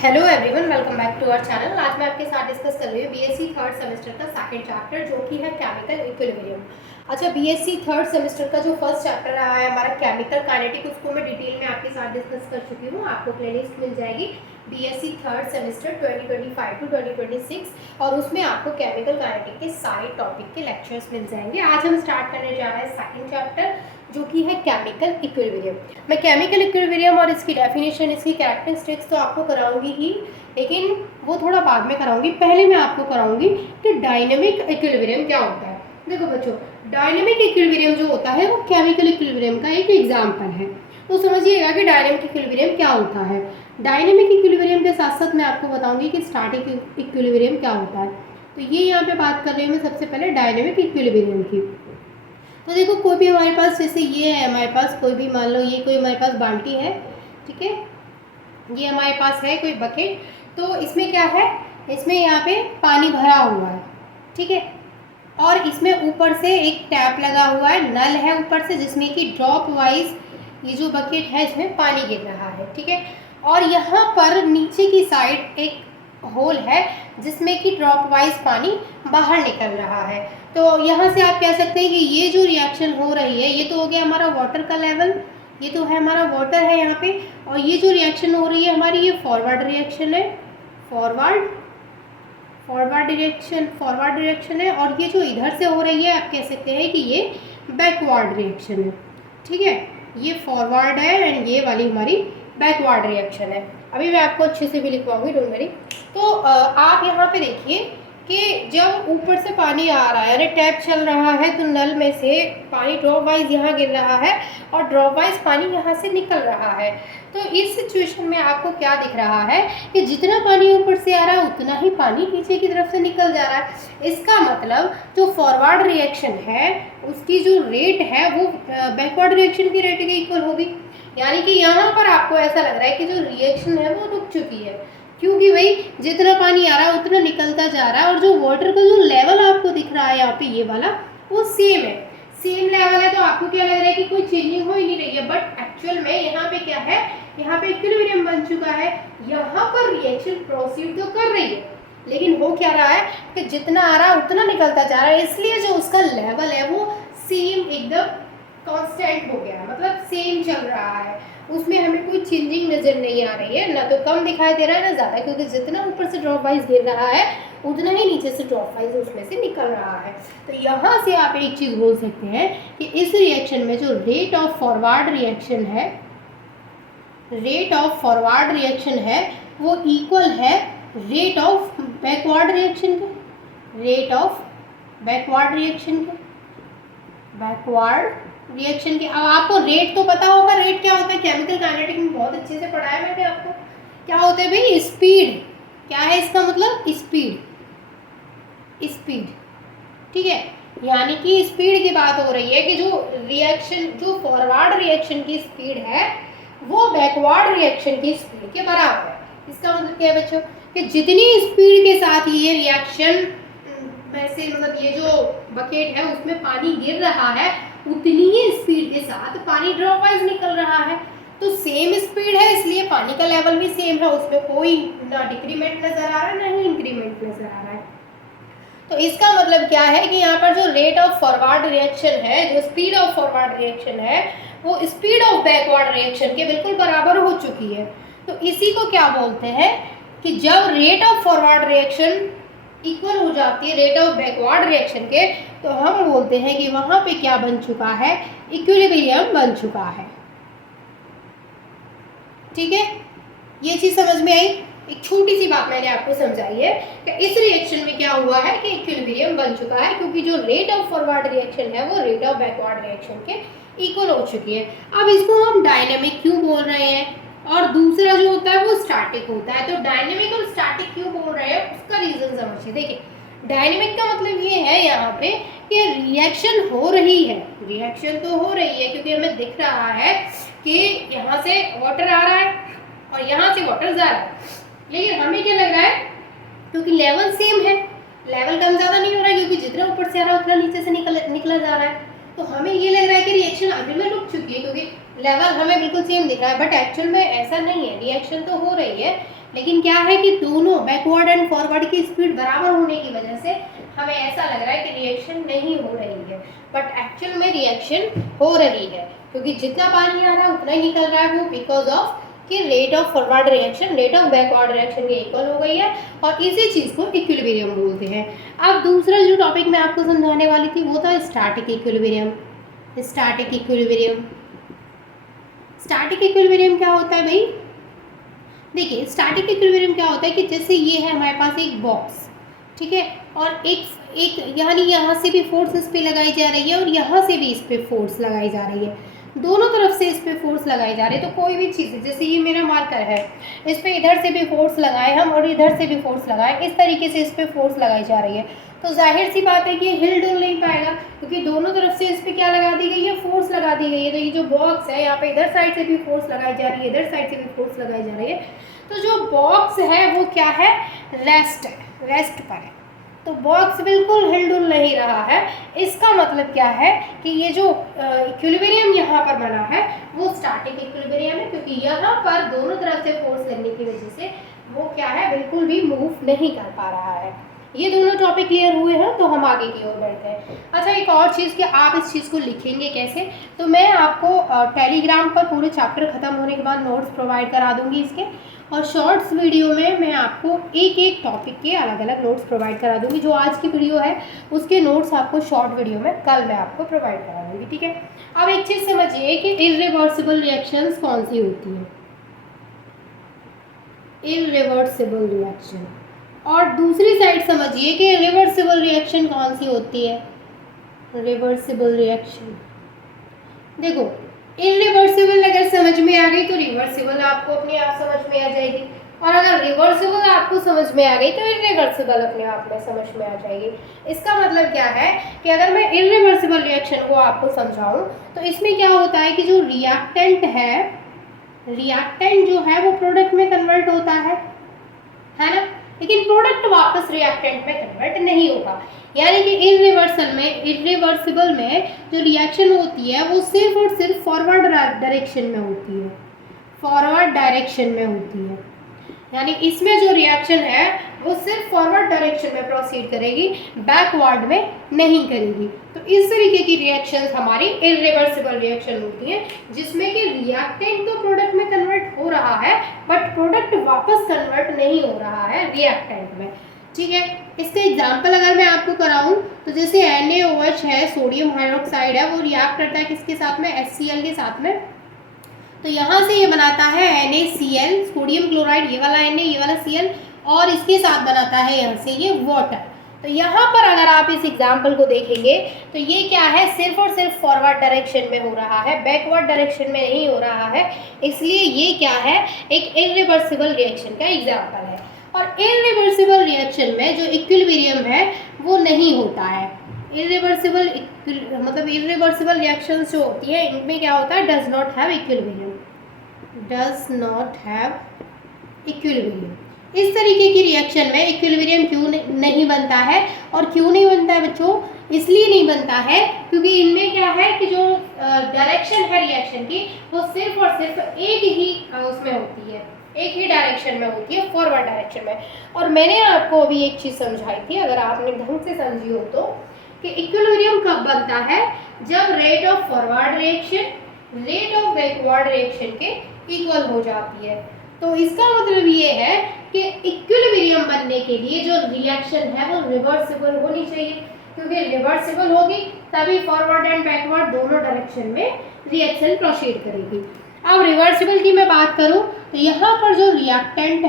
Hello everyone, welcome back to our channel. आज मैं आपके साथ डिस्कस कर रही हूँ बीएससी थर्ड सेमेस्टर का सेकंड चैप्टर जो कि है केमिकल इक्विलिब्रियम। अच्छा, बीएससी थर्ड सेमेस्टर का जो फर्स्ट चैप्टर रहा है हमारा केमिकल काइनेटिक, उसको मैं डिटेल में आपके साथ डिस्कस कर चुकी हूँ। आपको प्लेलिस्ट मिल जाएगी बीएससी थर्ड सेमेस्टर 2025 टू 2026 और उसमें आपको केमिकल काइनेटिक के सारे टॉपिक के लेक्चर्स मिल जाएंगे। आज हम स्टार्ट करने जा रहे हैं सेकंड चैप्टर जो कि है केमिकल इक्विलिब्रियम। मैं केमिकल इक्विलिब्रियम और इसकी डेफिनेशन, इसकी कैरेक्टरिस्टिक्स तो आपको कराऊंगी ही, लेकिन वो थोड़ा बाद में कराऊंगी। पहले मैं आपको कराऊंगी कि डायनेमिक इक्विलिब्रियम क्या होता है। देखो बच्चों, डायनेमिक इक्विलिब्रियम जो होता है वो केमिकल इक्विलिब्रियम का एक एग्जाम्पल है। तो समझिएगा कि डायनेमिक इक्विलिब्रियम क्या होता है। डायनेमिक इक्विलिब्रियम के साथ साथ मैं आपको बताऊंगी कि स्टैटिक इक्विलिब्रियम क्या होता है। तो ये यहाँ पे बात कर रही हूँ मैं सबसे पहले डायनेमिक इक्विलिब्रियम की। तो देखो, कोई भी हमारे पास, जैसे ये है हमारे पास, कोई भी मान लो ये कोई हमारे पास बाल्टी है, ठीक है, ये हमारे पास है कोई बकेट। तो इसमें क्या है, इसमें यहाँ पे पानी भरा हुआ है, ठीक है, और इसमें ऊपर से एक टैप लगा हुआ है, नल है ऊपर से, जिसमें कि ड्रॉप वाइज ये जो बकेट है इसमें पानी गिर रहा है, ठीक है। और यहाँ पर नीचे की साइड एक होल है जिसमें कि ड्रॉप वाइज पानी बाहर निकल रहा है। तो यहाँ से आप कह सकते हैं कि ये जो रिएक्शन हो रही है ये तो हो गया हमारा वाटर का लेवल, ये तो है हमारा वाटर है यहाँ पे, और ये जो रिएक्शन हो रही है हमारी ये फॉरवर्ड रिएक्शन है, फॉरवर्ड रिएक्शन है। और ये जो इधर से हो रही है आप कह सकते हैं कि ये बैकवर्ड रिएक्शन है, ठीक है। ये फॉरवर्ड है एंड ये वाली हमारी बैकवर्ड रिएक्शन है। अभी मैं आपको अच्छे से भी लिखवाऊंगी, डोंट वरी। तो आप यहाँ पे देखिए कि जब ऊपर से पानी आ रहा है, अरे टैप चल रहा है, तो नल में से पानी ड्रॉप वाइज यहाँ गिर रहा है और ड्रॉप वाइज पानी यहाँ से निकल रहा है। तो इस सिचुएशन में आपको क्या दिख रहा है कि जितना पानी ऊपर से आ रहा है उतना ही पानी नीचे की तरफ से निकल जा रहा है। इसका मतलब जो फॉरवर्ड रिएक्शन है उसकी जो रेट है वो बैकवर्ड रिएक्शन की रेट के इक्वल होगी। यानी कि यहाँ पर आपको ऐसा लग रहा है कि जो रिएक्शन है वो रुक चुकी है, क्योंकि भाई जितना पानी आ रहा है उतना निकलता जा रहा है, और जो वाटर का जो लेवल आपको दिख रहा है यहाँ पे ये वाला, वो सेम है, सेम लेवल है। तो आपको क्या लग रहा है कि कोई चेंजिंग हो ही नहीं रही है, बट एक्चुअल में यहाँ पे क्या है, यहाँ पे इक्विलिब्रियम बन चुका है। यहाँ पर रिएक्शन प्रोसीड तो कर रही है, लेकिन हो क्या रहा है कि जितना आ रहा है उतना निकलता जा रहा है, इसलिए जो उसका लेवल है वो सेम एकदम कांस्टेंट हो गया, मतलब सेम चल रहा है, उसमें हमें कोई चेंजिंग नज़र नहीं आ रही है, ना तो कम दिखाई दे रहा है ना ज़्यादा, क्योंकि जितना ऊपर से ड्रॉप वाइज गिर रहा है उतना ही नीचे से ड्रॉप वाइज उसमें से निकल रहा है। तो यहाँ से आप एक चीज़ बोल सकते हैं कि इस रिएक्शन में जो रेट ऑफ फॉरवर्ड रिएक्शन है वो इक्वल है रेट ऑफ बैकवर्ड रिएक्शन के, अब आपको रेट तो पता होगा, रेट क्या होता है, केमिकल काइनेटिक में बहुत अच्छे से पढ़ाया मैंने आपको। क्या होता है भाई, स्पीड। क्या है इसका मतलब, स्पीड, ठीक है। यानी कि स्पीड की बात हो रही है कि जो रिएक्शन, जो फॉरवर्ड रिएक्शन की स्पीड है वो बैकवर्ड रिएक्शन की स्पीड के बराबर है। इसका मतलब क्या है बच्चों, कि जितनी स्पीड के साथ ये रिएक्शन वैसे, मतलब ये जो बकेट है उसमें पानी गिर रहा है, उतनी ही स्पीड के साथ पानी ड्रॉप वाइज निकल रहा है। तो सेम स्पीड है, इसलिए पानी का लेवल भी सेम है, उसमें कोई ना डिक्रीमेंट नजर आ रहा है ना ही इंक्रीमेंट नजर आ रहा है। तो इसका मतलब क्या है कि यहाँ पर जो रेट ऑफ फॉरवर्ड रिएक्शन है, जो स्पीड ऑफ फॉरवर्ड रिएक्शन है, वो स्पीड ऑफ बैकवर्ड रिएक्शन के बिल्कुल बराबर हो चुकी है। तो इसी को क्या बोलते हैं कि जब rate of forward reaction equal हो जाती है रेट ऑफ बैकवर्ड रिएक्शन के, तो हम बोलते हैं कि वहाँ पे क्या बन चुका है, इक्विलिब्रियम बन चुका है, ठीक है। ये चीज़ समझ में आई। एक छोटी सी बात मैंने आपको समझाई है कि इस रिएक्शन में क्या हुआ है कि इक्विलिब्रियम बन चुका है, क्योंकि जो रेट ऑफ फॉरवर्ड रिएक्शन है वो रेट ऑफ बैकवर्ड रिएक्शन के इक्वल हो चुकी है। अब इसको हम डायनेमिक क्यों बोल रहे हैं और दूसरा जो होता है वो स्टैटिक होता है। तो डायनेमिक और स्टैटिक क्यों बोल रहे हैं उसका रीजन समझिए। देखिए, डायनेमिक का मतलब ये है यहाँ पे कि रिएक्शन हो रही है, रिएक्शन तो हो रही है क्योंकि हमें दिख रहा है कि यहाँ से वाटर आ रहा है और यहाँ से वाटर जा रहा है, लेकिन हमें क्या लग रहा है, क्योंकि लेवल सेम है, लेवल कम ज़्यादा नहीं हो रहा है, क्योंकि जितना ऊपर से आ रहा है उतना नीचे से निकला जा रहा है, तो हमें ये लग रहा है कि रिएक्शन अभी में रुक चुकी है, क्योंकि लेवल हमें बिल्कुल सेम दिख रहा है, बट एक्चुअल में ऐसा नहीं है, रिएक्शन तो हो रही है, लेकिन क्या है कि दोनों बैकवर्ड एंड फॉरवर्ड की स्पीड बराबर होने की वजह से हमें ऐसा लग रहा है कि रिएक्शन नहीं हो रही है, बट एक्चुअल में रिएक्शन हो रही है, क्योंकि जितना पानी आ रहा है उतना ही निकल रहा है, वो बिकॉज ऑफ कि rate of forward reaction rate of backward reaction के इक्वल हो गई है, और इसी चीज़ को इक्विलिब्रियम बोलते हैं। अब दूसरा जो टॉपिक मैं आपको समझाने वाली थी वो था static equilibrium. Static equilibrium, static equilibrium क्या होता है भाई? देखिए स्टैटिक इक्विलिब्रियम क्या होता है कि जैसे ये है हमारे पास एक बॉक्स, ठीक है, और एक यानी यहाँ से भी फोर्स इस पे लगाई जा रही है और यहाँ से भी इस पे फोर्स लगाई जा रही है, दोनों तरफ से इस पे फोर्स लगाई जा रही है। तो कोई भी चीज़ जैसे ये मेरा मार्कर है, इस पे इधर से भी फोर्स लगाए हम और इधर से भी फोर्स लगाए, इस तरीके से इस पे फोर्स लगाई जा रही है, तो जाहिर सी बात है कि हिल डुल नहीं पाएगा, क्योंकि दोनों तरफ से इस पे क्या लगा दी गई है? फोर्स लगा दी गई है। तो ये जो बॉक्स है यहाँ पे इधर साइड से भी फोर्स लगाई जा रही है, इधर साइड से भी फोर्स लगाई जा रही है, तो जो बॉक्स है वो क्या है? रेस्ट है, रेस्ट पर है, तो बॉक्स बिल्कुल हिलडुल नहीं रहा है। इसका मतलब क्या है कि ये जो इक्विलिब्रियम यहाँ पर बना है वो स्टैटिक इक्विलिब्रियम है, क्योंकि यहाँ पर दोनों तरफ से फोर्स लगने की वजह से वो क्या है? बिल्कुल भी मूव नहीं कर पा रहा है। ये दोनों टॉपिक क्लियर हुए हैं, तो हम आगे की ओर बढ़ते हैं। अच्छा, एक और चीज़ कि आप इस चीज़ को लिखेंगे कैसे, तो मैं आपको टेलीग्राम पर पूरे चैप्टर ख़त्म होने के बाद नोट्स प्रोवाइड करा दूंगी इसके, और शॉर्ट्स वीडियो में मैं आपको एक एक टॉपिक के अलग अलग नोट्स प्रोवाइड करा दूंगी। जो आज की वीडियो है उसके नोट्स आपको शॉर्ट वीडियो में कल मैं आपको प्रोवाइड करा दूंगी, ठीक है। अब एक चीज़ समझिए कि इर्रिवर्सिबल रिएक्शंस कौन सी होती हैं? इर्रिवर्सिबल रिएक्शन, और दूसरी साइड समझिए कि रिवर्सिबल रिएक्शन कौन सी होती है? रिवर्सिबल रिएक्शन, देखो इरिवर्सिबल अगर समझ में आ गई तो रिवर्सिबल आपको अपने आप समझ में आ जाएगी, और अगर रिवर्सिबल आपको समझ में आ गई तो इरिवर्सिबल अपने आप में समझ में आ जाएगी। इसका मतलब क्या है कि अगर मैं इरिवर्सिबल रिएक्शन को आपको समझाऊं तो इसमें क्या होता है कि जो रिएक्टेंट है, रिएक्टेंट जो है वो प्रोडक्ट में कन्वर्ट होता है ना, लेकिन प्रोडक्ट वापस रिएक्टेंट में कन्वर्ट नहीं होगा। यानी कि इरिवर्सिबल में जो रिएक्शन होती है वो सिर्फ और सिर्फ फॉरवर्ड डायरेक्शन में होती है, फॉरवर्ड डायरेक्शन में होती है। यानी इसमें जो रिएक्शन है वो सिर्फ फॉरवर्ड डायरेक्शन में प्रोसीड करेगी, बैकवर्ड में नहीं करेगी। तो इस तरीके की रिएक्शंस हमारी इरिवर्सिबल रिएक्शन होती हैं, जिसमें कि रिएक्टेंट तो प्रोडक्ट में कन्वर्ट हो रहा है बट प्रोडक्ट वापस कन्वर्ट नहीं हो रहा है रिएक्टेंट में, ठीक है। इसका एग्जाम्पल अगर मैं आपको कराऊं तो जैसे NaOH है, सोडियम हाइड्रोक्साइड है, वो रिएक्ट करता है किसके साथ में? HCl के साथ में। तो यहाँ से ये बनाता है NaCl, सोडियम क्लोराइड, ये वाला Na, ये वाला Cl, और इसके साथ बनाता है यहाँ से ये वाटर। तो यहाँ पर अगर आप इस एग्जाम्पल को देखेंगे तो ये क्या है? सिर्फ और सिर्फ फॉरवर्ड डायरेक्शन में हो रहा है, बैकवर्ड डायरेक्शन में नहीं हो रहा है, इसलिए ये क्या है? एक इरिवर्सिबल रिएक्शन का एग्जाम्पल है। और इरिवर्सिबल रिएक्शन में जो इक्विलिब्रियम है वो नहीं होता है। इरिवर्सिबल मतलब इरिवर्सिबल रिएक्शंस जो होती है इनमें क्या होता है? Does not have equilibrium, does not have equilibrium. इस तरीके की रिएक्शन में इक्विलिब्रियम क्यों नहीं बनता है? और क्यों नहीं बनता है बच्चों? इसलिए नहीं बनता है क्योंकि इनमें क्या है कि जो डायरेक्शन है रिएक्शन की वो सिर्फ और सिर्फ एक ही उसमें होती है, एक ही डायरेक्शन में होती है, फॉरवर्ड डायरेक्शन में। और मैंने आपको अभी एक चीज़ समझाई थी, अगर आपने ढंग से समझी हो तो, कि इक्विलिब्रियम कब बनता है? जब rate of forward reaction rate of backward reaction के इक्वल हो जाती है। तो इसका मतलब ये है कि इक्विलिब्रियम बनने के लिए जो रिएक्शन है वो रिवर्सिबल होनी चाहिए, क्योंकि रिवर्सिबल होगी तभी फॉरवर्ड एंड बैकवर्ड दोनों डायरेक्शन में रिएक्शन प्रोसीड करेगी। अब रिवर्सिबल की मैं बात करूं तो यहाँ पर जो रिएक्टेंट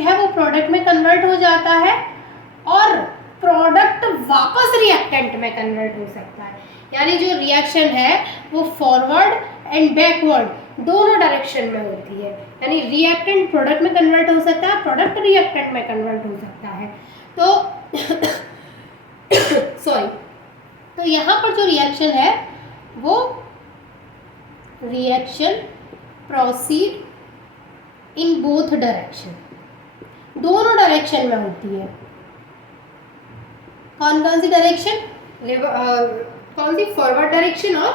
है वो प्रोडक्ट में कन्वर्ट हो जाता है, और प्रोडक्ट वापस रिएक्टेंट में कन्वर्ट हो सकता है। यानी जो रिएक्शन है वो फॉरवर्ड एंड बैकवर्ड दोनों डायरेक्शन में होती है। यानी रिएक्टेंट प्रोडक्ट में कन्वर्ट हो सकता है, प्रोडक्ट रिएक्टेंट में कन्वर्ट हो सकता है। तो सॉरी, तो यहाँ पर जो रिएक्शन है वो reaction proceed in both direction, दोनों डायरेक्शन में होती है। कौन कौन सी डायरेक्शन? कौन सी? फॉरवर्ड डायरेक्शन और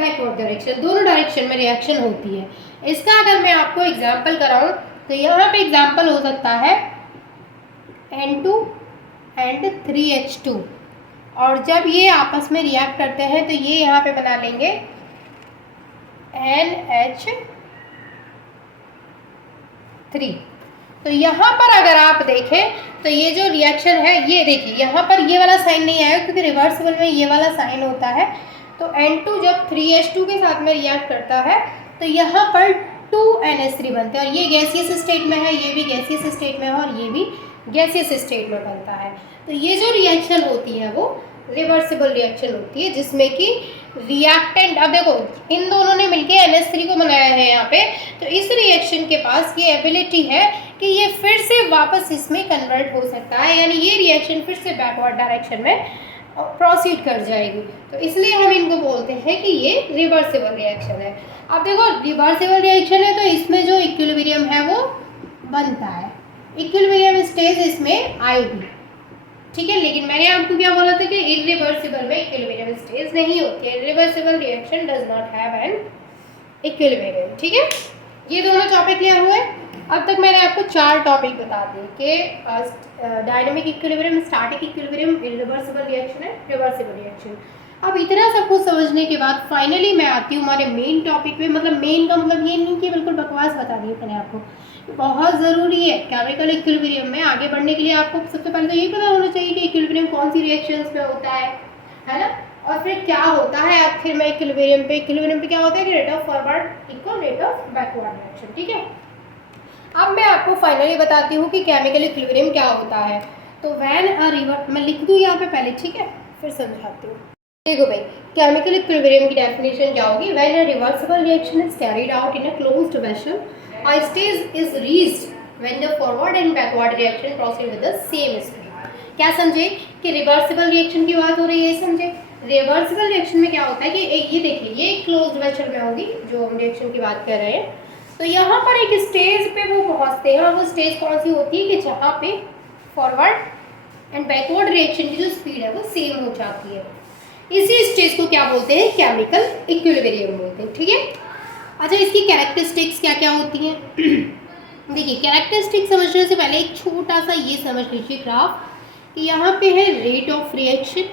बैकवर्ड डायरेक्शन, दोनों डायरेक्शन में रिएक्शन होती है। इसका अगर मैं आपको एग्जाम्पल कराऊँ तो यहाँ पे एग्जाम्पल हो सकता है N2 एंड 3H2, और जब ये आपस में रिएक्ट करते हैं तो ये यहाँ पे बना लेंगे NH3। तो यहाँ पर अगर आप देखें तो ये जो रिएक्शन है, ये देखिए यहाँ पर ये वाला साइन नहीं आया क्योंकि रिवर्सिबल में ये वाला साइन होता है। तो N2 जब 3H2 के साथ में रिएक्ट करता है तो यहाँ पर 2NH3 बनते हैं, और ये गैसियस स्टेट में है, ये भी गैसियस स्टेट में है, और ये भी गैसियस स्टेट में बनता है। तो ये जो रिएक्शन होती है वो रिवर्सिबल रिएक्शन होती है, जिसमें कि रिएक्टेंट, अब देखो इन दोनों ने मिलके NH3 को बनाया है यहाँ पे, तो इस रिएक्शन के पास ये एबिलिटी है कि ये फिर से वापस इसमें कन्वर्ट हो सकता है, यानी ये रिएक्शन फिर से बैकवर्ड डायरेक्शन में प्रोसीड कर जाएगी। तो इसलिए हम इनको बोलते हैं कि ये रिवर्सिबल रिएक्शन है। अब देखो रिवर्सिबल रिएक्शन है तो इसमें जो इक्विलिब्रियम है वो बनता है, इक्विलिब्रियम स्टेज इसमें आएगी, ठीक है। लेकिन मैंने आपको क्या बोला था कि इरिवर्सिबल में इक्विलिब्रियम स्टेज नहीं होती है, irreversible reaction does not have an equilibrium, ठीक है। ये दोनों टॉपिक क्लियर हुए। अब तक मैंने आपको 4 टॉपिक बता दिए कि dynamic equilibrium, static equilibrium, irreversible reaction है, रिवर्सिबल रिएक्शन। अब इतना सब कुछ समझने के बाद फाइनली मैं आती हूँ हमारे मेन टॉपिक पे। मतलब मेन का मतलब ये नहीं कि बिल्कुल बकवास बता दी मैंने आपको, बहुत ज़रूरी है केमिकल इक्विलिब्रियम में आगे बढ़ने के लिए। आपको सबसे पहले तो ये पता होना चाहिए कि इक्विलिब्रियम कौन सी रिएक्शंस में होता है ना, और फिर क्या होता है आखिर में इक्विलिब्रियम पे क्या होता है कि rate of forward equal rate of backward reaction, ठीक है। अब मैं आपको फाइनली बताती हूँ कि केमिकल इक्विलिब्रियम क्या होता है। तो व्हेन अ रिवर्स, मैं लिख दूँ यहाँ पे पहले, ठीक है, फिर समझाती हूँ। देखो भाई, केमिकल इक्विलिब्रियम की डेफिनेशन क्या होगी। When a reversible reaction is carried out in a closed vessel, a stage is reached when the forward and backward reaction proceed with the same speed। क्या समझे कि रिवर्सिबल रिएक्शन की बात हो रही है, समझे। रिवर्सिबल रिएक्शन में क्या होता है कि ये देखिए, ये क्लोज्ड वेसल में होगी जो हम रिएक्शन की बात कर रहे हैं। तो यहाँ पर एक स्टेज पे वो पहुँचते हैं, और वो स्टेज कौन सी होती है कि जहाँ पे फॉरवर्ड एंड बैकवर्ड रिएक्शन की जो स्पीड है वो सेम हो जाती है। इसी स्टेज को क्या बोलते हैं, केमिकल इक्विलिब्रियम बोलते हैं, ठीक है। अच्छा, इसकी कैरेक्टरिस्टिक्स क्या क्या होती हैं। देखिए, कैरेक्टरिस्टिक्स समझने से पहले एक छोटा सा ये समझ लीजिए ग्राफ कि यहाँ पे है रेट ऑफ रिएक्शन,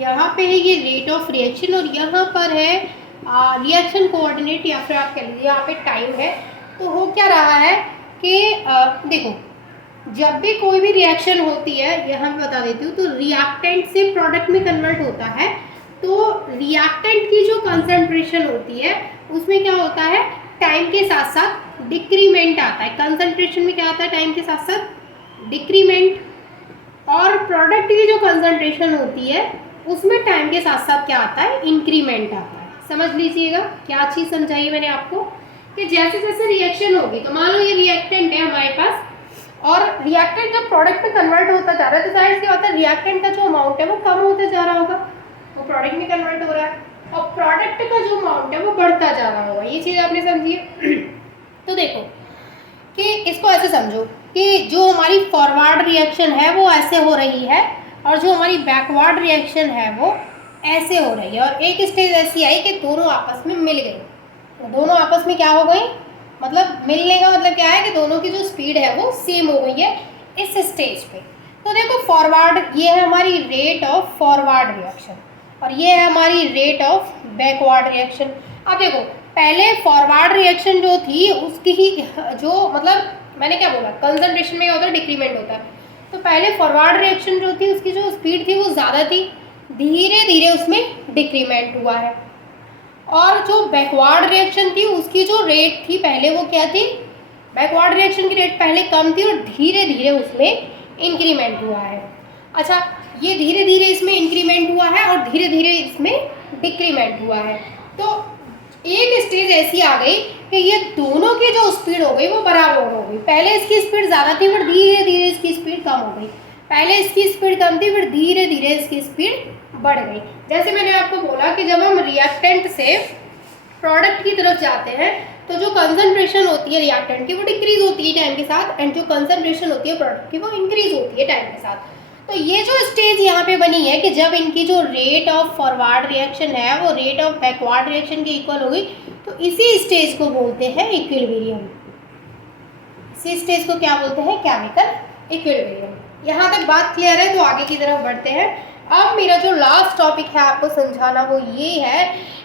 यहाँ पे है ये रेट ऑफ रिएक्शन, और यहाँ पर है रिएक्शन कोऑर्डिनेट, या फिर आप कह लीजिए यहाँ पे टाइम है। तो हो क्या रहा है कि देखो, जब भी कोई भी रिएक्शन होती है, यहाँ पे बता देती हूँ, तो रिएक्टेंट से प्रोडक्ट में कन्वर्ट होता है। तो रिएक्टेंट की जो कंसंट्रेशन होती है उसमें क्या होता है, टाइम के साथ साथ डिक्रीमेंट आता है। कंसंट्रेशन में क्या आता है, टाइम के साथ साथ डिक्रीमेंट, और प्रोडक्ट की जो कंसंट्रेशन होती है उसमें टाइम के साथ साथ क्या आता है, इंक्रीमेंट आता है। समझ लीजिएगा क्या चीज़ समझाई मैंने आपको कि जैसे जैसे रिएक्शन होगी, तो मान लो ये रिएक्टेंट है हमारे पास, और रिएक्टेंट जब प्रोडक्ट में कन्वर्ट होता जा रहा है तो जाहिर सी बात है रिएक्टेंट का जो अमाउंट है वो कम होता जा रहा होगा, वो प्रोडक्ट में कन्वर्ट हो रहा है, और प्रोडक्ट का जो अमाउंट है वो बढ़ता जा रहा होगा। ये चीज़ आपने समझी है। तो देखो कि इसको ऐसे समझो कि जो हमारी फॉरवर्ड रिएक्शन है वो ऐसे हो रही है, और जो हमारी बैकवर्ड रिएक्शन है वो ऐसे हो रही है, और एक स्टेज ऐसी आई कि दोनों आपस में मिल गई। तो दोनों आपस में क्या हो गई, मतलब मिलने का मतलब क्या है कि दोनों की जो स्पीड है वो सेम हो गई है इस स्टेज पे। तो देखो, फॉरवर्ड, ये है हमारी रेट ऑफ फॉरवर्ड रिएक्शन, और ये है हमारी रेट ऑफ बैकवर्ड रिएक्शन। अब देखो, पहले फॉरवर्ड रिएक्शन जो थी उसकी ही जो, मतलब मैंने क्या बोला, कंसंट्रेशन में क्या होता है, डिक्रीमेंट होता है। तो पहले फॉरवर्ड रिएक्शन जो थी उसकी जो स्पीड थी वो ज़्यादा थी, धीरे धीरे उसमें डिक्रीमेंट हुआ है। और जो बैकवर्ड रिएक्शन थी उसकी जो रेट थी पहले, वो क्या थी, बैकवर्ड रिएक्शन की रेट पहले कम थी और धीरे धीरे उसमें इंक्रीमेंट हुआ है। अच्छा, ये धीरे धीरे इसमें इंक्रीमेंट हुआ है और धीरे धीरे इसमें डिक्रीमेंट हुआ है। तो एक स्टेज ऐसी आ गई कि ये दोनों की जो स्पीड हो गई वो बराबर हो गई। पहले इसकी स्पीड ज़्यादा थी फिर धीरे धीरे इसकी स्पीड कम हो गई, पहले इसकी स्पीड कम थी फिर धीरे धीरे इसकी स्पीड बढ़ गई। जैसे मैंने आपको बोला कि जब हम रिएक्टेंट से प्रोडक्ट की तरफ जाते हैं तो जो कंसंट्रेशन होती है रिएक्टेंट की वो डिक्रीज होती है टाइम के साथ, एंड जो कंसंट्रेशन होती है प्रोडक्ट की वो इंक्रीज होती है टाइम के साथ। तो ये जो स्टेज यहाँ पे बनी है कि जब इनकी जो रेट ऑफ फॉरवर्ड रिएक्शन है वो रेट ऑफ बैकवर्ड रिएक्शन के इक्वल होगी, तो इसी स्टेज को बोलते हैं इक्विलिब्रियम। इसी स्टेज को क्या बोलते हैं? Chemical equilibrium. यहाँ तक बात क्लियर है, तो आगे की तरफ बढ़ते हैं। अब मेरा जो लास्ट टॉपिक है आपको समझाना वो ये है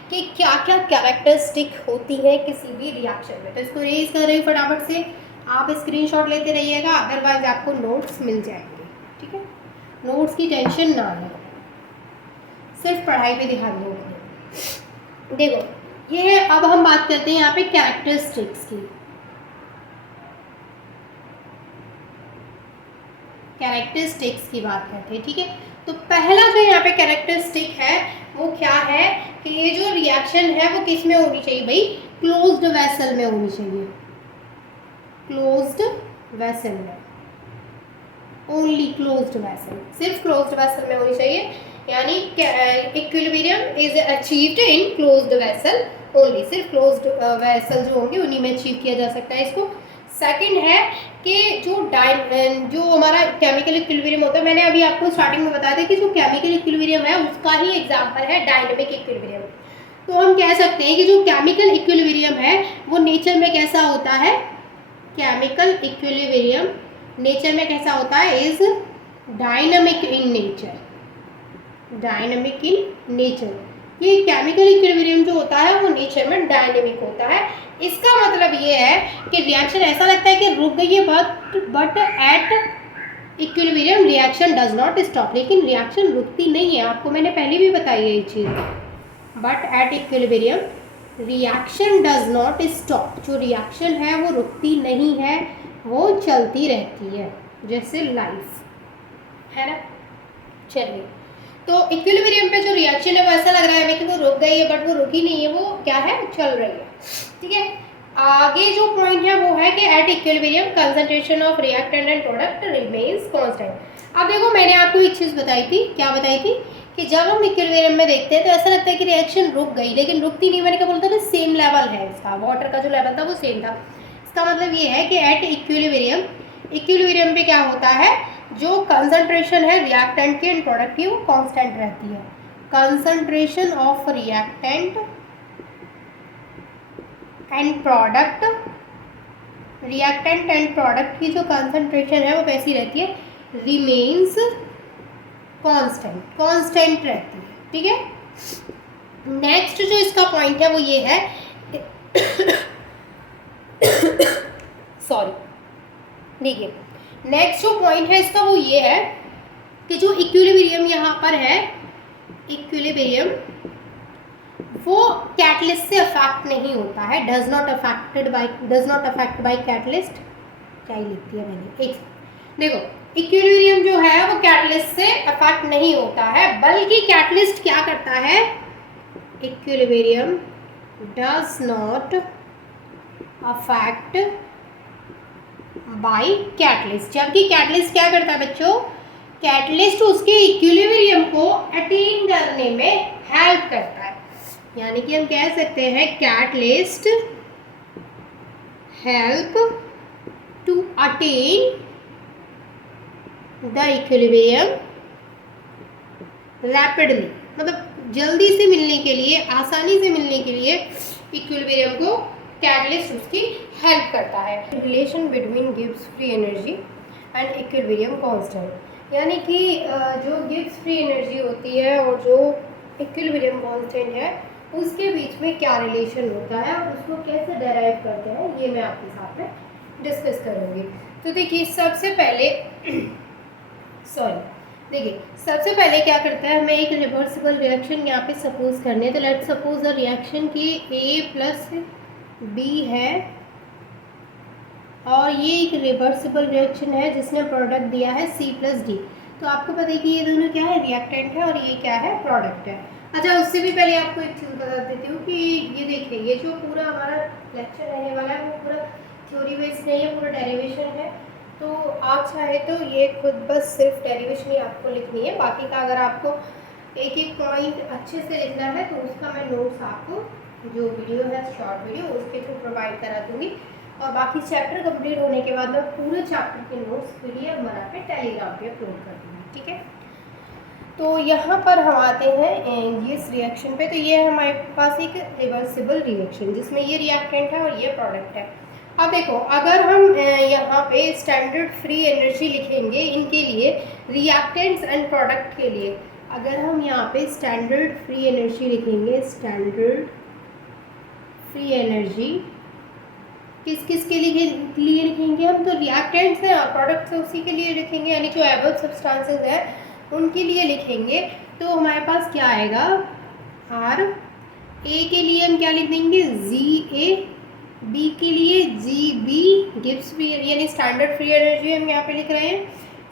कि क्या क्या कैरेक्टरिस्टिक होती है किसी भी रिएक्शन में। तो इसको रेज कर रही फटाफट से, आप स्क्रीनशॉट लेते रहिएगा, अदरवाइज आपको नोट्स मिल जाएंगे, ठीक है। नोट्स की टेंशन ना लो, सिर्फ पढ़ाई पे ध्यान दो। देखो ये है, अब हम बात करते हैं यहाँ पे कैरेक्टरिस्टिक्स की। कैरेक्टरिस्टिक्स की बात करते हैं, ठीक है। तो पहला जो यहाँ पे कैरेक्टरिस्टिक है वो क्या है कि ये जो रिएक्शन है वो किस में होनी चाहिए भाई? क्लोज्ड वेसल में होनी चाहिए, क्लोज्ड वेसल में, ओनली क्लोज्ड वेसल, सिर्फ क्लोज्ड वेसल में होनी चाहिए। यानी equilibrium is achieved in closed vessel only, सिर्फ क्लोज्ड वेसल जो होंगे उन्हीं में अचीव किया जा सकता है इसको। सेकंड है कि जो हमारा केमिकल इक्विलिब्रियम होता है, मैंने अभी आपको स्टार्टिंग में बताया था कि जो केमिकल इक्विलिब्रियम है उसका ही एग्जांपल है डायनेमिक इक्विलिब्रियम। तो हम कह सकते हैं कि जो केमिकल इक्विलिब्रियम है वो नेचर में कैसा होता है? केमिकल इक्विलिब्रियम नेचर में कैसा होता है? Is dynamic in nature, dynamic in nature. ये केमिकल इक्विलिब्रियम जो होता है वो नेचर में डायनेमिक होता है। इसका मतलब ये है कि रिएक्शन ऐसा लगता है कि रुक गई है but at equilibrium reaction does not stop, लेकिन रिएक्शन रुकती नहीं है, आपको मैंने पहले भी बताई है ये चीज़। But at equilibrium reaction does not stop, जो रिएक्शन है वो रुकती नहीं है, वो चलती रहती है, जैसे लाइफ है ना। चलिए, तो इक्विलिब्रियम पे जो रिएक्शन है वो ऐसा लग रहा है हमें कि वो रुक गई है, बट वो रुकी नहीं है, वो क्या है? चल रही है, ठीक है। आगे जो पॉइंट है वो है कि at equilibrium concentration of reactant and product remains constant. अब देखो मैंने आपको एक चीज़ बताई थी, क्या बताई थी? कि जब हम इक्विलिब्रियम में देखते हैं तो ऐसा लगता है कि रिएक्शन रुक गई, लेकिन रुकती नहीं। मैंने क्या बोलता था? सेम लेवल है इसका, वाटर का जो लेवल था वो सेम था। इसका मतलब ये है कि एट इक्विलिब्रियम, इक्विलिब्रियम पे क्या होता है? जो कंसंट्रेशन है रिएक्टेंट की एंड प्रोडक्ट की वो कांस्टेंट रहती है। Concentration of reactant and product, reactant and product की जो कंसंट्रेशन है वो कैसी रहती है? रिमेन्स कांस्टेंट, कांस्टेंट रहती है, ठीक है। नेक्स्ट जो इसका पॉइंट है वो ये है सॉरी, देखिए नेक्स्ट जो पॉइंट है इसका वो ये है कि जो इक्विलिब्रियम यहाँ पर है, इक्विलिब्रियम वो कैटलिस्ट से अफेक्ट नहीं होता है, does not affect by catalyst. क्या ही लिखती है मैंने, एक देखो, इक्विलिब्रियम जो है वो कैटलिस्ट से अफेक्ट नहीं होता है, बल्कि कैटलिस्ट क्या करता है? Equilibrium does not affect by catalyst. जबकि कैटलिस्ट क्या करता है बच्चों? कैटलिस्ट उसके इक्विलिब्रियम को अटेन करने में हेल्प करता है। यानी कि हम कह सकते हैं catalyst help to attain the equilibrium rapidly, मतलब जल्दी से मिलने के लिए, आसानी से मिलने के लिए इक्विलिब्रियम को कैटलिस्ट उसकी हेल्प करता है। Relation between Gibbs free energy and equilibrium constant, यानी कि जो गिब्स फ्री एनर्जी होती है और जो इक्विलिब्रियम कांस्टेंट है उसके बीच में क्या रिलेशन होता है और उसको कैसे डेराइव करते हैं, ये मैं आपके साथ में डिस्कस करूँगी। तो देखिए सबसे पहले देखिए सबसे पहले क्या करता है, हमें एक रिवर्सिबल रिएक्शन यहाँ पे सपोज करने हैं। तो लेट सपोज द रिएक्शन की A प्लस B है और ये एक रिवर्सिबल रिएक्शन है जिसने प्रोडक्ट दिया है C प्लस D। तो आपको पता है कि ये दोनों क्या है? रिएक्टेंट है और ये क्या है? प्रोडक्ट है। अच्छा, उससे भी पहले आपको एक चीज़ बता देती हूँ कि ये देखिए, ये जो पूरा हमारा लेक्चर रहने वाला है वो पूरा थ्योरी बेस्ड नहीं है, पूरा डेरिवेशन है। तो आप चाहे तो ये खुद बस सिर्फ डेरिवेशन ही आपको लिखनी है, बाकी का अगर आपको एक एक पॉइंट अच्छे से लिखना है तो उसका मैं नोट्स आपको जो वीडियो है शॉर्ट वीडियो उसके थ्रू प्रोवाइड करा दूँगी। और बाकी चैप्टर कंप्लीट होने के बाद मैं पूरे चैप्टर के नोट्स PDF बना के टेलीग्राम पे अपलोड कर दूँगी, ठीक है। तो यहाँ पर हम आते हैं इस रिएक्शन पे। तो ये है हमारे पास एक रिवर्सिबल रिएक्शन जिसमें ये रिएक्टेंट है और ये प्रोडक्ट है। अब देखो, अगर हम यहाँ पे स्टैंडर्ड फ्री एनर्जी लिखेंगे इनके लिए, रिएक्टेंट्स एंड प्रोडक्ट के लिए, अगर हम यहाँ पे स्टैंडर्ड फ्री एनर्जी लिखेंगे, स्टैंडर्ड फ्री एनर्जी किस किस के लिए लिखेंगे हम, तो रिएक्टेंट्स हैं और प्रोडक्ट्स है उसी के लिए लिखेंगे, यानी जो एबव सब्सटेंसेस है उनके लिए लिखेंगे। तो हमारे पास क्या आएगा, आर ए के लिए हम क्या लिख देंगे, जी ए, बी के लिए जी बी गिव्स फ्री यानी स्टैंडर्ड फ्री एनर्जी हम यहाँ पे लिख रहे हैं,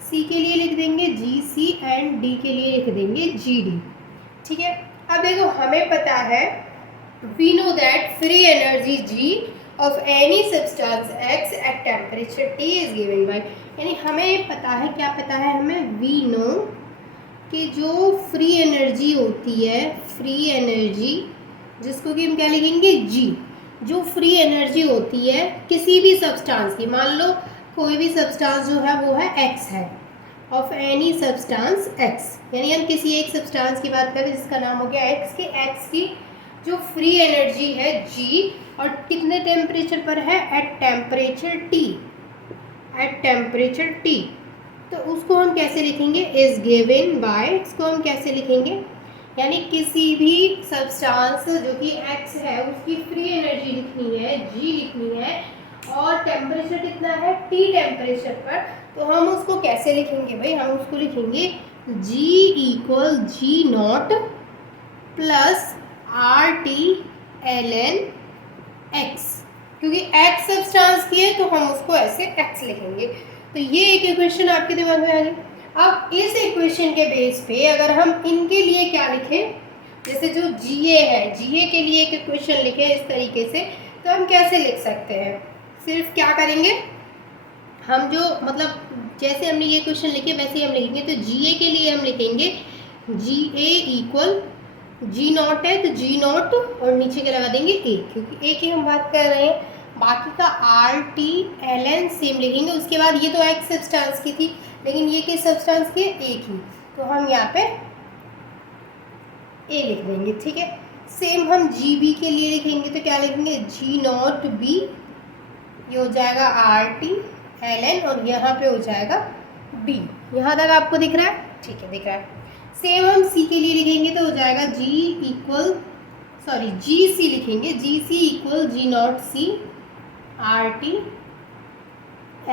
सी के लिए लिख देंगे जी सी एंड डी के लिए लिख देंगे जी डी। ठीक है। अब देखो, हमें पता है, we know that free energy G of any substance x at temperature T is given by, यानी हमें पता है, क्या पता है हमें, we know कि जो फ्री एनर्जी होती है, फ्री एनर्जी जिसको कि हम क्या लिखेंगे, g, जो फ्री एनर्जी होती है किसी भी सब्सटेंस की, मान लो कोई भी सब्सटेंस जो है वो है x है, ऑफ एनी सब्सटेंस x, यानी हम किसी एक सब्सटेंस की बात करें जिसका नाम हो गया x के, x की जो फ्री एनर्जी है g और कितने टेम्परेचर पर है, at temperature T, at temperature T, तो उसको हम कैसे लिखेंगे, इज गिवन बाय, इसको हम कैसे लिखेंगे, यानी किसी भी सब्सटेंस जो कि x है उसकी फ्री एनर्जी लिखनी है, g लिखनी है और टेम्परेचर कितना है, T टेम्परेचर पर, तो हम उसको कैसे लिखेंगे भाई, हम उसको लिखेंगे g equal G not plus R T L N x, क्योंकि x सब्सटेंस की है तो हम उसको ऐसे x लिखेंगे। तो ये एक इक्वेशन आपके दिमाग में आ गई। अब इस इक्वेशन के बेस पे अगर हम इनके लिए क्या लिखें, जैसे जो GA है, GA के लिए एक इक्वेशन लिखें इस तरीके से, तो हम कैसे लिख सकते हैं, सिर्फ क्या करेंगे हम, जो मतलब जैसे हमने ये क्वेश्चन लिखे वैसे ही हम लिखेंगे। तो GA के लिए हम लिखेंगे GA इक्वल जी नॉट है तो जी नॉट और नीचे के लगा देंगे ए, क्योंकि ए की हम बात कर रहे हैं। बाकी का R T L N same लिखेंगे। उसके बाद ये तो एक्स सब्सटेंस की थी, लेकिन ये किस सब्सटेंस की, ए की, तो हम यहाँ पे ए लिख देंगे। ठीक है। सेम हम जी बी के लिए लिखेंगे तो क्या लिखेंगे, जी नॉट बी, ये हो जाएगा आर टी एल एन और यहाँ पे हो जाएगा बी। यहाँ तक आपको दिख रहा है, ठीक है, दिख रहा है। सेम हम सी के लिए लिखेंगे तो हो जाएगा जी सी लिखेंगे, G C equal G naught C R T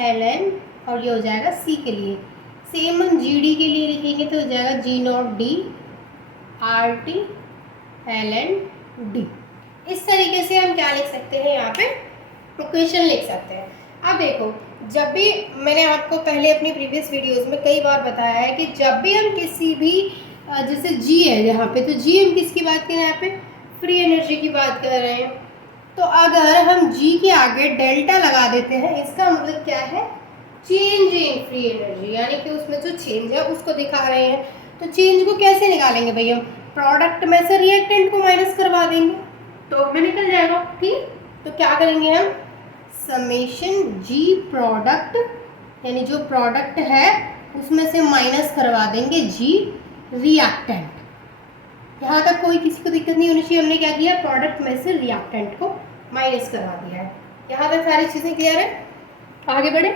L N और ये हो जाएगा सी के लिए। सेम हम जी डी के लिए लिखेंगे तो हो जाएगा G naught D R T L N D. इस तरीके से हम क्या लिख सकते हैं, यहाँ पे इक्वेशन लिख सकते हैं। अब देखो, जब भी मैंने आपको पहले अपनी प्रीवियस वीडियोस में कई बार बताया है कि जब भी हम किसी भी जैसे जी है यहाँ पे, तो जी हम किसकी बात कर रहे हैं, यहाँ पे फ्री एनर्जी की बात कर रहे हैं। तो अगर हम जी के आगे डेल्टा लगा देते हैं, इसका मतलब क्या है, चेंज इन फ्री एनर्जी, यानी कि उसमें जो चेंज है उसको दिखा रहे हैं। तो चेंज को कैसे निकालेंगे भाई, हम प्रोडक्ट में से रिएक्टेंट को माइनस करवा देंगे तो हमें निकल जाएगा। ठीक, तो क्या करेंगे हम, समेशन जी प्रोडक्ट, यानी जो प्रोडक्ट है उसमें से माइनस करवा देंगे जी रिएक्टेंट। यहाँ तक कोई किसी को दिक्कत नहीं होनी चाहिए। हमने क्या किया, प्रोडक्ट में से रिएक्टेंट को माइनस करवा दिया है। यहाँ तक सारी चीज़ें क्लियर है, आगे बढ़े।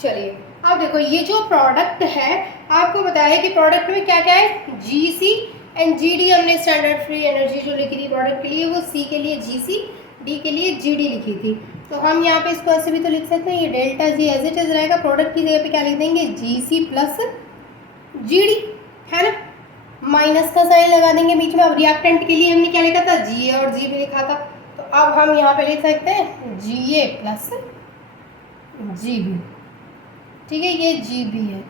चलिए अब देखो, ये जो प्रोडक्ट है आपको बताया है कि प्रोडक्ट में क्या क्या है, जी सी एंड जी डी। हमने स्टैंडर्ड फ्री एनर्जी जो लिखी थी प्रोडक्ट के लिए, वो सी के लिए जी सी, डी के लिए जी डी लिखी थी। तो हम यहाँ पे इसको ऐसे भी तो लिख सकते हैं, ये delta G as it is रहेगा, प्रोडक्ट की जगह पे क्या लिख देंगे, जी सी प्लस जी डी, है ना, माइनस का साइन लगा देंगे बीच में। अब रिएक्टेंट के लिए हमने क्या लिखा था, जी ए और जी बी लिखा था, तो अब हम यहाँ पे लिख सकते हैं जी ए प्लस जी बी। ठीक है, ये जी बी है,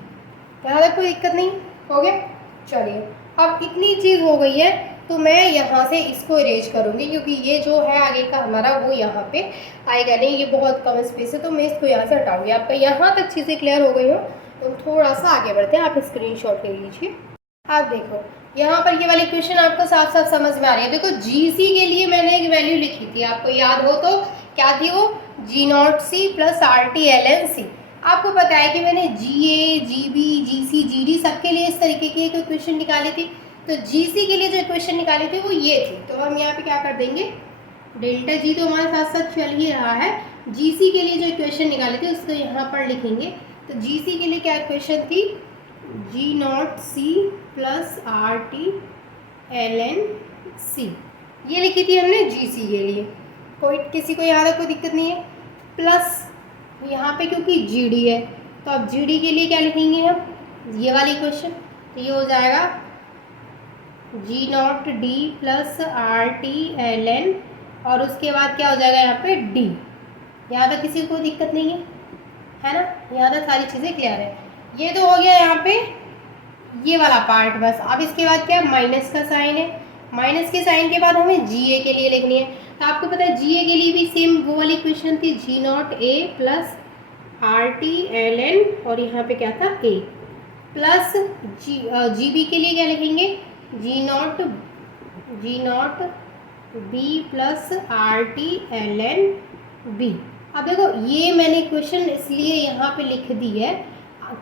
यहाँ तक कोई दिक्कत नहीं, हो गया। चलिए अब इतनी चीज़ हो गई है तो मैं यहाँ से इसको इरेज करूँगी, क्योंकि ये जो है आगे का हमारा वो यहाँ पे आएगा नहीं, ये बहुत कम स्पेस है, तो मैं इसको यहाँ से हटाऊँगी। आपका यहाँ तक चीज़ें क्लियर हो गई हो तो थोड़ा सा आगे बढ़ते हैं, आप स्क्रीनशॉट ले लीजिए। आप देखो यहाँ पर ये वाली क्वेश्चन आपको साफ साफ समझ में आ रही है। देखो जी सी के लिए मैंने एक वैल्यू लिखी थी, आपको याद हो तो क्या थी वो, G naught C plus R T L N C. आपको पता है कि मैंने GA, GB, GC, GD सबके लिए इस तरीके की एक इक्वेशन निकाली थी। तो GC के लिए जो इक्वेशन निकाली थी वो ये थी। तो हम यहाँ पे क्या कर देंगे, डेल्टा G तो हमारे साथ साथ चल ही रहा है, GC के लिए जो इक्वेशन निकाली थी उसको यहाँ पर लिखेंगे। तो GC के लिए क्या इक्वेशन थी, G0C plus RT ln C, ये लिखी थी हमने GC के लिए। कोई किसी को यहाँ तक कोई दिक्कत नहीं है। प्लस यहाँ पे क्योंकि GD है तो अब GD के लिए क्या लिखेंगे हम, ये वाली इक्वेशन। तो ये हो जाएगा G0D प्लस RT ln, और उसके बाद क्या हो जाएगा यहाँ पे D। यहाँ तक किसी को कोई दिक्कत नहीं है ना, यहाँ तक सारी चीज़ें क्लियर है। ये तो हो गया यहाँ पे ये वाला पार्ट बस। अब इसके बाद क्या, माइनस का साइन है, माइनस के साइन के बाद हमें GA के लिए लिखनी है। तो आपको पता है GA के लिए भी सेम वो वाली इक्वेशन थी, G0A प्लस RT ln, और यहाँ पे क्या था A, प्लस GB के लिए क्या लिखेंगे, G0B plus RT ln B। अब देखो ये मैंने इक्वेशन इसलिए यहाँ पे लिख दी है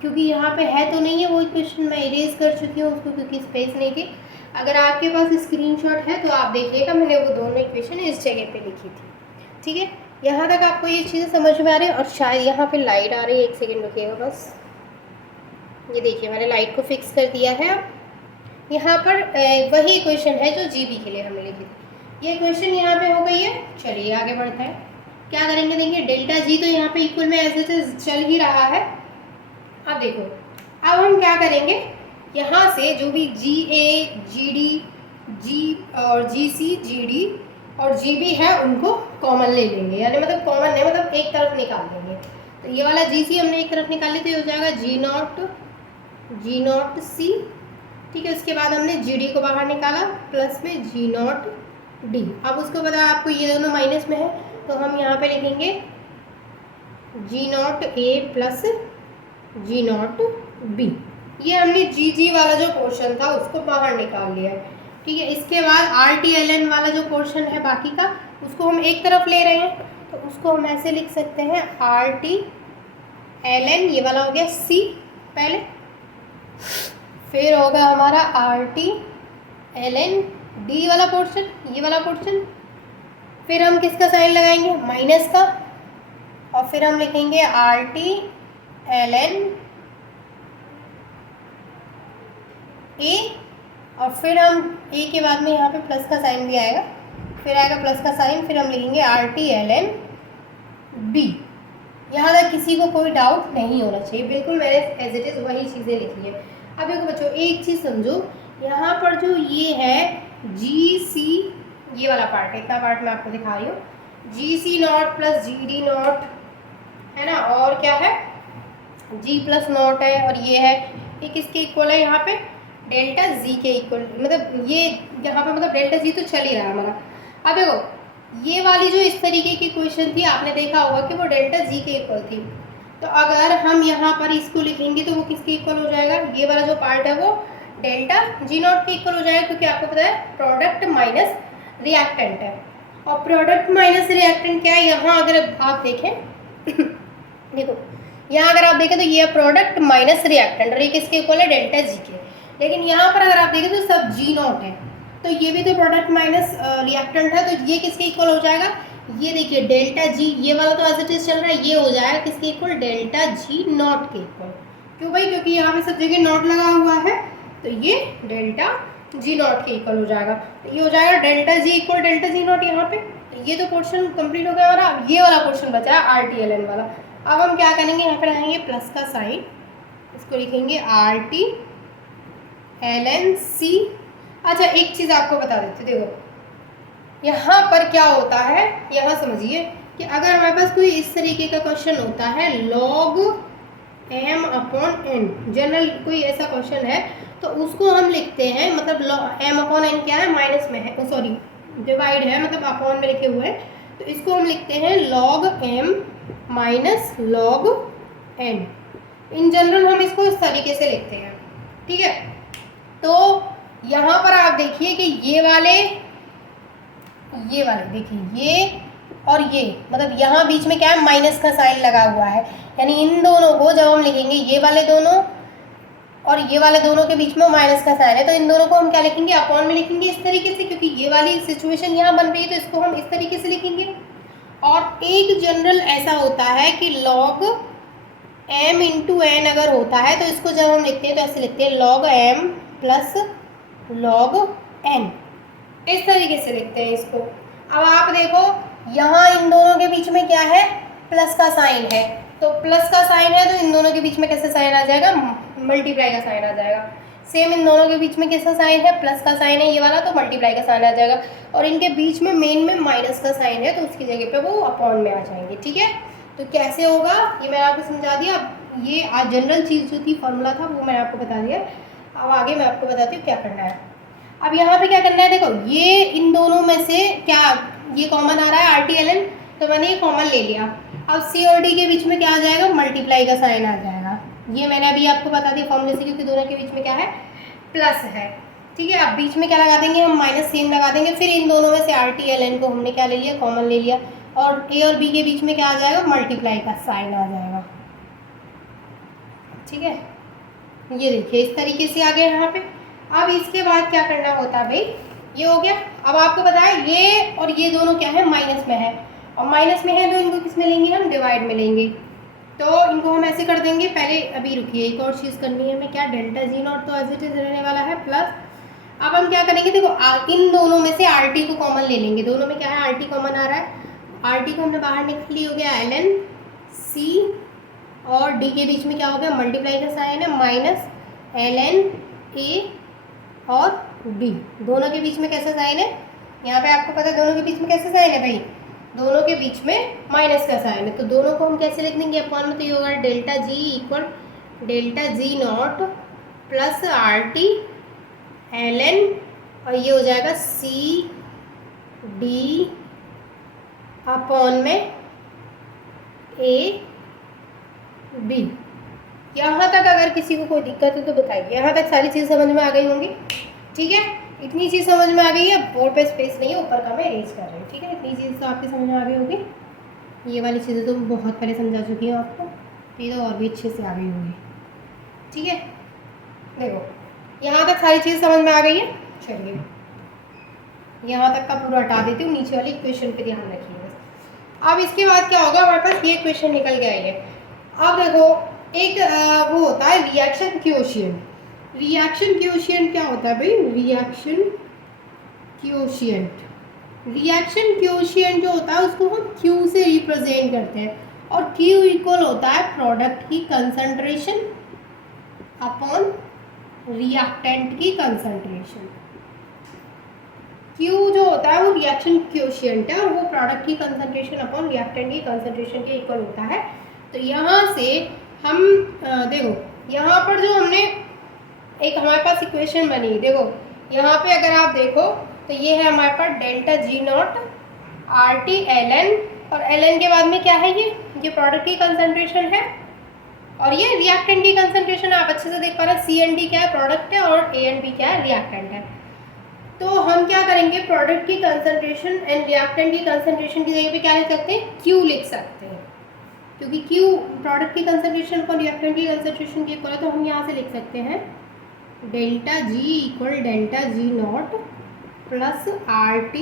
क्योंकि यहाँ पे है तो नहीं है वो इक्वेशन, मैं इरेज कर चुकी हूँ उसको क्योंकि स्पेस नहीं थी। अगर आपके पास स्क्रीनशॉट है तो आप देखिएगा, मैंने वो दोनों इक्वेशन इस जगह पे लिखी थी। ठीक है, यहाँ तक आपको ये चीज़ें समझ में आ रही है। और शायद यहाँ पे लाइट आ रही है, एक सेकेंड रुकिएगा बस। ये देखिए मैंने लाइट को फिक्स कर दिया है। अब यहाँ पर वही इक्वेशन है जो GB के लिए हमने लिखी थी। ये इक्वेशन यहाँ पे हो गई है। चलिए आगे बढ़ते हैं, क्या करेंगे, देखिए डेल्टा G तो यहाँ पे इक्वल में एज इट इज चल ही रहा है। अब देखो, अब हम क्या करेंगे, यहाँ से जो भी GA, GD, G और GC, GD और GB है उनको कॉमन ले लेंगे, यानी मतलब कॉमन है मतलब एक तरफ निकाल देंगे। तो ये वाला GC हमने एक तरफ निकाल लिया तो ये हो जाएगा G0C। ठीक है, उसके बाद हमने GD को बाहर निकाला, प्लस में G0D। अब उसको पता आपको ये दोनों माइनस में है तो हम यहाँ पे लिखेंगे G0A प्लस G0B। ये हमने GG वाला जो पोर्शन था उसको बाहर निकाल लिया है। ठीक है, इसके बाद RT ln वाला जो पोर्शन है बाकी का उसको हम एक तरफ ले रहे हैं तो उसको हम ऐसे लिख सकते हैं RT ln, ये वाला हो गया C पहले, फिर होगा हमारा RT ln D वाला पोर्शन, ये वाला पोर्शन, फिर हम किसका साइन लगाएंगे, माइनस का, और फिर हम लिखेंगे RT ln A, और फिर हम A के बाद में यहाँ पे प्लस का साइन भी आएगा, फिर आएगा प्लस का साइन, फिर हम लिखेंगे RT ln B। यहाँ तक किसी को कोई डाउट नहीं होना चाहिए, बिल्कुल मैंने एज इट इज़ वही चीज़ें लिखी है। अब देखो बच्चों एक चीज़ समझो, यहाँ पर जो ये है GC, ये वाला पार्ट है, इतना पार्ट मैं आपको दिखा रही हूँ, GC0 प्लस GD0 है ना, और क्या है G प्लस नॉट है, और ये है, ये किसके इक्वल है, यहाँ पे डेल्टा G के इक्वल, मतलब ये यहाँ पे मतलब डेल्टा G तो चल ही रहा है हमारा। अब देखो ये वाली जो इस तरीके की क्वेश्चन थी आपने देखा होगा कि वो डेल्टा G के इक्वल थी, तो अगर हम यहाँ पर इसको लिखेंगे तो वो किसके इक्वल हो जाएगा, ये वाला जो पार्ट है वो डेल्टा G0 के इक्वल हो जाएगा, क्योंकि आपको पता है प्रोडक्ट माइनस रिएक्टेंट है। और प्रोडक्ट माइनस रिएक्टेंट क्या है, यहाँ अगर आप देखें देखो यहाँ अगर आप देखें तो ये प्रोडक्ट माइनस रिएक्टेंट, और ये किसके इक्वल है, डेल्टा G के। लेकिन यहाँ पर अगर आप देखें तो सब G0 है, तो ये भी तो प्रोडक्ट माइनस रिएक्टेंट है, तो ये किसके इक्वल हो जाएगा, ये देखिए डेल्टा G, ये वाला तो एज इट इज चल रहा है, ये हो जाएगा किसके इक्वल, डेल्टा G0 के इक्वल। क्यों भाई, क्योंकि यहाँ पे सब जगह नॉट लगा हुआ है, तो ये डेल्टा G0 के इक्वल हो जाएगा। तो ये हो जाएगा delta G equal delta G0 यहाँ पे। तो ये तो पोर्शन कंप्लीट हो गया हमारा। अब ये वाला पोर्शन बचा है RT ln वाला। अब हम क्या करेंगे, यहाँ पे लगाएंगे प्लस का साइन, इसको लिखेंगे RT ln C। अच्छा एक चीज़ आपको बता देते, देखो यहाँ पर क्या होता है, यहाँ समझिए कि अगर हमारे पास कोई इस तरीके का क्वेश्चन होता है log m upon n, general कोई ऐसा क्वेश्चन है तो उसको हम लिखते हैं, मतलब m अपॉन n क्या है, माइनस में है, सॉरी डिवाइड है, मतलब अपॉन में लिखे हुए हैं, तो इसको हम लिखते हैं log m minus log n। In general हम इसको इस तरीके से लिखते हैं। ठीक है, तो यहाँ पर आप देखिए कि ये वाले देखिए, ये और ये मतलब यहाँ बीच में क्या है, माइनस का साइन लगा हुआ है, यानी इन दोनों को जब हम लिखेंगे, ये वाले दोनों और ये वाले दोनों के बीच में माइनस का साइन है, तो इन दोनों को हम क्या लिखेंगे, अपॉन में लिखेंगे इस तरीके से, क्योंकि ये वाली सिचुएशन यहाँ बन रही है तो इसको हम इस तरीके से लिखेंगे। और एक जनरल ऐसा होता है कि log m इंटू एन अगर होता है तो इसको जब हम लिखते हैं तो ऐसे लिखते हैं log m plus log n, इस तरीके से लिखते हैं इसको। अब आप देखो यहाँ इन दोनों के बीच में क्या है, प्लस का साइन है, तो प्लस का साइन है तो इन दोनों के बीच में कैसे साइन आ जाएगा, मल्टीप्लाई का साइन आ जाएगा। सेम इन दोनों के बीच में कैसा साइन है, प्लस का साइन है ये वाला, तो मल्टीप्लाई का साइन आ जाएगा। और इनके बीच में मेन में माइनस का साइन है तो उसकी जगह पे वो अपॉन में आ जाएंगे। ठीक है, तो कैसे होगा ये मैंने आपको समझा दिया। ये आज जनरल चीज़ जो थी, फॉर्मूला था, वो मैंने आपको बता दिया। अब आगे मैं आपको बताती हूँ क्या करना है। अब यहाँ पे क्या करना है, देखो ये इन दोनों में से क्या, ये कॉमन आ रहा है RTLN, तो मैंने ये कॉमन ले लिया। अब C और D के बीच में क्या आ जाएगा, मल्टीप्लाई का साइन आ जाएगा। ये मैंने अभी आपको बता दिया फॉर्मूले से, क्योंकि दोनों के बीच में क्या है, प्लस है। ठीक है, अब बीच में क्या लगा देंगे हम, माइनस सेम लगा देंगे। फिर इन दोनों में से RTLN को हमने क्या ले लिया, कॉमन ले लिया, और A और B के बीच में क्या आ जाएगा, मल्टीप्लाई का साइन आ जाएगा। ठीक है, ये देखिए इस तरीके से आ गया यहाँ पे। अब इसके बाद क्या करना होता है भाई, ये हो गया। अब आपको बताया ये और ये दोनों क्या है, माइनस में है, और माइनस में है तो इनको किस में लेंगे, हम डिवाइड में लेंगे। तो इनको हम ऐसे कर देंगे, पहले अभी रुकिए एक और चीज़ करनी है हमें, क्या, डेल्टा जी नॉट तो एज इट इज रहने वाला है प्लस। अब हम क्या करेंगे, देखो इन दोनों में से RT को कॉमन ले लेंगे। दोनों में क्या है, RT कॉमन आ रहा है, RT को हमने बाहर निकाल ली, हो गया ln C, और D के बीच में क्या हो गया, मल्टीप्लाई का साइन है, माइनस ln A और B। दोनों के बीच में कैसा साइन है, यहाँ पे आपको पता है दोनों के बीच में कैसा साइन है भाई, दोनों के बीच में माइनस का साइन है, तो दोनों को हम कैसे लिख देंगे, अपॉन में, तो ये होगा delta G equal delta G not plus RT ln, और ये हो जाएगा CD अपॉन में AB। यहाँ तक अगर किसी को कोई दिक्कत है तो बताइए। यहाँ तक सारी चीज़ समझ में आ गई होंगी। ठीक है, इतनी चीज़ समझ में आ गई है, बोर्ड पे स्पेस नहीं है, ऊपर का मैं इरेज कर रही हूँ। ठीक है, इतनी चीज़ तो आपकी समझ में आ गई होगी। ये वाली चीज़ें तो बहुत पहले समझा चुकी हूँ आपको, ये तो और भी अच्छे से आ गई होंगी। ठीक है, देखो यहाँ तक सारी चीज़ समझ में आ गई है। चलिए यहाँ तक का पूरा हटा देती हूँ, नीचे वाली इक्वेशन पे ध्यान रखिए बस। अब इसके बाद क्या होगा, हमारे पास ये इक्वेशन निकल गया है। अब देखो एक वो होता है रिएक्शन क्वोशिएंट। रिएक्शन क्वोशिएंट क्या होता है भाई, रिएक्शन क्वोशिएंट। रिएक्शन क्वोशिएंट जो होता है उसको हम Q से रिप्रेजेंट करते हैं, और Q इक्वल होता है प्रोडक्ट की कंसंट्रेशन अपॉन रिएक्टेंट की कंसंट्रेशन। Q जो होता है वो रिएक्शन क्वोशिएंट है, और वो प्रोडक्ट की कंसंट्रेशन अपॉन रिएक्टेंट की कंसंट्रेशन के इक्वल होता है। तो यहाँ से हम देखो यहाँ पर जो हमने एक हमारे पास इक्वेशन बनी, देखो यहाँ पे अगर आप देखो तो ये है हमारे पास delta G naught RT ln, और ln के बाद में क्या है, ये प्रोडक्ट की कंसंट्रेशन है, और ये रिएक्टेंट की कंसंट्रेशन। आप अच्छे से देख पा रहे हैं, C एंड D क्या है, प्रोडक्ट है, और A एंड B क्या है, रिएक्टेंट है। तो हम क्या करेंगे, प्रोडक्ट की कंसंट्रेशन एंड रिएक्टेंट की कंसंट्रेशन की जगह पे क्या लिख सकते हैं, Q लिख सकते हैं, क्योंकि Q प्रोडक्ट की कंसंट्रेशन और रिएक्टेंट की कंसंट्रेशन के इक्वल है। तो हम यहाँ से लिख सकते हैं delta G equal delta G not plus RT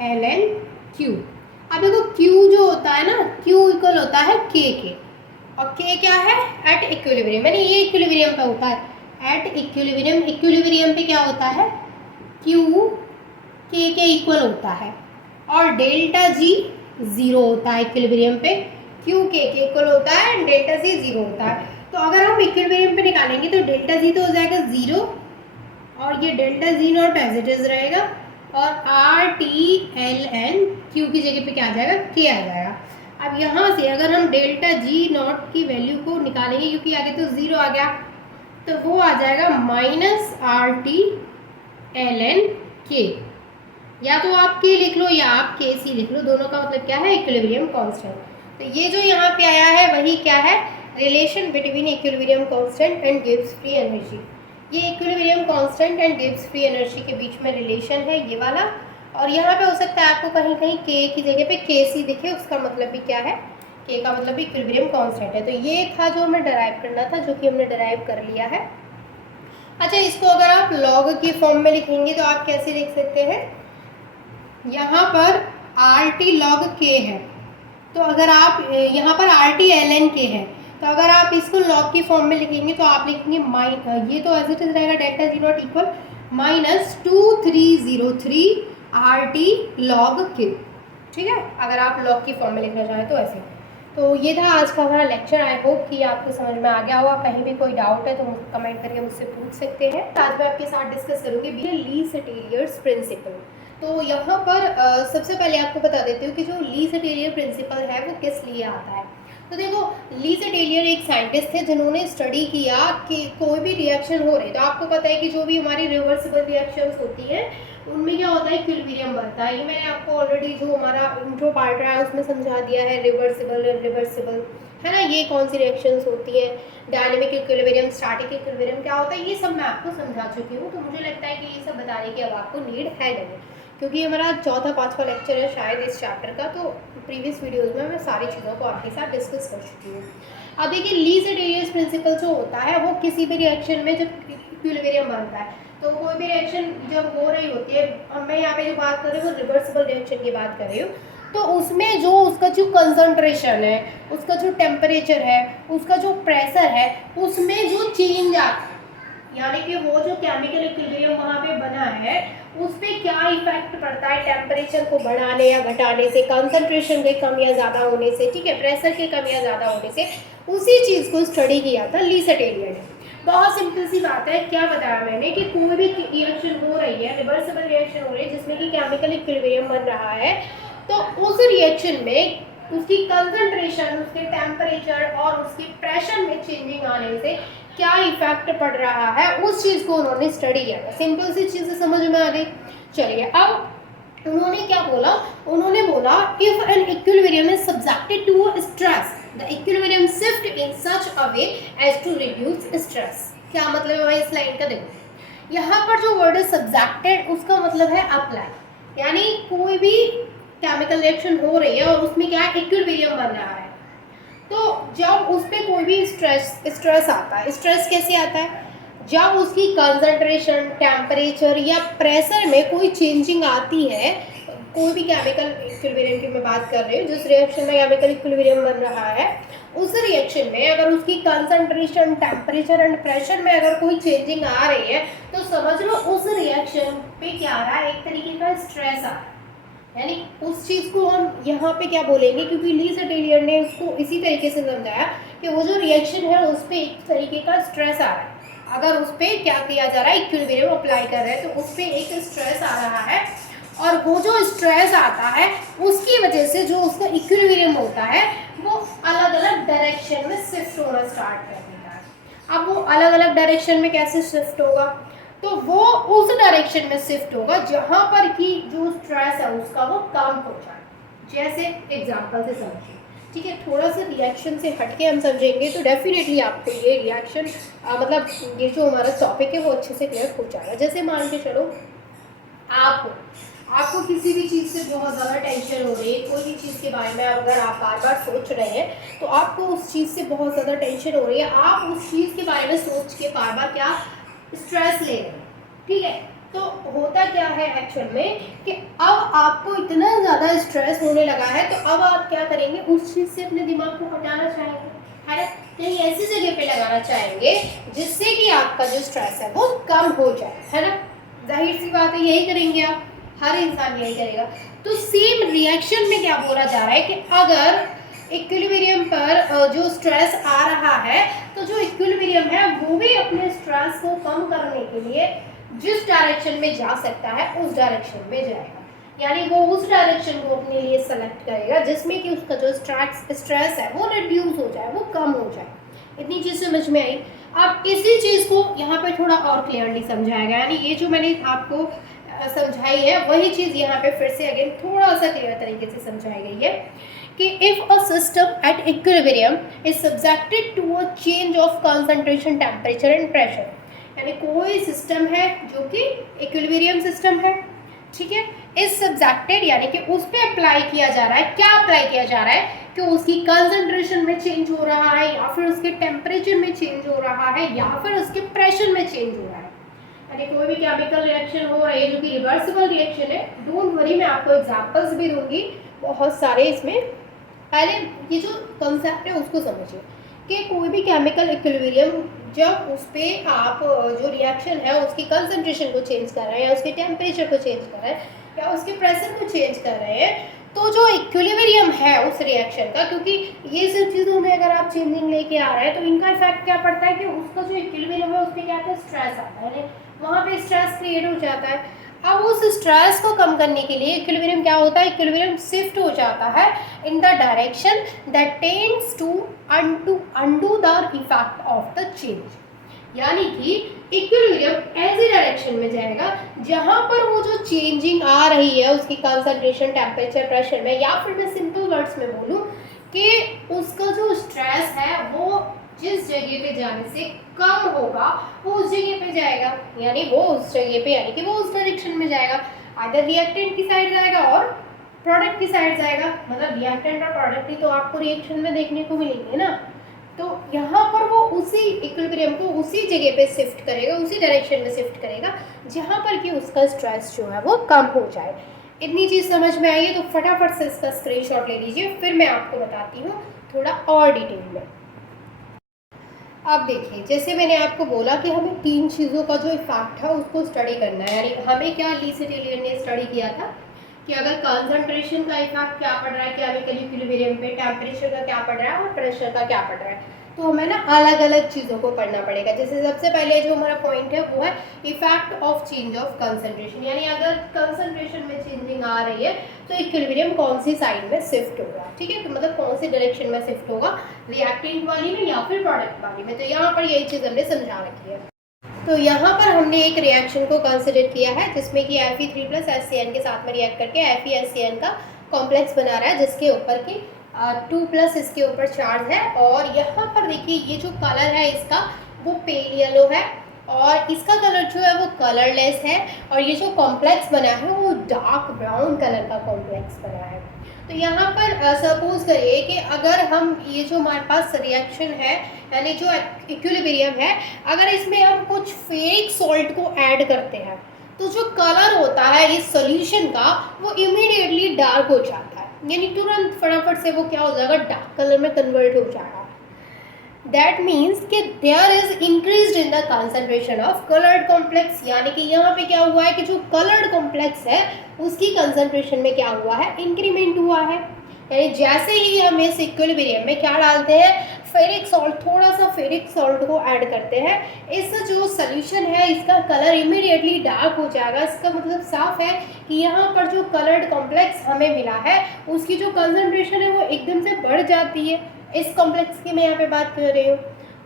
ln Q। अब देखो Q जो होता है ना, Q इक्वल होता है K के, और K क्या है, एट इक्विलिब्रियम, यानी ये इक्विलिब्रियम पे होता है, एट इक्विलिब्रियम। इक्विलिब्रियम पे क्या होता है, Q K के इक्वल होता है, और डेल्टा G जीरो होता है इक्विलिब्रियम पे, Q K के इक्वल होता है, एंड डेल्टा G जीरो होता है। तो अगर हम इक्विलिब्रियम पे निकालेंगे तो डेल्टा G तो हो जाएगा जीरो, और ये delta G not as it is रहेगा, और RT ln Q की जगह पे क्या आ जाएगा, K आ जाएगा। अब यहाँ से अगर हम डेल्टा G नॉट की वैल्यू को निकालेंगे, क्योंकि आगे तो ज़ीरो आ गया, तो वो आ जाएगा माइनस RT ln K, या तो आप K लिख लो या आप KC लिख लो, दोनों का मतलब क्या है, इक्विलिब्रियम कांस्टेंट। तो ये जो यहाँ पे आया है वही क्या है, relation between equilibrium constant and Gibbs free energy. ये equilibrium constant and Gibbs free energy के बीच में रिलेशन है ये वाला, और यहाँ पे हो सकता है आपको कहीं कहीं के की जगह पे के सी दिखे, उसका मतलब भी क्या है, के का मतलब भी इक्विलिब्रियम कांस्टेंट है। तो ये था जो हमें डराइव करना था, जो कि हमने डराइव कर लिया है। अच्छा, इसको अगर आप लॉग की फॉर्म में लिखेंगे तो आप कैसे लिख सकते हैं, यहाँ पर आर टी लॉग के है, तो अगर आप यहाँ पर आर टी एल एन के है, तो अगर आप इसको लॉग की फॉर्म में लिखेंगे तो आप लिखेंगे ये तो एज इट इज रहेगा delta G not equal -2303 R T log के। ठीक है, अगर आप लॉग की फॉर्म में लिखना चाहें तो ऐसे। तो ये था आज का हमारा लेक्चर। आई होप कि आपको समझ में आ गया होगा। कहीं भी कोई डाउट है तो कमेंट करके मुझसे पूछ सकते हैं। आज मैं आपके साथ डिस्कस करूँगी ली सेटेलियर्स प्रिंसिपल। तो यहाँ पर सबसे पहले आपको बता देती हूँ कि जो ली सेटेलियर प्रिंसिपल है वो किस लिए आता है। तो देखो, ली सेटेलियर एक साइंटिस्ट थे जिन्होंने स्टडी किया कि कोई भी रिएक्शन हो रही, तो आपको पता है कि जो भी हमारी रिवर्सिबल रिएक्शंस होती हैं उनमें क्या होता है, इक्विलिब्रियम बनता है। ये मैंने आपको ऑलरेडी जो हमारा इंट्रो पार्ट रहा है उसमें समझा दिया है, रिवर्सिबल रिवर्सिबल है ना, ये कौन सी रिएक्शंस होती हैं, डायनेमिक इक्विलिब्रियम, स्टैटिक इक्विलिब्रियम क्या होता है, ये सब मैं आपको समझा चुकी हूँ। तो मुझे लगता है कि ये सब बताने की अब आपको नीड है नहीं, क्योंकि हमारा चौथा पाँचवा लेक्चर है शायद इस चैप्टर का। तो प्रीवियस वीडियोज़ में मैं सारी चीज़ों को आपके साथ डिस्कस कर चुकी हूँ। अब देखिए, ली सेटेलियर्स प्रिंसिपल जो होता है वो किसी भी रिएक्शन में जब इक्विलिब्रियम बनता है, तो कोई भी रिएक्शन जब हो रही होती है, अब मैं यहाँ पे जो बात कर रही हूँ वो रिवर्सिबल रिएक्शन की बात कर रही हूँ, तो उसमें जो उसका जो कंसंट्रेशन है, उसका जो टेम्परेचर है, उसका जो प्रेशर है, उसमें जो चेंज आता है, यानी कि वो जो केमिकल इक्विलिब्रियम वहाँ पे बना है उस पर क्या इफेक्ट पड़ता है टेम्परेचर को बढ़ाने या घटाने से, कंसंट्रेशन के कम या ज़्यादा होने से, ठीक है, प्रेशर के कम या ज़्यादा होने से, उसी चीज़ को स्टडी किया था ली सेटेलियर ने। बहुत सिंपल सी बात है, क्या बताया मैंने कि कोई भी रिएक्शन हो रही है, रिवर्सिबल रिएक्शन हो रही है जिसमें कि केमिकल इक्विलिब्रियम बन रहा है, तो उस रिएक्शन में उसकी कंसंट्रेशन, उसके टेम्परेचर और उसके प्रेशर में चेंजिंग आने से क्या इफेक्ट पड़ रहा है, उस चीज़ को उन्होंने स्टडी किया था। सिंपल सी चीज़ें समझ में आ गई। चलिए, अब उन्होंने क्या बोला, उन्होंने बोला if an equilibrium is subjected to a stress the equilibrium shift in such a way as to reduce stress. क्या मतलब है इस लाइन का, देखो यहाँ पर जो वर्ड है सब्जेक्टेड, उसका मतलब है अप्लाई, यानी कोई भी केमिकल रिएक्शन हो रही है और उसमें क्या है, इक्विलिब्रियम बन रहा है, तो जब उस पर कोई भी स्ट्रेस आता है, स्ट्रेस कैसे आता है, जब उसकी कंसंट्रेशन, टेम्परेचर या प्रेशर में कोई चेंजिंग आती है, कोई भी केमिकल इक्विलिब्रियम की मैं बात कर रही हूँ, जिस रिएक्शन में केमिकल इक्विलिब्रियम बन रहा है, उस रिएक्शन में अगर उसकी कंसंट्रेशन, टेम्परेचर एंड प्रेशर में अगर कोई चेंजिंग आ रही है, तो समझ लो उस रिएक्शन पे क्या आ रहा है, एक तरीके का स्ट्रेस आ रहा है। यानी उस चीज़ को हम यहाँ पे क्या बोलेंगे, क्योंकि ली सेटेलियर ने उसको इसी तरीके से समझाया कि वो जो रिएक्शन है उस पर एक तरीके का स्ट्रेस आ रहा है, अगर उस पर क्या किया जा रहा है, इक्विलिब्रियम अप्लाई कर रहे हैं, तो उस पर एक स्ट्रेस आ रहा है, और वो जो स्ट्रेस आता है उसकी वजह से जो उसका इक्विलिब्रियम होता है वो अलग अलग डायरेक्शन में शिफ्ट होना स्टार्ट कर देता है। अब वो अलग अलग डायरेक्शन में कैसे शिफ्ट होगा, तो वो उस डायरेक्शन में शिफ्ट होगा जहाँ पर कि जो स्ट्रेस है उसका वो कम हो जाए। जैसे एग्जांपल से समझिए, ठीक है, थोड़ा सा रिएक्शन से हटके हम समझेंगे तो डेफिनेटली आपको ये रिएक्शन मतलब ये जो हमारा टॉपिक है वो अच्छे से क्लियर हो जाएगा। जैसे मान के चलो, आपको किसी भी चीज़ से बहुत ज़्यादा टेंशन हो रही है, कोई भी चीज़ के बारे में अगर आप बार बार सोच रहे हैं, तो आपको उस चीज़ से बहुत ज़्यादा टेंशन हो रही है, आप उस चीज़ के बारे में सोच के बार बार क्या स्ट्रेस ले रहे हैं, ठीक है। तो होता क्या है एक्चुअल में कि अब आपको इतना ज़्यादा स्ट्रेस होने लगा है, तो अब आप क्या करेंगे, उस चीज़ से अपने दिमाग को हटाना चाहेंगे, है ना, कहीं ऐसी जगह पे लगाना चाहेंगे जिससे कि आपका जो स्ट्रेस है वो कम हो जाए, है ना। जाहिर सी बात है, यही करेंगे आप, हर इंसान यही करेगा। तो सेम रिएक्शन में क्या बोला जा रहा है कि अगर इक्विलिब्रियम पर जो स्ट्रेस आ रहा है, तो जो इक्विलिब्रियम है वो भी अपने स्ट्रेस को कम करने के लिए जिस डायरेक्शन में जा सकता है उस डायरेक्शन में जाएगा, यानी वो उस डायरेक्शन को अपने लिए सेलेक्ट करेगा जिसमें कि उसका जो स्ट्रेस है वो रिड्यूस हो जाए, वो कम हो जाए। इतनी चीज़ समझ में आई। अब इसी चीज़ को यहाँ पे थोड़ा और क्लियरली समझाएगा, यानी ये जो मैंने आपको समझाई है वही चीज़ यहाँ पे फिर से अगेन थोड़ा सा क्लियर तरीके से समझाई गई है कि if a system at equilibrium is subjected to a change of concentration, temperature and pressure, यानी कोई सिस्टम है जो कि इक्विलिब्रियम सिस्टम है, ठीक है, इज सब्जेक्टेड यानी कि उस पर अप्लाई किया जा रहा है। क्या अप्लाई किया जा रहा है कि उसकी कंसंट्रेशन में चेंज हो रहा है, या फिर उसके टेम्परेचर में चेंज हो रहा है, या फिर उसके प्रेशर में चेंज हो रहा है। यानी कोई भी केमिकल रिएक्शन हो रही है जो कि रिवर्सिबल रिएक्शन है, डोंट वरी, मैं आपको एग्जांपल्स भी दूंगी बहुत सारे इसमें। पहले ये जो कंसेप्ट है उसको समझिए कि कोई भी केमिकल इक्विलिब्रियम जब उस पर आप जो रिएक्शन है उसकी कंसंट्रेशन को चेंज कर रहे हैं, या उसके टेम्परेचर को चेंज कर रहे हैं, या उसके प्रेशर को चेंज कर रहे हैं, तो जो इक्विलिब्रियम है उस रिएक्शन का, क्योंकि ये सब चीज़ों में अगर आप चेंजिंग लेके आ रहे हैं तो इनका इफेक्ट क्या पड़ता है कि उसका जो इक्विलिब्रियम है उस पर क्या आता है, स्ट्रेस आता है, वहाँ पे स्ट्रेस क्रिएट हो जाता है। अब उस स्ट्रेस को कम करने के लिए इक्विलिब्रियम क्या होता है, इक्विलिब्रियम शिफ्ट हो जाता है in the direction that tends to undo the effect of the change. यानी कि इक्विलिब्रियम ऐसी डायरेक्शन में जाएगा जहां पर वो जो चेंजिंग आ रही है उसकी कंसंट्रेशन, टेम्परेचर, प्रेशर में, या फिर मैं सिंपल वर्ड्स में बोलूं कि उसका जो स्ट्रेस है वो जिस जगह पे जाने से कम होगा वो उस जगह पे जाएगा, यानी वो उस जगह पे, यानी कि वो उस डायरेक्शन में जाएगा। आइदर रिएक्टेंट की साइड जाएगा और प्रोडक्ट की साइड जाएगा, मतलब रिएक्टेंट और प्रोडक्ट ही तो आपको रिएक्शन में देखने को मिलेंगे ना। तो यहाँ पर वो उसी इक्विलिब्रियम को उसी जगह पे शिफ्ट करेगा, उसी डायरेक्शन में शिफ्ट करेगा जहाँ पर कि उसका स्ट्रेस जो है वो कम हो जाए। इतनी चीज़ समझ में आई है तो फटाफट से इसका स्क्रीनशॉट ले लीजिए, फिर मैं आपको बताती हूँ थोड़ा और डिटेल में। अब देखिए, जैसे मैंने आपको बोला कि हमें 3 चीज़ों का जो इफेक्ट है उसको स्टडी करना है। यानी हमें क्या ली सेटेलियर ने स्टडी किया था कि अगर कंसंट्रेशन का इफेक्ट क्या पड़ रहा है केमिकल इक्विलिब्रियम पे, टेम्परेचर का क्या पड़ रहा है और प्रेशर का क्या पड़ रहा है, तो हमें ना अलग अलग चीज़ों को पढ़ना पड़ेगा। जैसे सबसे पहले जो हमारा पॉइंट है वो है effect of change of concentration, यानी अगर कंसंट्रेशन में चेंजिंग आ रही है तो इक्विलिब्रियम कौन सी साइड में शिफ्ट होगा, ठीक है, तो मतलब कौन सी डायरेक्शन में शिफ्ट होगा, रिएक्टेंट वाली में या फिर प्रोडक्ट वाली में। तो यहाँ पर यही चीज़ हमने समझा रखी है। तो यहाँ पर हमने एक रिएक्शन को कंसिडर किया है जिसमें कि Fe3+HCN के साथ में रिएक्ट करके FeHCN का कॉम्प्लेक्स बना रहा है, जिसके ऊपर की 2+ इसके ऊपर चार्ज है। और यहाँ पर देखिए ये जो कलर है इसका वो पेल येलो है, और इसका कलर जो है वो कलरलेस है, और ये जो कॉम्प्लेक्स बना है वो डार्क ब्राउन कलर का कॉम्प्लेक्स बना है। तो यहाँ पर सपोज करिए कि अगर हम ये जो हमारे पास रिएक्शन है, यानी जो इक्विलिब्रियम है, अगर इसमें हम कुछ फेरिक सॉल्ट को ऐड करते हैं तो जो कलर होता है इस सॉल्यूशन का वो इमीडिएटली डार्क हो जाता है, यानी तुरंत फटाफट से वो क्या हो जाएगा, डार्क कलर में कन्वर्ट हो जाएगा। दैट मीन्स कि there is increase in the concentration of coloured complex, यानी कि यहाँ पे क्या हुआ है कि जो कलर्ड कॉम्प्लेक्स है उसकी कंसंट्रेशन में क्या हुआ है, इंक्रीमेंट हुआ है। यानी जैसे ही हम इस इक्विलिब्रियम में क्या डालते हैं, फेरिक सॉल्ट, थोड़ा सा फेरिक सॉल्ट को ऐड करते हैं, इस जो सोल्यूशन है इसका कलर इमीडिएटली डार्क हो जाएगा। इसका मतलब साफ है कि यहाँ पर जो कलर्ड कॉम्प्लेक्स हमें मिला है उसकी जो कंसंट्रेशन है वो एकदम से बढ़ जाती है। इस कॉम्प्लेक्स की मैं यहाँ पे बात कर रही हूँ।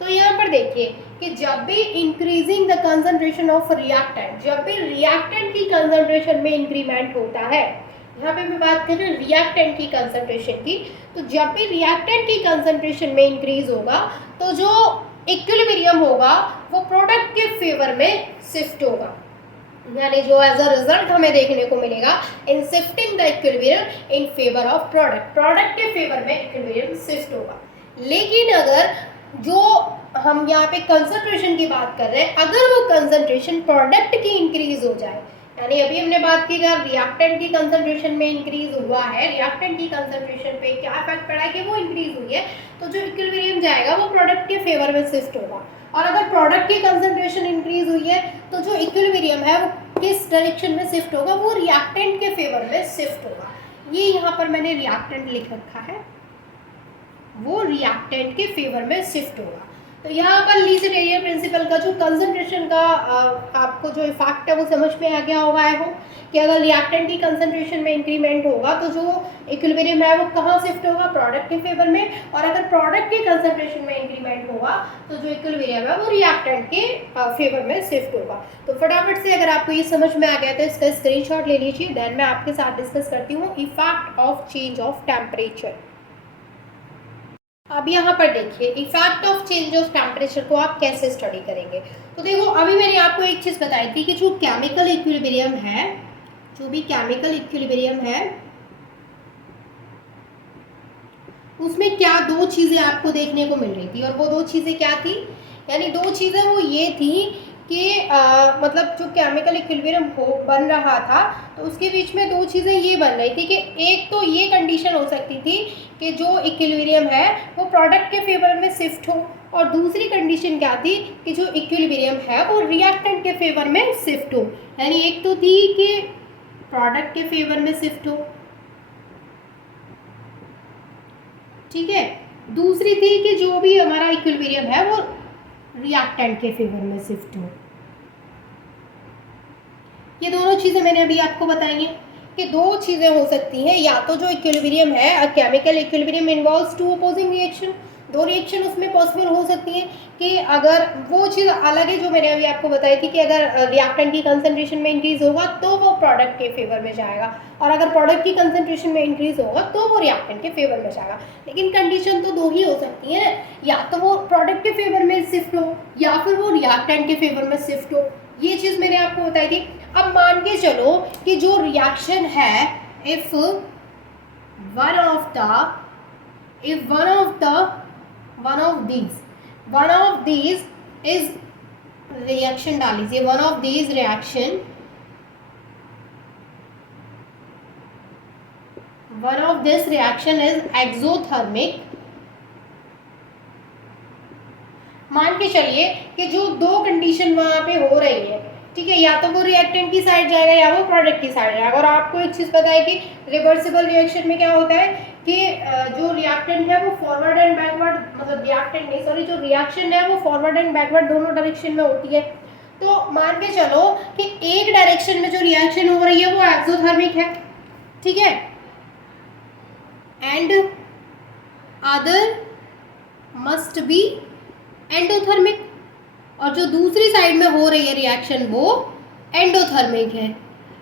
तो यहाँ पर देखिए कि जब भी increasing the concentration of reactant, जब भी रिएक्टेंट की कंसंट्रेशन में इंक्रीमेंट होता है, यहाँ पे मैं बात कर रही हूँ रिएक्टेंट की कंसंट्रेशन की, तो जब भी रिएक्टेंट की कंसंट्रेशन में इंक्रीज होगा तो जो इक्विलिब्रियम होगा वो प्रोडक्ट के फेवर में शिफ्ट होगा, यानी जो एज अ रिजल्ट हमें देखने को मिलेगा in shifting the equilibrium in favour of product, product के फेवर में इक्विलिब्रियम शिफ्ट होगा। लेकिन अगर जो हम यहाँ पे कंसंट्रेशन की बात कर रहे हैं, अगर वो कंसंट्रेशन प्रोडक्ट की इंक्रीज हो जाए, यानी अभी हमने बात की अगर रिएक्टेंट की कंसंट्रेशन में इंक्रीज हुआ है, रिएक्टेंट की कंसंट्रेशन पे क्या इफेक्ट पड़ा है कि वो इंक्रीज हुई है, तो जो इक्विलिब्रियम जाएगा वो प्रोडक्ट के फेवर में शिफ्ट होगा। और अगर प्रोडक्ट की कंसंट्रेशन इंक्रीज हुई है तो जो इक्विलिब्रियम है वो किस डायरेक्शन में शिफ्ट होगा, वो रिएक्टेंट के फेवर में शिफ्ट होगा। ये यहाँ पर मैंने रिएक्टेंट लिख रखा है, वो रिएक्टेंट के फेवर में शिफ्ट होगा। तो यहाँ पर ली सेटेलियर प्रिंसिपल का जो कंसंट्रेशन का आपको जो इफेक्ट है वो समझ में आ गया होगा है हो कि अगर रिएक्टेंट की कंसंट्रेशन में इंक्रीमेंट होगा तो जो इक्विलिब्रियम है वो कहाँ शिफ्ट होगा, प्रोडक्ट के फेवर में, और अगर प्रोडक्ट की कंसंट्रेशन में इंक्रीमेंट होगा तो जो इक्विलिब्रियम है वो रिएक्टेंट के फेवर में शिफ्ट होगा। तो फटाफट से अगर आपको ये समझ में आ गया तो इसका स्क्रीनशॉट ले लीजिए। देन मैं आपके साथ डिस्कस करती हूँ effect of change of temperature. अब यहाँ पर देखिए effect of change of temperature को आप कैसे स्टडी करेंगे। तो देखो अभी मैंने आपको एक चीज़ बताई थी कि जो केमिकल इक्विलिब्रियम है जो भी केमिकल इक्विलिब्रियम है उसमें क्या दो चीज़ें आपको देखने को मिल रही थी, और वो दो चीज़ें क्या थी, यानी दो चीज़ें वो ये थी कि मतलब जो केमिकल इक्विलिब्रियम हो बन रहा था तो उसके बीच में दो चीज़ें ये बन रही थी कि एक तो ये कंडीशन हो सकती थी कि जो इक्विलिब्रियम है वो प्रोडक्ट के फेवर में शिफ्ट हो, और दूसरी कंडीशन क्या थी कि जो इक्विलिब्रियम है वो रिएक्टेंट के फेवर में शिफ्ट हो। यानी एक तो थी कि प्रोडक्ट के फेवर में शिफ्ट हो, ठीक है, दूसरी थी कि जो भी हमारा इक्विलिब्रियम है वो रिएक्टेंट के फेवर में शिफ्ट हो। ये दोनों चीज़ें मैंने अभी आपको बताई हैं कि दो चीज़ें हो सकती हैं, या तो जो इक्विलिब्रियम है chemical equilibrium involves to opposing reaction, दो रिएक्शन उसमें पॉसिबल हो सकती हैं कि अगर वो चीज़ अलग है जो मैंने अभी आपको बताई थी कि अगर रिएक्टेंट की कंसंट्रेशन में इंक्रीज होगा तो वो प्रोडक्ट के फेवर में जाएगा, और अगर प्रोडक्ट की कंसंट्रेशन में इंक्रीज होगा तो वो रिएक्टेंट के फेवर में जाएगा। लेकिन कंडीशन तो दो ही हो सकती है, या तो वो प्रोडक्ट के फेवर में शिफ्ट हो या फिर वो रिएक्टेंट के फेवर में शिफ्ट हो। ये चीज़ मैंने आपको बताई थी। अब मान के चलो कि जो रिएक्शन है if one of these is reaction, डाल लीजिए one of these reaction is exothermic. मान के चलिए कि जो दो कंडीशन वहां पे हो रही है, ठीक है, या तो वो रिएक्टेंट की साइड जाएगा या वो प्रोडक्ट की साइड जाएगा। और आपको एक चीज़ पता है कि रिवर्सिबल रिएक्शन में क्या होता है कि जो रिएक्टेंट है वो फॉरवर्ड एंड बैकवर्ड, मतलब रिएक्टेंट नहीं सॉरी जो रिएक्शन है वो फॉरवर्ड एंड बैकवर्ड दोनों डायरेक्शन में होती है। तो मान के चलो कि एक डायरेक्शन में जो रिएक्शन हो रही है वो एक्सोथर्मिक है, ठीक है, and other must be endothermic, और जो दूसरी साइड में हो रही है रिएक्शन वो एंडोथर्मिक है।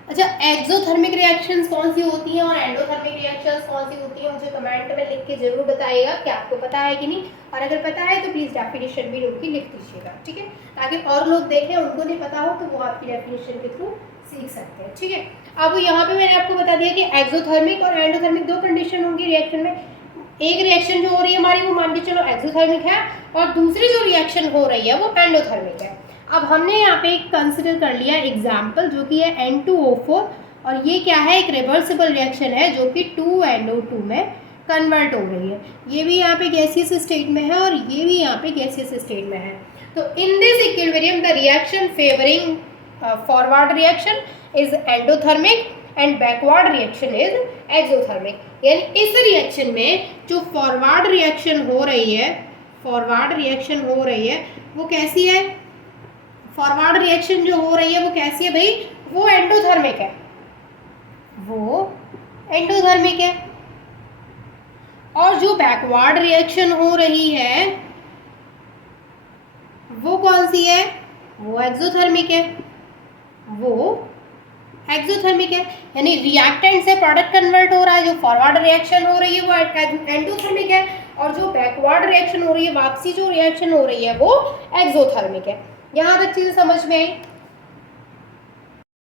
अच्छा, एक्सोथर्मिक रिएक्शंस कौन सी होती हैं और एंडोथर्मिक रिएक्शंस कौन सी होती हैं, मुझे कमेंट में लिख के जरूर बताइएगा कि आपको पता है कि नहीं, और अगर पता है तो प्लीज़ डेफिनेशन भी उनकी लिख दीजिएगा, ठीक है, ताकि और लोग देखें उनको नहीं पता हो तो वो आपकी डेफिनेशन के थ्रू सीख सकते हैं, ठीक है। अब यहाँ पे मैंने आपको बता दिया कि एक्सोथर्मिक और एंडोथर्मिक दो कंडीशन होंगी रिएक्शन में। एक रिएक्शन जो हो रही है हमारी वो मान के चलो एक्सोथर्मिक है, और दूसरी जो रिएक्शन हो रही है वो एंडोथर्मिक है। अब हमने यहाँ पे एक कंसिडर कर लिया एग्जाम्पल जो कि है N2O4, और ये क्या है, एक रिवर्सिबल रिएक्शन है जो कि 2NO2 में कन्वर्ट हो रही है। ये भी यहाँ पे गैसियस स्टेट में है और ये भी यहाँ पे गैसियस स्टेट में है। तो in this equilibrium the reaction favouring forward reaction is endothermic and backward reaction is exothermic. यानी इस रिएक्शन में जो फॉरवर्ड रिएक्शन हो रही है वो कैसी है, फॉरवर्ड रिएक्शन जो हो रही है वो कैसी है भाई, वो एंडोथर्मिक है, और जो बैकवर्ड रिएक्शन हो रही है वो कौन सी है, वो एक्सोथर्मिक है। यानी रिएक्टेंट से प्रोडक्ट कन्वर्ट हो रहा है, जो फॉरवर्ड रिएक्शन हो रही है वो एंडोथर्मिक है, और जो बैकवर्ड रिएक्शन हो रही है, वापसी जो रिएक्शन हो रही है वो एक्सोथर्मिक है। यहाँ तक चीजें समझ में आई।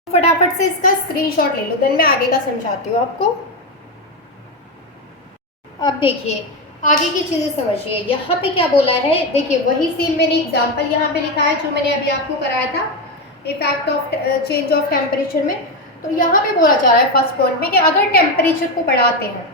फटाफट से इसका स्क्रीनशॉट ले लो, देन मैं आगे का समझाती हूँ आपको। अब देखिए आगे की चीजें समझिए, यहाँ पे क्या बोला है, देखिए वही सेम मैंने एग्जांपल यहाँ पे लिखा है जो मैंने अभी आपको कराया था effect of change of temperature में। तो यहाँ पे बोला जा रहा है फर्स्ट पॉइंट में कि अगर टेम्परेचर को बढ़ाते हैं,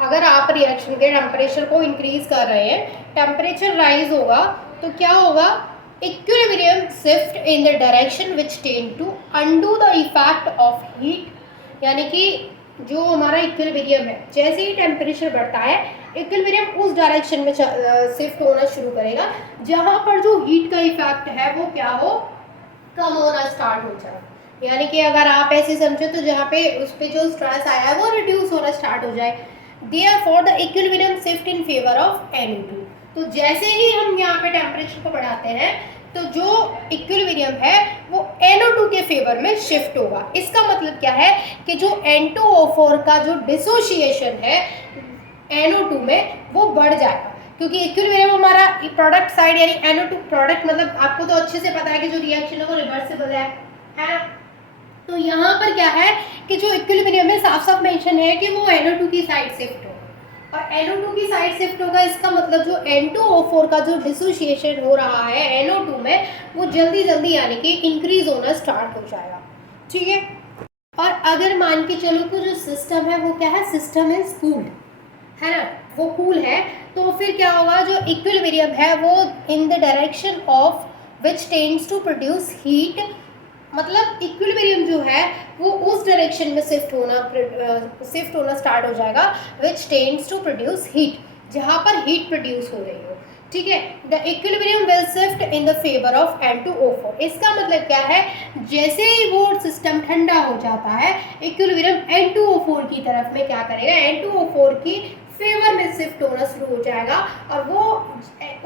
अगर आप रिएक्शन के टेम्परेचर को इंक्रीज कर रहे हैं, टेम्परेचर राइज होगा तो क्या होगा, equilibrium shift in the direction which tend to undo the effect of heat. यानी कि जो हमारा इक्विलिब्रियम है, जैसे ही टेम्परेचर बढ़ता है इक्विलिब्रियम उस डायरेक्शन में शिफ्ट होना शुरू करेगा जहाँ पर जो हीट का इफेक्ट है वो क्या हो, कम होना स्टार्ट हो जाए। यानी कि अगर आप ऐसे समझो तो जहाँ पे उस पर जो स्ट्रेस आया है वो रिड्यूस होना स्टार्ट हो जाए। Therefore the equilibrium shift in favor of NO2। तो जैसे ही हम यहाँ पे टेम्परेचर को बढ़ाते हैं तो जो इक्विलिब्रियम है वो NO2 के फेवर में शिफ्ट होगा। इसका मतलब क्या है कि जो N2O4 का जो डिसोसिएशन है NO2 में वो बढ़ जाएगा, क्योंकि इक्विलिब्रियम हमारा प्रोडक्ट साइड यानी NO2 प्रोडक्ट, मतलब आपको तो अच्छे से पता है कि जो रिएक्शन है वो रिवर्सिबल है ना। तो यहाँ पर क्या है कि जो इक्विलिब्रियम में साफ साफ मेंशन है कि वो NO2 की साइड शिफ्ट होगा, और NO2 की साइड शिफ्ट होगा, इसका मतलब जो N2O4 का जो डिसोसिएशन हो रहा है NO2 में, वो जल्दी जल्दी यानी कि इंक्रीज होना स्टार्ट हो जाएगा। ठीक है, और अगर मान के चलो कि जो सिस्टम है वो क्या है, सिस्टम इज कूल्ड, है ना, वो कूल है, तो फिर क्या होगा, जो इक्विलिब्रियम है वो in the direction of which tends to produce heat, मतलब इक्विलिब्रियम जो है वो उस डायरेक्शन में शिफ्ट होना स्टार्ट हो जाएगा विच टेंड्स टू प्रोड्यूस हीट, जहाँ पर हीट प्रोड्यूस हो रही हो। ठीक है, the equilibrium will shift in the favour of N2O4। इसका मतलब क्या है, जैसे ही वो सिस्टम ठंडा हो जाता है इक्विलिब्रियम N2O4 की तरफ में क्या करेगा, N2O4 की फेवर में शिफ्ट होना शुरू हो जाएगा, और वो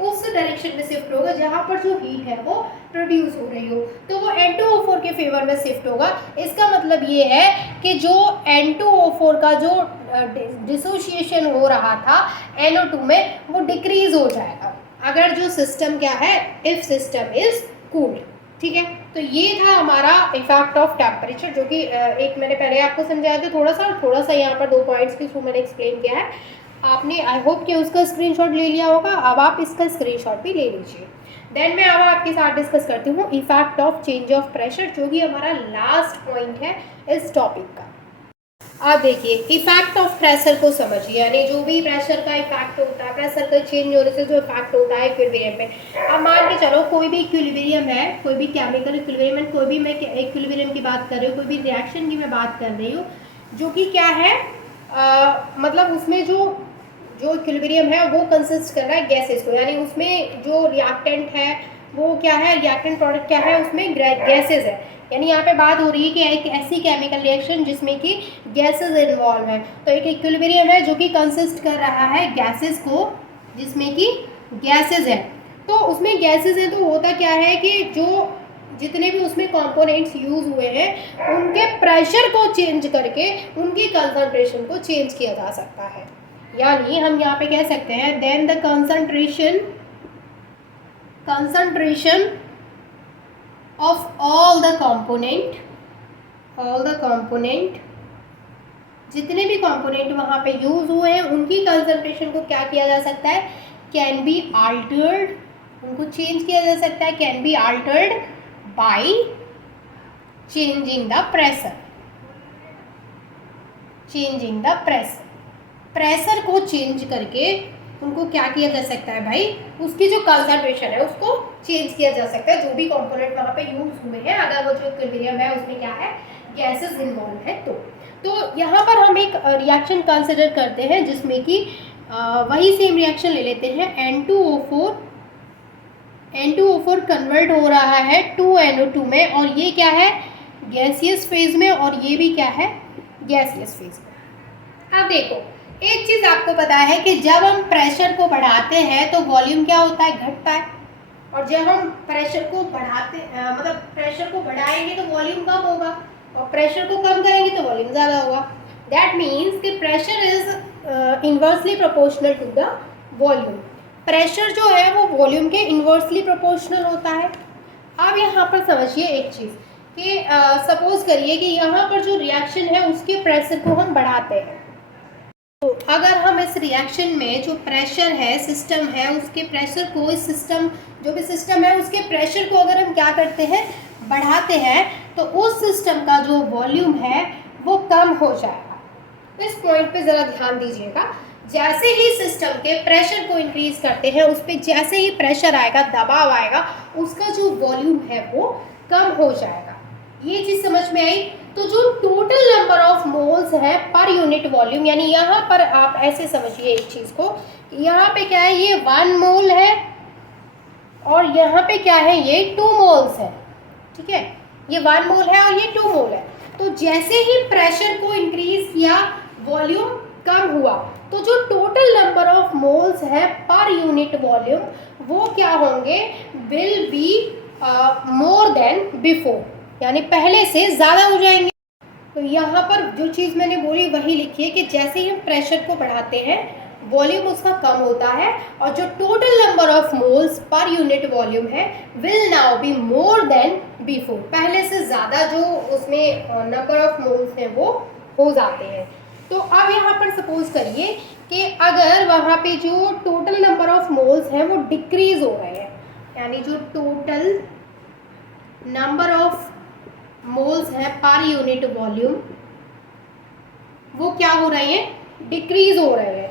उस डायरेक्शन में शिफ्ट होगा जहाँ पर जो हीट है वो प्रोड्यूस हो रही हो, तो वो N2O4 के फेवर में शिफ्ट होगा। इसका मतलब ये है कि जो N2O4 का जो डिसोसिएशन हो रहा था NO2 में, वो डिक्रीज हो जाएगा अगर जो सिस्टम क्या है, इफ सिस्टम इज कूल्ड। ठीक है, तो ये था हमारा इफेक्ट ऑफ टेम्परेचर, जो कि एक मैंने पहले आपको समझाया था थोड़ा सा यहाँ पर 2 पॉइंट्स के थ्रू मैंने एक्सप्लेन किया है। आपने आई होप कि उसका स्क्रीनशॉट ले लिया होगा, अब आप इसका स्क्रीनशॉट भी ले लीजिए। देन मैं अब आपके साथ डिस्कस करती हूँ effect of change of pressure, जो कि हमारा लास्ट पॉइंट है इस टॉपिक का। अब देखिए, इफेक्ट ऑफ प्रेशर को समझिए, यानी जो भी प्रेशर का इफेक्ट होता है, प्रेशर का चेंज होने से जो इफेक्ट होता है इक्विलिब्रियम में। अब मान के चलो कोई भी इक्विलिब्रियम है, कोई भी केमिकल इक्विलिब्रियम, कोई भी मैं इक्विलिब्रियम की बात कर रही हूँ, कोई भी रिएक्शन की मैं बात कर रही हूँ, जो कि क्या है, मतलब उसमें जो इक्विलिब्रियम है वो कंसिस्ट कर रहा है गैसेस को, यानी उसमें जो रिएक्टेंट है वो क्या है, रिएक्टेंट प्रोडक्ट क्या है, उसमें गैसेस है। यानी यहाँ पे बात हो रही है कि एक ऐसी केमिकल रिएक्शन जिसमें कि गैसेस इन्वॉल्व हैं। तो एक इक्विलिब्रियम है जो कि कंसिस्ट कर रहा है गैसेस को, जिसमें कि गैसेस हैं। तो उसमें गैसेस हैं तो होता क्या है कि जो जितने भी उसमें कंपोनेंट्स यूज हुए हैं उनके प्रेशर को चेंज करके उनकी कंसंट्रेशन को चेंज किया जा सकता है। यानी हम यहाँ पे कह सकते हैं then the concentration of all the component, जितने भी कंपोनेंट वहाँ पे यूज हुए हैं उनकी कंसंट्रेशन को क्या किया जा सकता है, कैन बी अल्टर्ड, उनको चेंज किया जा सकता है, can be altered by changing the pressure. Pressure को चेंज करके उनको क्या किया जा सकता है भाई, उसकी जो कंसंट्रेशन है उसको चेंज किया जा सकता है, जो भी कंपोनेंट वहाँ पे यूज हुए हैं, अगर वो जो इक्विलिब्रियम है उसमें क्या है, गैसेस इन्वॉल्व है। तो यहाँ पर हम एक रिएक्शन कंसिडर करते हैं जिसमें कि वही सेम रिएक्शन ले लेते हैं, N2O4 कन्वर्ट हो रहा है 2NO2 में, और ये क्या है, गैसियस फेज में, और ये भी क्या है, गैसियस फेज में। अब देखो, एक चीज़ आपको पता है कि जब हम प्रेशर को बढ़ाते हैं तो वॉल्यूम क्या होता है, घटता है, और जब हम प्रेशर को मतलब प्रेशर को बढ़ाएंगे तो वॉल्यूम कम होगा, और प्रेशर को कम करेंगे तो वॉल्यूम ज़्यादा होगा। दैट मीन्स कि pressure is inversely proportional to the volume. Pressure जो है वो वॉल्यूम के इन्वर्सली प्रोपोर्शनल होता है। अब यहाँ पर समझिए एक चीज़ कि सपोज करिए कि यहाँ पर जो रिएक्शन है उसके प्रेशर को हम बढ़ाते हैं, तो अगर हम इस रिएक्शन में जो प्रेशर है, सिस्टम है, उसके प्रेशर को, इस सिस्टम जो भी सिस्टम है उसके प्रेशर को अगर हम क्या करते हैं, बढ़ाते हैं, तो उस सिस्टम का जो वॉल्यूम है वो कम हो जाएगा। इस पॉइंट पे ज़रा ध्यान दीजिएगा, जैसे ही सिस्टम के प्रेशर को इंक्रीज करते हैं, उस पर जैसे ही प्रेशर आएगा, दबाव आएगा, उसका जो वॉल्यूम है वो कम हो जाएगा। ये चीज़ समझ में आई। तो जो टोटल नंबर ऑफ मोल्स है पर यूनिट वॉल्यूम, यानी यहाँ पर आप ऐसे समझिए एक चीज़ को, यहाँ पे क्या है, ये 1 मोल है, और यहाँ पे क्या है, ये 2 मोल्स है। ठीक है, ये 1 मोल है और ये 2 मोल है। तो जैसे ही प्रेशर को इंक्रीज किया, वॉल्यूम कम हुआ, तो जो टोटल नंबर ऑफ मोल्स है पर यूनिट वॉल्यूम वो क्या होंगे, will be more than before, यानी पहले से ज़्यादा हो जाएंगे। तो यहाँ पर जो चीज़ मैंने बोली वही लिखिए कि जैसे ही हम प्रेशर को बढ़ाते हैं वॉल्यूम उसका कम होता है और जो total number of moles per unit volume है will now be more than before, पहले से ज़्यादा जो उसमें नंबर ऑफ मोल्स हैं वो हो जाते हैं। तो अब यहाँ पर सपोज करिए कि अगर वहाँ पे जो टोटल नंबर ऑफ मोल्स हैं वो डिक्रीज हो रहे हैं, यानी जो टोटल नंबर ऑफ मोल्स हैं पर यूनिट वॉल्यूम वो क्या हो रहे हैं, डिक्रीज हो रहे हैं।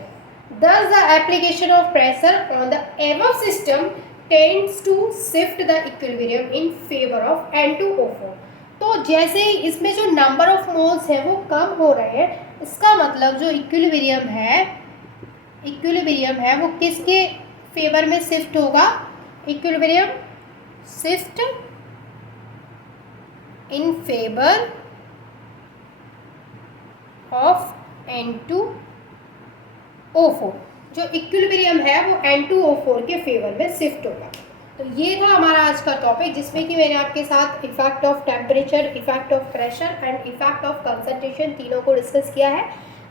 Thus the application of pressure on the above system tends to shift the equilibrium in favor of N2O4। तो जैसे इसमें जो नंबर ऑफ मोल्स हैं वो कम हो रहे हैं, इसका मतलब जो इक्विलिब्रियम है वो किसके फेवर में शिफ्ट होगा, equilibrium shift in favour of N2O4। जो इक्विलिब्रियम है वो N2O4 के फेवर में शिफ्ट होगा। तो ये था हमारा आज का टॉपिक, जिसमें कि मैंने आपके साथ effect of temperature, effect of pressure and effect of concentration तीनों को डिस्कस किया है।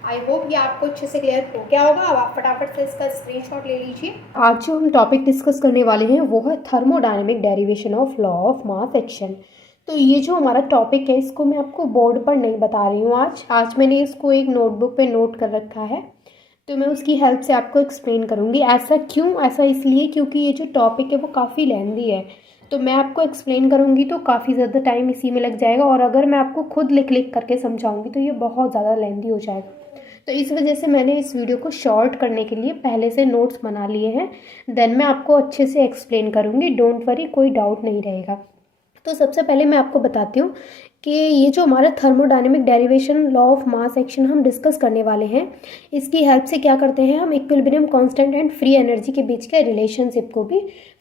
आई होप ये आपको अच्छे से क्लियर हो गया होगा। अब आप फटाफट से इसका स्क्रीनशॉट ले लीजिए। आज जो हम टॉपिक डिस्कस करने वाले हैं वो है thermodynamic derivation of law of mass action. तो ये जो हमारा टॉपिक है इसको मैं आपको बोर्ड पर नहीं बता रही हूँ आज मैंने इसको एक नोटबुक पे नोट कर रखा है, तो मैं उसकी हेल्प से आपको एक्सप्लेन करूँगी। ऐसा क्यों, ऐसा इसलिए क्योंकि ये जो टॉपिक है वो काफ़ी लेंदी है, तो मैं आपको एक्सप्लेन करूँगी तो काफ़ी ज़्यादा टाइम इसी में लग जाएगा, और अगर मैं आपको खुद लिख करके समझाऊँगी तो ये बहुत ज़्यादा लेंदी हो जाएगा। तो इस वजह से मैंने इस वीडियो को शॉर्ट करने के लिए पहले से नोट्स बना लिए हैं, देन मैं आपको अच्छे से एक्सप्लेन करूँगी। डोंट वरी, कोई डाउट नहीं रहेगा। तो सबसे पहले मैं आपको बताती हूँ कि ये जो हमारा thermodynamic derivation law of mass action हम डिस्कस करने वाले हैं, इसकी हेल्प से क्या करते हैं हम equilibrium constant and free energy के बीच के रिलेशनशिप को भी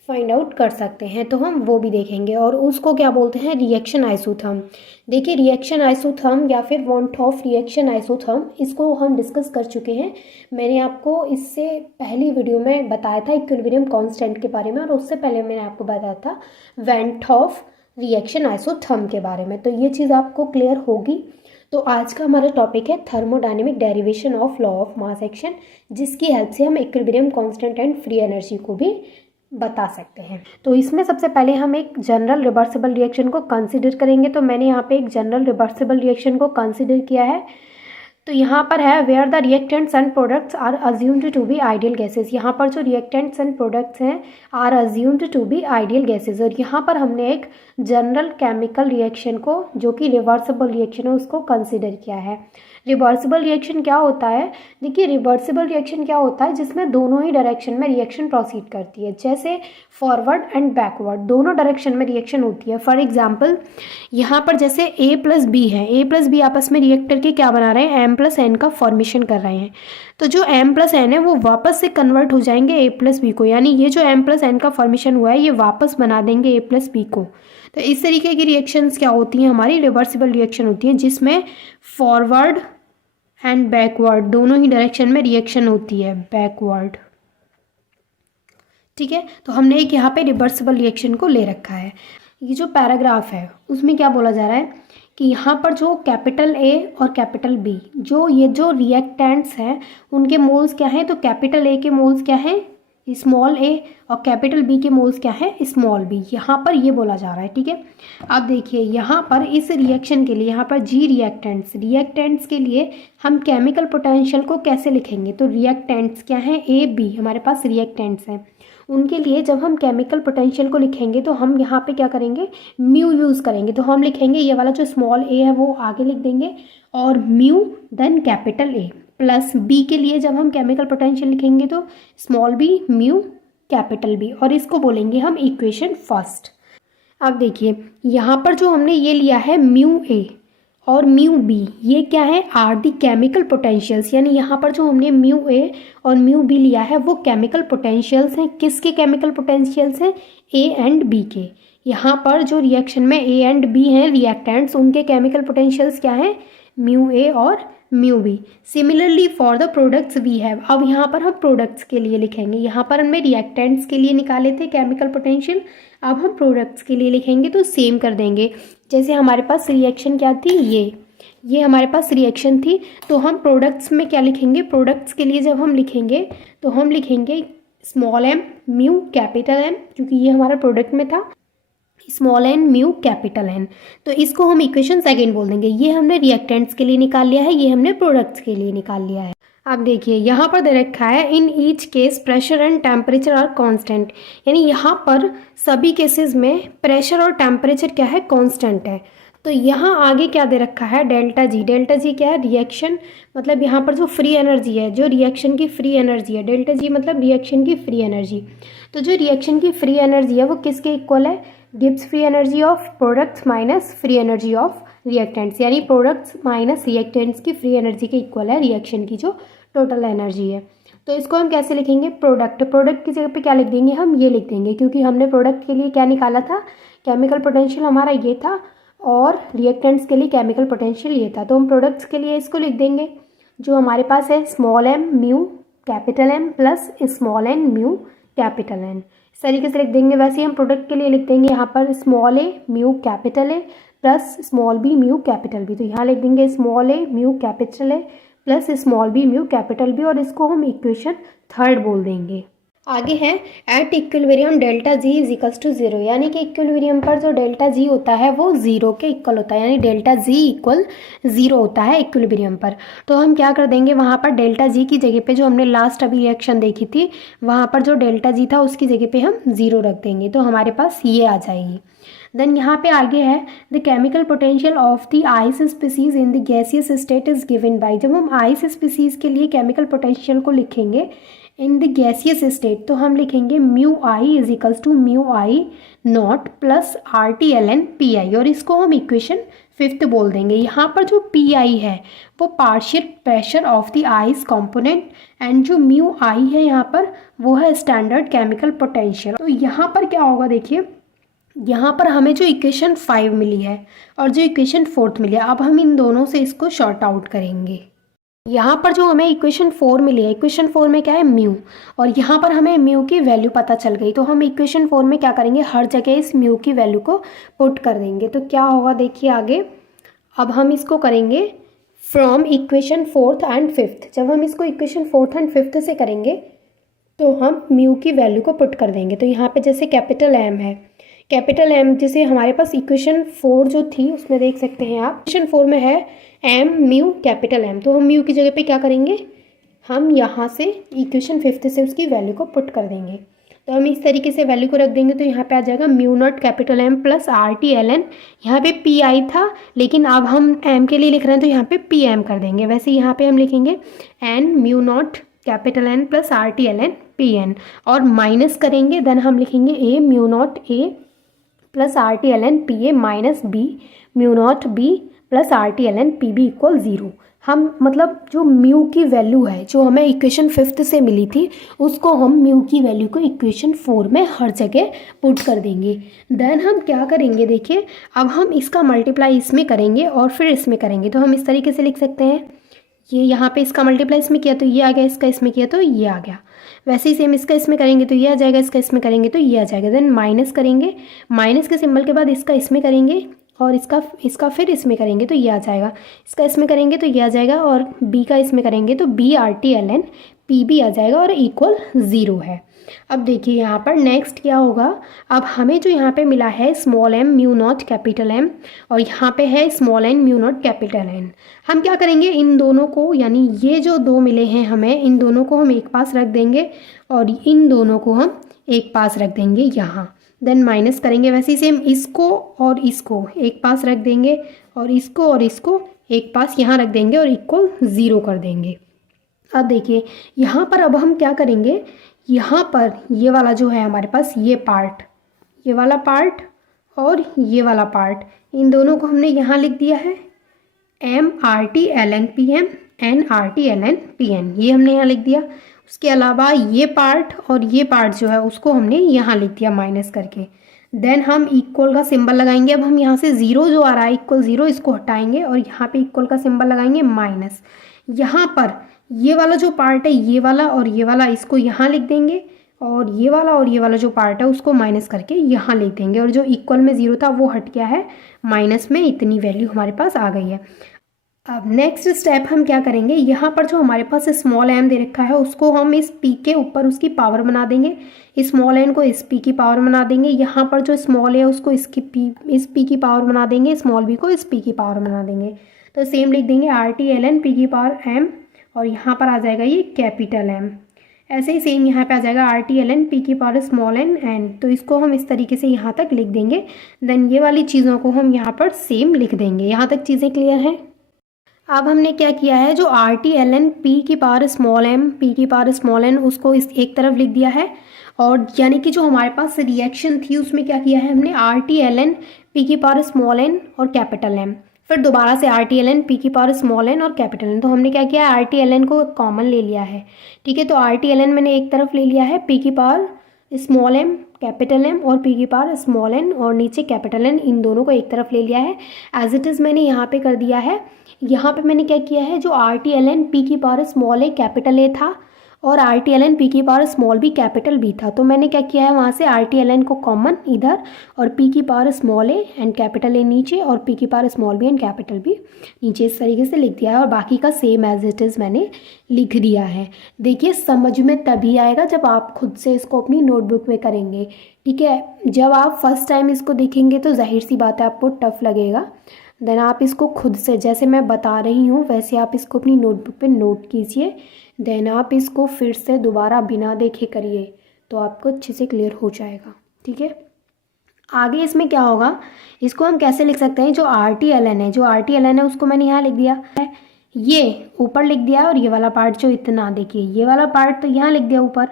फाइंड आउट कर सकते हैं। तो हम वो भी देखेंगे, और उसको क्या बोलते हैं, रिएक्शन आइसोथर्म। देखिए रिएक्शन आइसोथर्म या फिर वॉन्ट ऑफ रिएक्शन आइसोथर्म, इसको हम डिस्कस कर चुके हैं। मैंने आपको इससे पहली वीडियो में बताया था इक्विलिब्रियम कांस्टेंट के बारे में, और उससे पहले मैंने आपको बताया था वॉन्ट ऑफ रिएक्शन आइसोथर्म के बारे में। तो ये चीज़ आपको क्लियर होगी। तो आज का हमारा टॉपिक है thermodynamic derivation of law of mass action, जिसकी हेल्प से हम equilibrium constant and free energy को भी बता सकते हैं। तो इसमें सबसे पहले हम एक जनरल रिवर्सिबल रिएक्शन को कंसीडर करेंगे। तो मैंने यहाँ पे एक जनरल रिवर्सिबल रिएक्शन को कंसीडर किया है। तो यहाँ पर है where the reactants and products are assumed to be ideal gases. यहाँ पर जो रिएक्टेंट्स एंड प्रोडक्ट्स हैं are assumed to be ideal gases, और यहाँ पर हमने एक जनरल केमिकल रिएक्शन को, जो कि रिवर्सिबल रिएक्शन है, उसको कंसीडर किया है। रिवर्सिबल रिएक्शन क्या होता है, देखिए रिवर्सिबल रिएक्शन क्या होता है, जिसमें दोनों ही डायरेक्शन में रिएक्शन प्रोसीड करती है, जैसे फॉरवर्ड एंड बैकवर्ड दोनों डायरेक्शन में रिएक्शन होती है। फॉर एग्जांपल यहाँ पर जैसे ए प्लस बी है, ए प्लस बी आपस में रिएक्टर के क्या बना रहे हैं, एम प्लस एन का फॉर्मेशन कर रहे हैं। तो जो एम प्लस एन है वो वापस से कन्वर्ट हो जाएंगे ए प्लस बी को, यानी ये जो एम प्लस एन का फॉर्मेशन हुआ है ये वापस बना देंगे ए प्लस बी को। तो इस तरीके की रिएक्शंस क्या होती हैं, हमारी रिवर्सिबल रिएक्शन होती हैं, जिसमें फॉरवर्ड एंड बैकवर्ड दोनों ही डायरेक्शन में रिएक्शन होती है, बैकवर्ड। ठीक है, तो हमने एक यहाँ पे रिवर्सिबल रिएक्शन को ले रखा है। ये जो पैराग्राफ है उसमें क्या बोला जा रहा है कि यहाँ पर जो कैपिटल ए और कैपिटल बी, ये जो रिएक्टेंट्स हैं उनके मोल्स क्या हैं, तो कैपिटल ए के मोल्स क्या हैं, स्मॉल ए, और कैपिटल बी के मोल्स क्या है, स्मॉल बी। यहाँ पर ये बोला जा रहा है। ठीक है, अब देखिए यहाँ पर इस रिएक्शन के लिए, यहाँ पर जी रिएक्टेंट्स के लिए हम केमिकल पोटेंशियल को कैसे लिखेंगे, तो रिएक्टेंट्स क्या हैं, ए बी हमारे पास रिएक्टेंट्स हैं, उनके लिए जब हम केमिकल पोटेंशियल को लिखेंगे तो हम यहाँ पे क्या करेंगे, म्यू यूज़ करेंगे। तो हम लिखेंगे ये वाला जो स्मॉल ए है वो आगे लिख देंगे, और mu then capital A, plus B के लिए जब हम केमिकल पोटेंशियल लिखेंगे तो small b mu capital B, और इसको बोलेंगे हम इक्वेशन फर्स्ट। अब देखिए यहाँ पर जो हमने ये लिया है म्यू ए और म्यू बी, ये क्या है, आर दी केमिकल पोटेंशियल्स, यानी यहाँ पर जो हमने म्यू ए और म्यू बी लिया है वो केमिकल पोटेंशियल्स हैं। किसके केमिकल पोटेंशियल्स हैं, ए एंड बी के। यहाँ पर जो रिएक्शन में ए एंड बी हैं रिएक्टेंट्स, उनके केमिकल पोटेंशियल्स क्या हैं, म्यू ए और mu B. Similarly for the products we have, अब यहाँ पर हम प्रोडक्ट्स के लिए लिखेंगे। यहाँ पर हमने रिएक्टेंट्स के लिए निकाले थे केमिकल पोटेंशियल, अब हम प्रोडक्ट्स के लिए लिखेंगे तो सेम कर देंगे। जैसे हमारे पास रिएक्शन क्या थी, ये ये हमारे पास रिएक्शन थी। तो हम प्रोडक्ट्स में क्या लिखेंगे, प्रोडक्ट्स के लिए जब हम लिखेंगे तो हम लिखेंगे small m mu capital M, क्योंकि ये हमारा प्रोडक्ट में था, small n mu capital N. तो इसको हम इक्वेशन सेकेंड बोल देंगे। ये हमने रिएक्टेंट्स के लिए निकाल लिया है, ये हमने प्रोडक्ट्स के लिए निकाल लिया है। अब देखिए यहाँ पर दे रखा है in each case pressure and temperature are constant, यानी यहाँ पर सभी केसेस में प्रेशर और टेम्परेचर क्या है, कांस्टेंट है। तो यहाँ आगे क्या दे रखा है, डेल्टा जी। डेल्टा जी क्या है, रिएक्शन, मतलब यहाँ पर जो फ्री एनर्जी है, जो रिएक्शन की फ्री एनर्जी है, डेल्टा जी मतलब रिएक्शन की फ्री एनर्जी। तो जो रिएक्शन की फ्री एनर्जी है वो किसके इक्वल है, Gibbs free energy of products minus free energy of reactants, यानी प्रोडक्ट्स माइनस रिएक्टेंट्स की फ्री एनर्जी के इक्वल है रिएक्शन की जो टोटल एनर्जी है। तो इसको हम कैसे लिखेंगे, प्रोडक्ट की जगह पे क्या लिख देंगे, हम ये लिख देंगे, क्योंकि हमने प्रोडक्ट के लिए क्या निकाला था, केमिकल पोटेंशियल हमारा ये था और रिएक्टेंट्स के लिए केमिकल पोटेंशियल ये था। तो हम प्रोडक्ट्स के लिए इसको लिख देंगे जो हमारे पास है small m mu capital M plus small n mu capital N, इस तरीके से लिख देंगे। वैसे ही हम प्रोडक्ट के लिए लिख देंगे यहाँ पर small a mu capital A plus small b mu capital B. तो यहाँ लिख देंगे small a mu capital A plus small b mu capital B, और इसको हम इक्वेशन थर्ड बोल देंगे। आगे है at equilibrium delta G is equals to zero, यानी कि इक्विलिब्रियम पर जो डेल्टा जी होता है वो जीरो के इक्वल होता है, यानी डेल्टा जी इक्वल जीरो होता है इक्विलिब्रियम पर। तो हम क्या कर देंगे, वहाँ पर डेल्टा जी की जगह पे जो हमने लास्ट अभी रिएक्शन देखी थी वहाँ पर जो डेल्टा जी था उसकी जगह पे हम जीरो रख देंगे, तो हमारे पास ये आ जाएगी। देन यहाँ पे आगे है the chemical potential of the ice species in the gaseous state is given by. जब हम आइस स्पीसीज के लिए केमिकल पोटेंशियल को लिखेंगे इन द गैसियस स्टेट तो हम लिखेंगे mu I is equals to mu I not plus R T L N P I, और इसको हम इक्वेशन फिफ्थ बोल देंगे। यहाँ पर जो पी आई है वो partial pressure of the ice component, and जो म्यू आई है यहाँ पर वो है स्टैंडर्ड केमिकल पोटेंशियल। तो यहाँ पर क्या होगा, देखिए यहाँ पर हमें जो इक्वेशन 5 मिली है और जो इक्वेशन 4 मिली है, अब हम इन दोनों से इसको शॉर्ट आउट करेंगे। यहाँ पर जो हमें इक्वेशन 4 मिली है, इक्वेशन 4 में क्या है म्यू, और यहाँ पर हमें म्यू की वैल्यू पता चल गई, तो हम इक्वेशन 4 में क्या करेंगे, हर जगह इस म्यू की वैल्यू को पुट कर देंगे। तो क्या होगा देखिए आगे, अब हम इसको करेंगे from equation 4th and 5th। जब हम इसको इक्वेशन 4th एंड 5th से करेंगे तो हम म्यू की वैल्यू को पुट कर देंगे। तो यहाँ पे जैसे कैपिटल एम है, कैपिटल एम जैसे हमारे पास इक्वेशन 4 जो थी उसमें देख सकते हैं आप, इक्वेशन 4 में है एम म्यू कैपिटल एम, तो हम म्यू की जगह पे क्या करेंगे, हम यहाँ से इक्वेशन 5th से उसकी वैल्यू को पुट कर देंगे। तो हम इस तरीके से वैल्यू को रख देंगे, तो यहाँ पे आ जाएगा mu not capital M plus R T L N. यहाँ पे पी आई था लेकिन अब हम एम के लिए लिख रहे हैं तो यहाँ पे पी एम कर देंगे। वैसे यहाँ पे हम लिखेंगे N mu not capital N plus R T L N P N, और माइनस करेंगे, देन हम लिखेंगे A mu naught A plus R T L N P A minus B mu naught B plus R T L N P B equal zero. हम मतलब जो mu की value है जो हमें इक्वेशन 5th से मिली थी उसको हम म्यू की वैल्यू को इक्वेशन 4 में हर जगह पुट कर देंगे। देन हम क्या करेंगे, देखिए अब हम इसका मल्टीप्लाई इसमें करेंगे और फिर इसमें करेंगे। तो हम इस तरीके से लिख सकते हैं, ये यहाँ पे इसका मल्टीप्लाई इसमें किया तो ये आ गया, इसका इसमें किया तो ये आ गया। वैसे ही सेम इसका इसमें करेंगे तो ये आ जाएगा, इसका इसमें करेंगे तो ये आ जाएगा। देन माइनस करेंगे, माइनस के सिंबल के बाद इसका इसमें करेंगे और इसका फिर इसमें करेंगे तो ये आ जाएगा, इसका इसमें करेंगे तो ये आ जाएगा, और बी का इसमें करेंगे तो B R T L N P B आ जाएगा और इक्वल ज़ीरो है। अब देखिए यहाँ पर नेक्स्ट क्या होगा, अब हमें जो यहाँ पे मिला है small m mu not capital M और यहाँ पे है small n mu not capital N, हम क्या करेंगे इन दोनों को, यानी ये जो दो मिले हैं हमें, इन दोनों को हम एक पास रख देंगे और इन दोनों को हम एक पास रख देंगे यहाँ। देन माइनस करेंगे, वैसे ही सेम इसको और इसको एक पास रख देंगे और इसको एक पास यहाँ रख देंगे और इक्वल ज़ीरो कर देंगे। अब देखिए यहाँ पर अब हम क्या करेंगे, यहाँ पर ये वाला जो है हमारे पास ये पार्ट, ये वाला पार्ट और ये वाला पार्ट, इन दोनों को हमने यहाँ लिख दिया है M R T L N P M N R T L N P N, ये हमने यहाँ लिख दिया। उसके अलावा ये पार्ट और ये पार्ट जो है उसको हमने यहाँ लिख दिया माइनस करके। देन हम इक्वल का सिंबल लगाएंगे, अब हम यहाँ से ज़ीरो जो आ रहा है इक्वल ज़ीरो इसको हटाएंगे और यहाँ पे इक्वल का सिंबल लगाएंगे माइनस। यहाँ पर ये वाला जो पार्ट है ये वाला और ये वाला इसको यहाँ लिख देंगे और ये वाला जो पार्ट है उसको माइनस करके यहाँ लिख देंगे, और जो इक्वल में ज़ीरो था वो हट गया है माइनस में, इतनी वैल्यू हमारे पास आ गई है। अब नेक्स्ट स्टेप हम क्या करेंगे, यहाँ पर जो हमारे पास स्मॉल एम दे रखा है उसको हम इस पी के ऊपर उसकी पावर बना देंगे, स्मॉल एन को इस पी की पावर बना देंगे, यहाँ पर जो स्मॉल है उसको इस पी की पावर बना देंगे, स्मॉल बी को इस पी की पावर बना देंगे। तो सेम लिख देंगे R T L N P की पावर एम, और यहाँ पर आ जाएगा ये कैपिटल एम। ऐसे ही सेम यहाँ पे आ जाएगा R T L N P की पावर स्मॉल एन एन। तो इसको हम इस तरीके से यहाँ तक लिख देंगे। देन ये वाली चीज़ों को हम यहाँ पर सेम लिख देंगे। यहाँ तक चीज़ें क्लियर हैं। अब हमने क्या किया है, जो R T L N P की पावर स्मॉल एम पी की पावर स्मॉल एन उसको इस एक तरफ लिख दिया है, और यानी कि जो हमारे पास रिएक्शन थी उसमें क्या किया है हमने, R T L N P की पावर स्मॉल एन और कैपिटल एम, फिर दोबारा से R T L N P की पावर स्मॉल एन और कैपिटल एन। तो हमने क्या किया, आर टी एल एन को कॉमन ले लिया है। ठीक है, तो आर टी एल एन मैंने एक तरफ ले लिया है, पी की power small m capital M और पी की पावर स्मॉल एन और नीचे कैपिटल एन, इन दोनों को एक तरफ ले लिया है। एज इट इज़ मैंने यहाँ पे कर दिया है। यहाँ पे मैंने क्या किया है, जो R T L N P की power small A capital A था और R T L N P की power small B capital B था, तो मैंने क्या किया है वहाँ से आर टी एल एन को कॉमन इधर और पी की power small A and capital A नीचे और पी की power small B and capital B नीचे, इस तरीके से लिख दिया है। और बाकी का सेम एज इट इज़ मैंने लिख दिया है। देखिए समझ में तभी आएगा जब आप खुद से इसको अपनी नोटबुक में करेंगे। ठीक है, जब आप फर्स्ट टाइम इसको देखेंगे तो जाहिर सी बात है आपको टफ लगेगा। देन आप इसको खुद से जैसे मैं बता रही हूँ वैसे आप इसको अपनी नोटबुक पे नोट कीजिए। देन आप इसको फिर से दोबारा बिना देखे करिए तो आपको अच्छे से क्लियर हो जाएगा। ठीक है, आगे इसमें क्या होगा, इसको हम कैसे लिख सकते हैं, जो आर टी एल एन है, जो आर टी एल एन है उसको मैंने यहाँ लिख दिया है, ये ऊपर लिख दिया है, और ये वाला पार्ट जो इतना देखिए ये वाला पार्ट तो यहाँ लिख दिया ऊपर,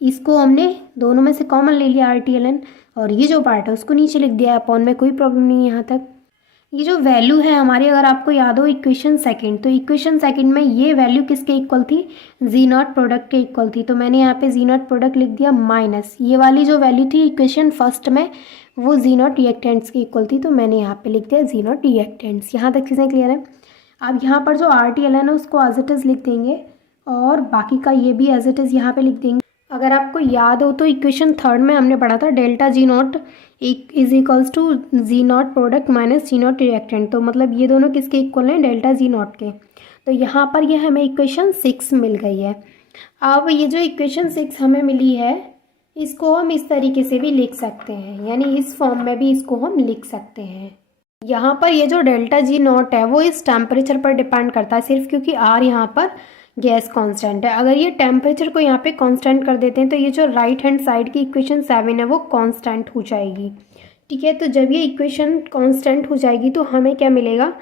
इसको हमने दोनों में से कॉमन ले लिया आर टी एल एन, और ये जो पार्ट है उसको नीचे लिख दिया अपॉन में, कोई प्रॉब्लम नहीं है यहाँ तक। ये जो वैल्यू है हमारी, अगर आपको याद हो इक्वेशन सेकंड, तो इक्वेशन सेकंड में ये वैल्यू किसके इक्वल थी, जी नॉट प्रोडक्ट के इक्वल थी। तो मैंने यहाँ पे जी नॉट प्रोडक्ट लिख दिया माइनस ये वाली जो वैल्यू थी इक्वेशन फर्स्ट में वो जी नॉट रिएक्टेंट्स की इक्वल थी, तो मैंने यहाँ पे लिख दिया जी नॉट रिएक्टेंट्स। यहाँ तक चीज़ें क्लियर है। अब यहाँ पर जो आर टी एल एन है उसको एज इट इज़ लिख देंगे और बाकी का ये भी एज इट इज़ यहाँ पे लिख देंगे। अगर आपको याद हो तो इक्वेशन थर्ड में हमने पढ़ा था delta G not is equals to G not product minus G not reactant, तो मतलब ये दोनों किसके इक्वल हैं, डेल्टा जी नॉट के। तो यहाँ पर ये हमें इक्वेशन 6 मिल गई है। अब ये जो इक्वेशन 6 हमें मिली है इसको हम इस तरीके से भी लिख सकते हैं, यानी इस फॉर्म में भी इसको हम लिख सकते हैं। यहाँ पर ये जो डेल्टा जी नॉट है वो इस टेम्परेचर पर डिपेंड करता है सिर्फ, क्योंकि आर यहाँ पर गैस कांस्टेंट है। अगर ये टेम्परेचर को यहाँ पे कांस्टेंट कर देते हैं तो ये जो राइट हैंड साइड की इक्वेशन 7 है वो कांस्टेंट हो जाएगी। ठीक है, तो जब ये इक्वेशन कांस्टेंट हो जाएगी तो हमें क्या मिलेगा,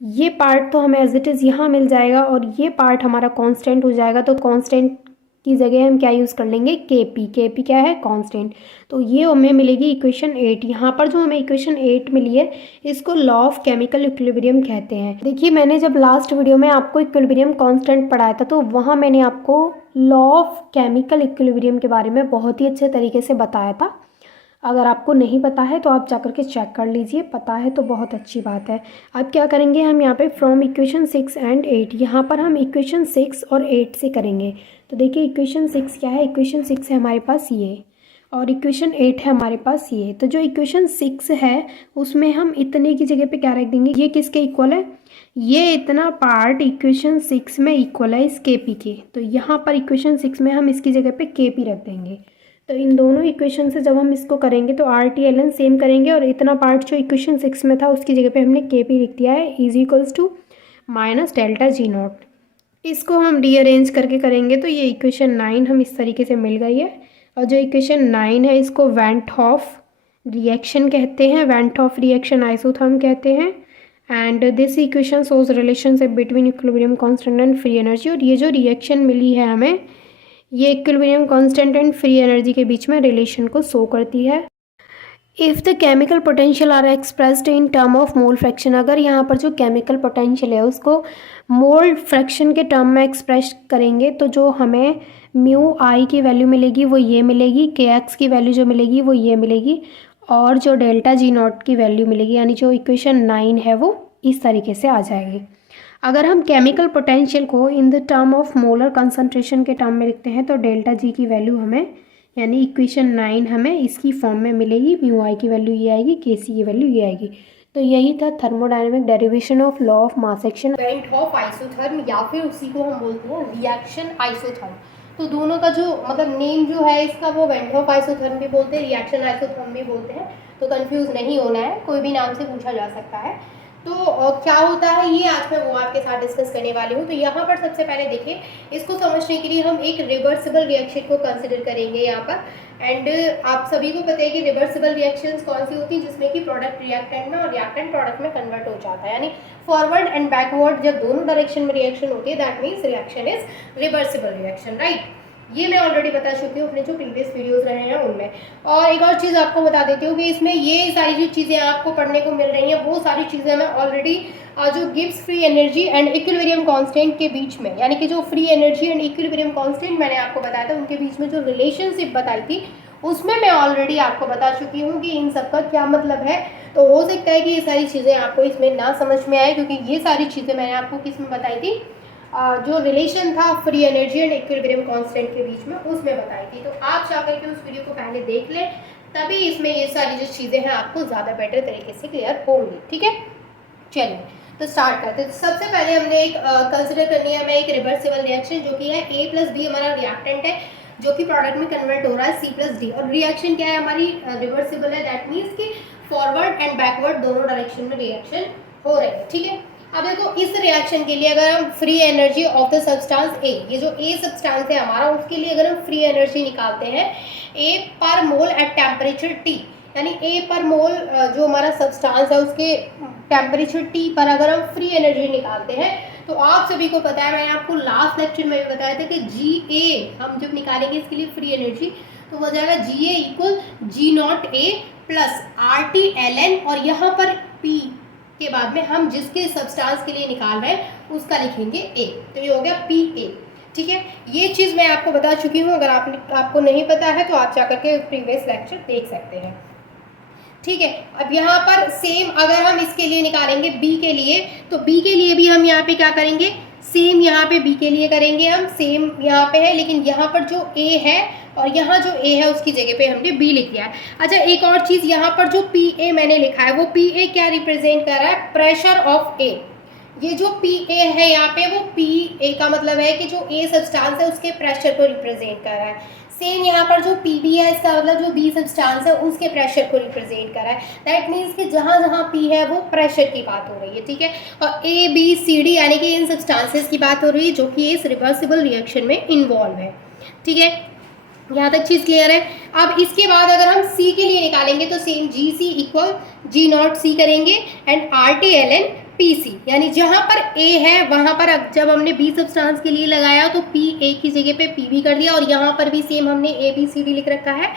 ये पार्ट तो हमें एज इट इज़ यहाँ मिल जाएगा और ये पार्ट हमारा कांस्टेंट हो जाएगा। तो कांस्टेंट की जगह हम क्या यूज़ कर लेंगे, के पी क्या है, कांस्टेंट। तो ये हमें मिलेगी इक्वेशन 8। यहाँ पर जो हमें इक्वेशन 8 मिली है इसको लॉ ऑफ केमिकल इक्विलिब्रियम कहते हैं। देखिए मैंने जब लास्ट वीडियो में आपको इक्विलिब्रियम कांस्टेंट पढ़ाया था तो वहाँ मैंने आपको लॉ ऑफ केमिकल इक्विलिब्रियम के बारे में बहुत ही अच्छे तरीके से बताया था। अगर आपको नहीं पता है तो आप जाकर के चेक कर लीजिए, पता है तो बहुत अच्छी बात है। अब क्या करेंगे हम यहाँ पे फ्रॉम इक्वेशन 6 एंड 8, यहाँ पर हम इक्वेशन 6 और 8 से करेंगे। तो देखिए इक्वेशन 6 क्या है, इक्वेशन 6 है हमारे पास ये और इक्वेशन 8 है हमारे पास ये। तो जो इक्वेशन 6 है उसमें हम इतने की जगह पे क्या रख देंगे, ये किसके इक्वल है, ये इतना पार्ट इक्वेशन 6 में इक्वल है इस के पी के। तो यहाँ पर इक्वेशन 6 में हम इसकी जगह पे के पी रख देंगे। तो इन दोनों इक्वेशन से जब हम इसको करेंगे तो R T L N same करेंगे और इतना पार्ट जो इक्वेशन 6 में था उसकी जगह पे हमने के पी लिख दिया है is equals to minus delta G not. इसको हम रीअरेंज करके करेंगे तो ये इक्वेशन 9 हम इस तरीके से मिल गई है। और जो इक्वेशन 9 है इसको वेंट हॉफ रिएक्शन कहते हैं, वेंट हॉफ रिएक्शन आइसोथर्म कहते हैं। And this equation shows relationship between equilibrium constant and free energy. और ये जो रिएक्शन मिली है हमें ये equilibrium constant and free energy के बीच में रिलेशन को शो करती है। If the chemical potential are expressed in term of mole fraction, अगर यहाँ पर जो केमिकल पोटेंशियल है उसको मोल फ्रैक्शन के टर्म में एक्सप्रेस करेंगे तो जो हमें म्यू आई की वैल्यू मिलेगी वो ये मिलेगी, के एक्स की वैल्यू जो मिलेगी वो ये मिलेगी और जो डेल्टा जी नॉट की वैल्यू मिलेगी यानी जो इक्वेशन 9 है वो इस तरीके से आ जाएगी। अगर हम केमिकल पोटेंशियल को in the term of molar concentration के टर्म में लिखते हैं तो डेल्टा जी की वैल्यू हमें यानी इक्वेशन 9 हमें इसकी फॉर्म में मिलेगी, म्यू आई की वैल्यू ये आएगी, के सी की वैल्यू ये आएगी। तो यही था thermodynamic derivation of law of mass action event of isotherm, या फिर उसी को हम बोलते हैं रिएक्शन आइसोथर्म। तो दोनों का जो मतलब नेम जो है इसका, वो वेंट ऑफ आइसोथर्म भी बोलते हैं, रिएक्शन आइसोथर्म भी बोलते हैं। तो कंफ्यूज नहीं होना है, कोई भी नाम से पूछा जा सकता है। तो क्या होता है ये आज मैं वो आपके साथ डिस्कस करने वाली हूँ। तो यहाँ पर सबसे पहले देखिए, इसको समझने के लिए हम एक रिवर्सिबल रिएक्शन को कंसिडर करेंगे यहाँ पर। एंड आप सभी को पता है कि रिवर्सिबल रिएक्शंस कौन सी होती है, जिसमें कि प्रोडक्ट रिएक्टेंट में और रिएक्टेंट प्रोडक्ट में कन्वर्ट हो जाता है। यानी फॉरवर्ड एंड बैकवर्ड जब दोनों डायरेक्शन में रिएक्शन होती है, that means reaction is reversible reaction, right. ये मैं ऑलरेडी बता चुकी हूँ अपने जो प्रीवियस वीडियोस रहे हैं उनमें। और एक और चीज़ आपको बता देती हूँ कि इसमें ये सारी जो चीज़ें आपको पढ़ने को मिल रही हैं, वो सारी चीज़ें मैं ऑलरेडी जो Gibbs free energy and equilibrium constant के बीच में, यानी कि जो free energy and equilibrium constant मैंने आपको बताया था, उनके बीच में जो रिलेशनशिप बताई थी, उसमें मैं ऑलरेडी आपको बता चुकी हूँ कि इन सब का क्या मतलब है। तो हो सकता है कि ये सारी चीज़ें आपको इसमें ना समझ में आए, क्योंकि ये सारी चीज़ें मैंने आपको किस में बताई थी, जो रिलेशन था free energy and equilibrium constant के बीच में, उसमें बताई थी। तो आप जाकर के उस वीडियो को पहले देख लें, तभी इसमें ये सारी जो चीज़ें हैं आपको ज़्यादा बेटर तरीके से क्लियर होंगी, ठीक है। चलिए तो स्टार्ट करते हैं। तो सबसे पहले हमने एक कंसिडर करनी है हमें एक रिवर्सिबल रिएक्शन, जो कि है A प्लस बी हमारा रिएक्टेंट है, जो कि प्रोडक्ट में कन्वर्ट हो रहा है C प्लस डी। और रिएक्शन क्या है हमारी, रिवर्सिबल है, दैट मीन्स कि फॉरवर्ड एंड बैकवर्ड दोनों डायरेक्शन में रिएक्शन हो रही है, ठीक है। अब देखो, इस रिएक्शन के लिए अगर हम free energy of the substance A, ये जो A सब्सटेंस है हमारा, उसके लिए अगर हम फ्री एनर्जी निकालते हैं A पर मोल एट टेम्परेचर T, यानी A पर मोल जो हमारा सब्सटेंस है उसके टेम्परेचर T पर अगर हम फ्री एनर्जी निकालते हैं, तो आप सभी को पता है, मैंने आपको लास्ट लेक्चर में भी बताया था कि GA हम जब निकालेंगे इसके लिए फ्री एनर्जी, तो हो जाएगा GA equal G0A plus RT-ln, और यहाँ पर P के बाद में हम जिसके सब्सटेंस के लिए निकाल रहे हैं उसका लिखेंगे A, तो ये हो गया PA, ठीक है। ये चीज़ मैं आपको बता चुकी हूँ, अगर आपको नहीं पता है तो आप जाकर के प्रीवियस लेक्चर देख सकते हैं, ठीक है। अब यहाँ पर सेम अगर हम इसके लिए निकालेंगे B के लिए, तो B के लिए भी हम यहाँ पे क्या करेंगे, सेम यहाँ पे B के लिए करेंगे हम, सेम यहाँ पे है, लेकिन यहाँ पर जो A है और यहाँ जो A है उसकी जगह पे हमने B लिख दिया है। अच्छा, एक और चीज़, यहाँ पर जो PA मैंने लिखा है, वो PA क्या रिप्रेजेंट कर रहा है, प्रेशर ऑफ A। ये जो PA है यहाँ पे, वो PA का मतलब है कि जो A सब्सटेंस है उसके प्रेशर को रिप्रेजेंट कर रहा है। सेम यहाँ पर जो PB है, इसका मतलब जो B सब्सटेंस है उसके प्रेशर को रिप्रेजेंट कर रहा है। दैट मीन्स कि जहाँ जहाँ P है वो प्रेशर की बात हो रही है, ठीक है। और ABCD यानी कि इन सब्सटेंसेस की बात हो रही है जो कि इस रिवर्सिबल रिएक्शन में इन्वॉल्व है, ठीक है। यहाँ तक चीज़ क्लियर है। अब इसके बाद अगर हम C के लिए निकालेंगे तो सेम GC इक्वल G0C करेंगे एंड RT-ln PC, यानी जहाँ पर A है वहाँ पर जब हमने B सब्सटेंस के लिए लगाया तो P A की जगह पे PB कर दिया, और यहाँ पर भी सेम हमने ABCD लिख रखा है।